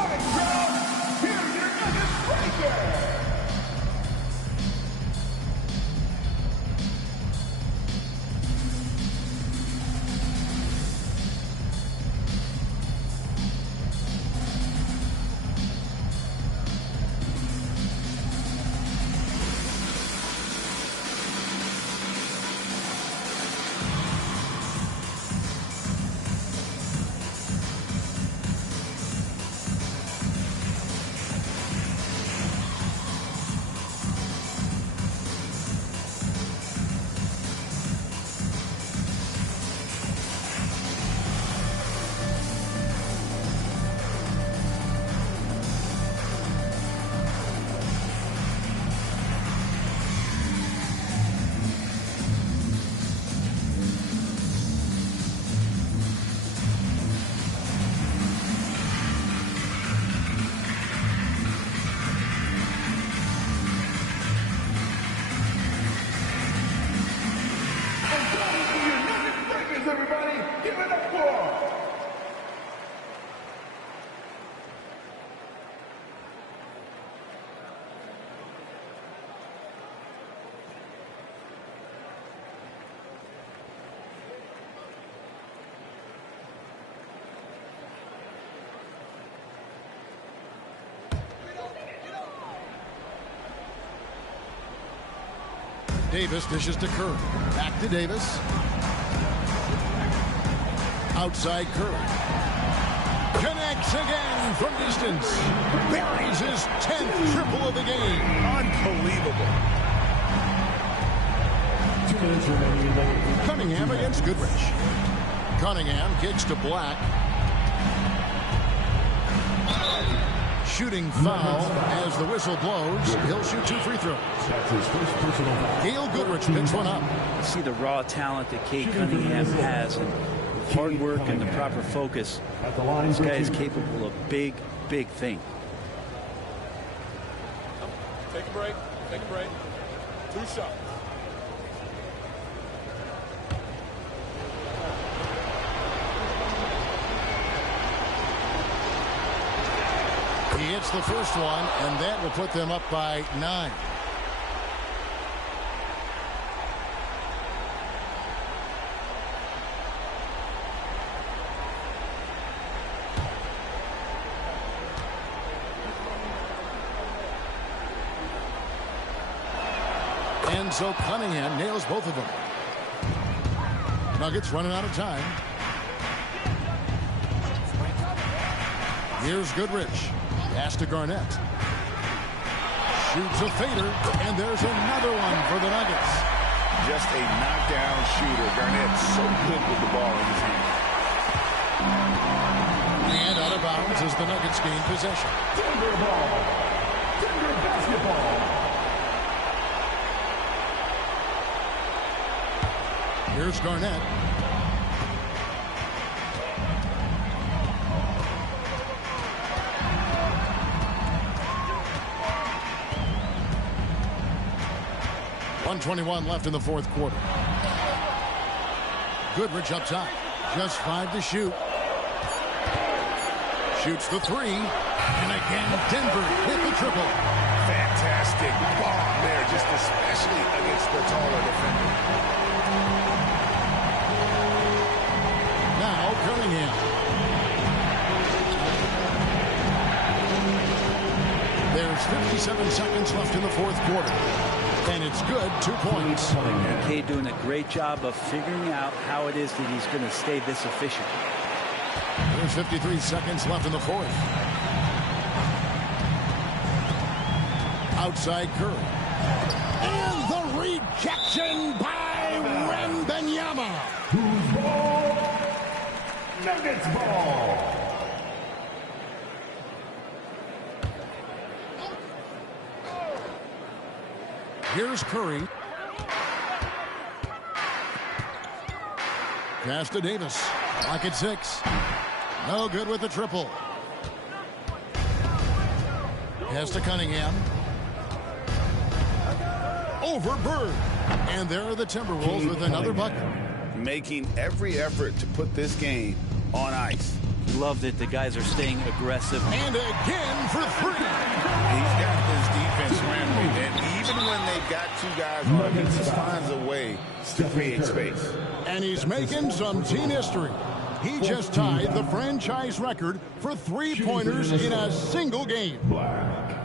Davis dishes to Curry. Back to Davis. Outside Curry. Connects again from distance. Buries his 10th triple of the game. Unbelievable. 2 minutes remaining. Cunningham against Goodrich. Cunningham kicks to Black. Shooting foul as the whistle blows. He'll shoot 2 free throws. That's his first personal foul. Gail Goodrich picks one up. You see the raw talent that Kate Cunningham has, and with hard work and the proper focus, this guy is capable of big, big things. Take a break. Take a break. 2 shots. He hits the first one, and that will put them up by 9. And so Cunningham nails both of them. Nuggets running out of time. Here's Goodrich. Pass to Garnett. Shoots a fader, and there's another one for the Nuggets. Just a knockdown shooter. Garnett so good with the ball in his hand. And out of bounds as the Nuggets gain possession. Denver ball. Denver basketball. Here's Garnett. .121 left in the fourth quarter. Goodrich up top. Just 5 to shoot. Shoots the 3. And again, Denver hit the triple. Fantastic bomb there, just especially against the taller defender. Now Cunningham. There's 57 seconds left in the fourth quarter. And it's good, 2 points. Kay doing a great job of figuring out how it is that he's going to stay this efficient. There's 53 seconds left in the fourth. Outside Curry. And the rejection by Wembanyama. Who's ball? Nuggets ball. Here's Curry. Pass to Davis. Lock at 6. No good with the triple. Pass to Cunningham. Over Bird. And there are the Timberwolves with another bucket. Making every effort to put this game on ice. Love that the guys are staying aggressive. And again for 3. He's got this defense rampant, and even when they've got 2 guys on him, he just finds a way to create space. And he's making some team history. He just tied the franchise record for 3-pointers in a single game. Black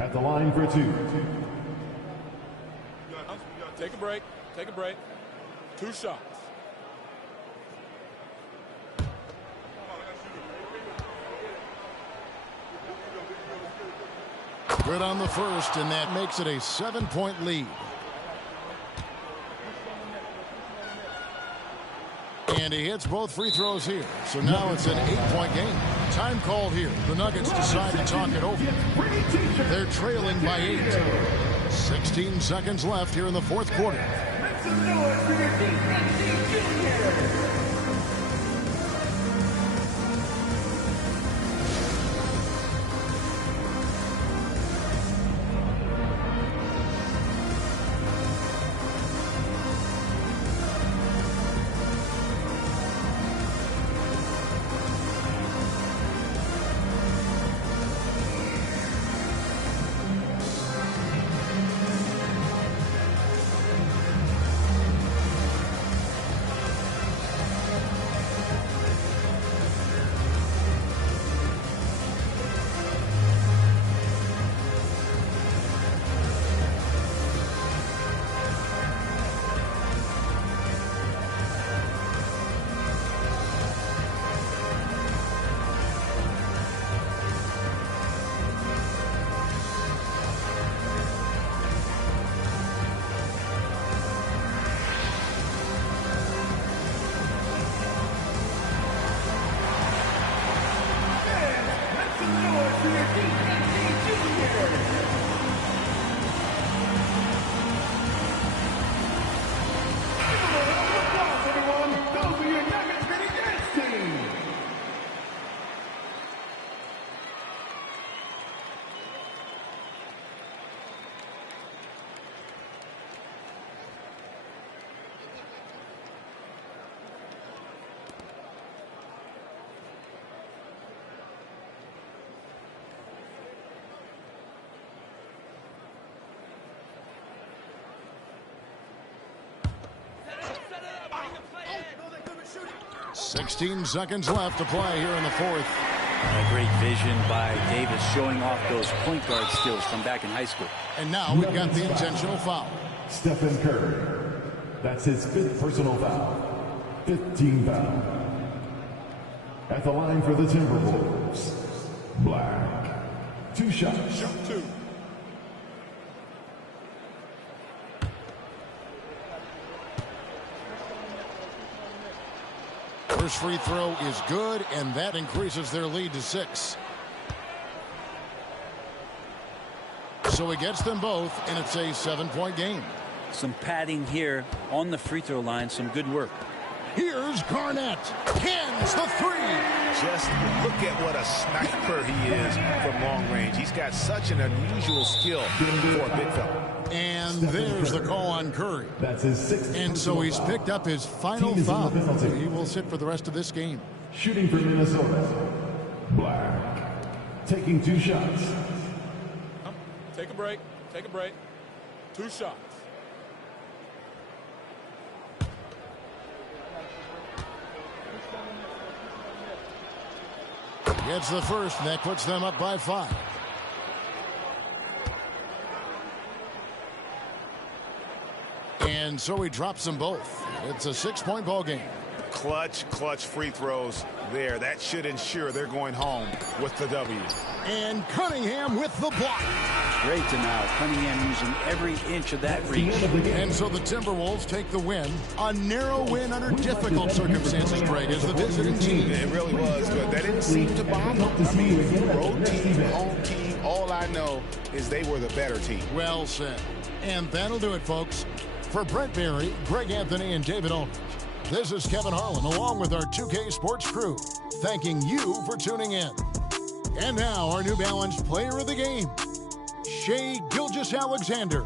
at the line for 2. Take a break. Take a break. 2 shots. Good on the first, and that makes it a 7-point lead. And he hits both free throws here. So now it's an 8-point game. Time called here. The Nuggets decide to talk it over. They're trailing by 8. 16 seconds left here in the fourth quarter. Make some noise for your defense, junior. 16 seconds left to play here in the fourth. A great vision by Davis showing off those point guard skills from back in high school. And now we've got the intentional foul. Stephen Curry. That's his 5th personal foul. 15 foul. At the line for the Timberwolves, Black. 2 shots. Shot 2. First free throw is good, and that increases their lead to 6. So he gets them both, and it's a 7-point game. Some padding here on the free throw line. Some good work. Here's Garnett. Cans the 3. Just look at what a sniper he is from long range. He's got such an unusual skill for a big fella. And there's the call on Curry. That's his 6th. And so he's picked up his final foul. He will sit for the rest of this game. Shooting for Minnesota, Black. Taking 2 shots. Take a break. Take a break. 2 shots. Gets the first, and that puts them up by 5. And so he drops them both. It's a 6-point ball game. Clutch free throws there. That should ensure they're going home with the W. And Cunningham with the block. Great to now. Cunningham using every inch of that reach. And so the Timberwolves take the win. A narrow win under difficult circumstances, Greg, as the visiting team. It really was, but that didn't seem to bother them. I mean, road team, home team, all I know is they were the better team. Well said. And that'll do it, folks. For Brent Berry, Greg Anthony, and David Aldridge, this is Kevin Harlan, along with our 2K Sports crew, thanking you for tuning in. And now, our New Balance player of the game, Shai Gilgeous-Alexander.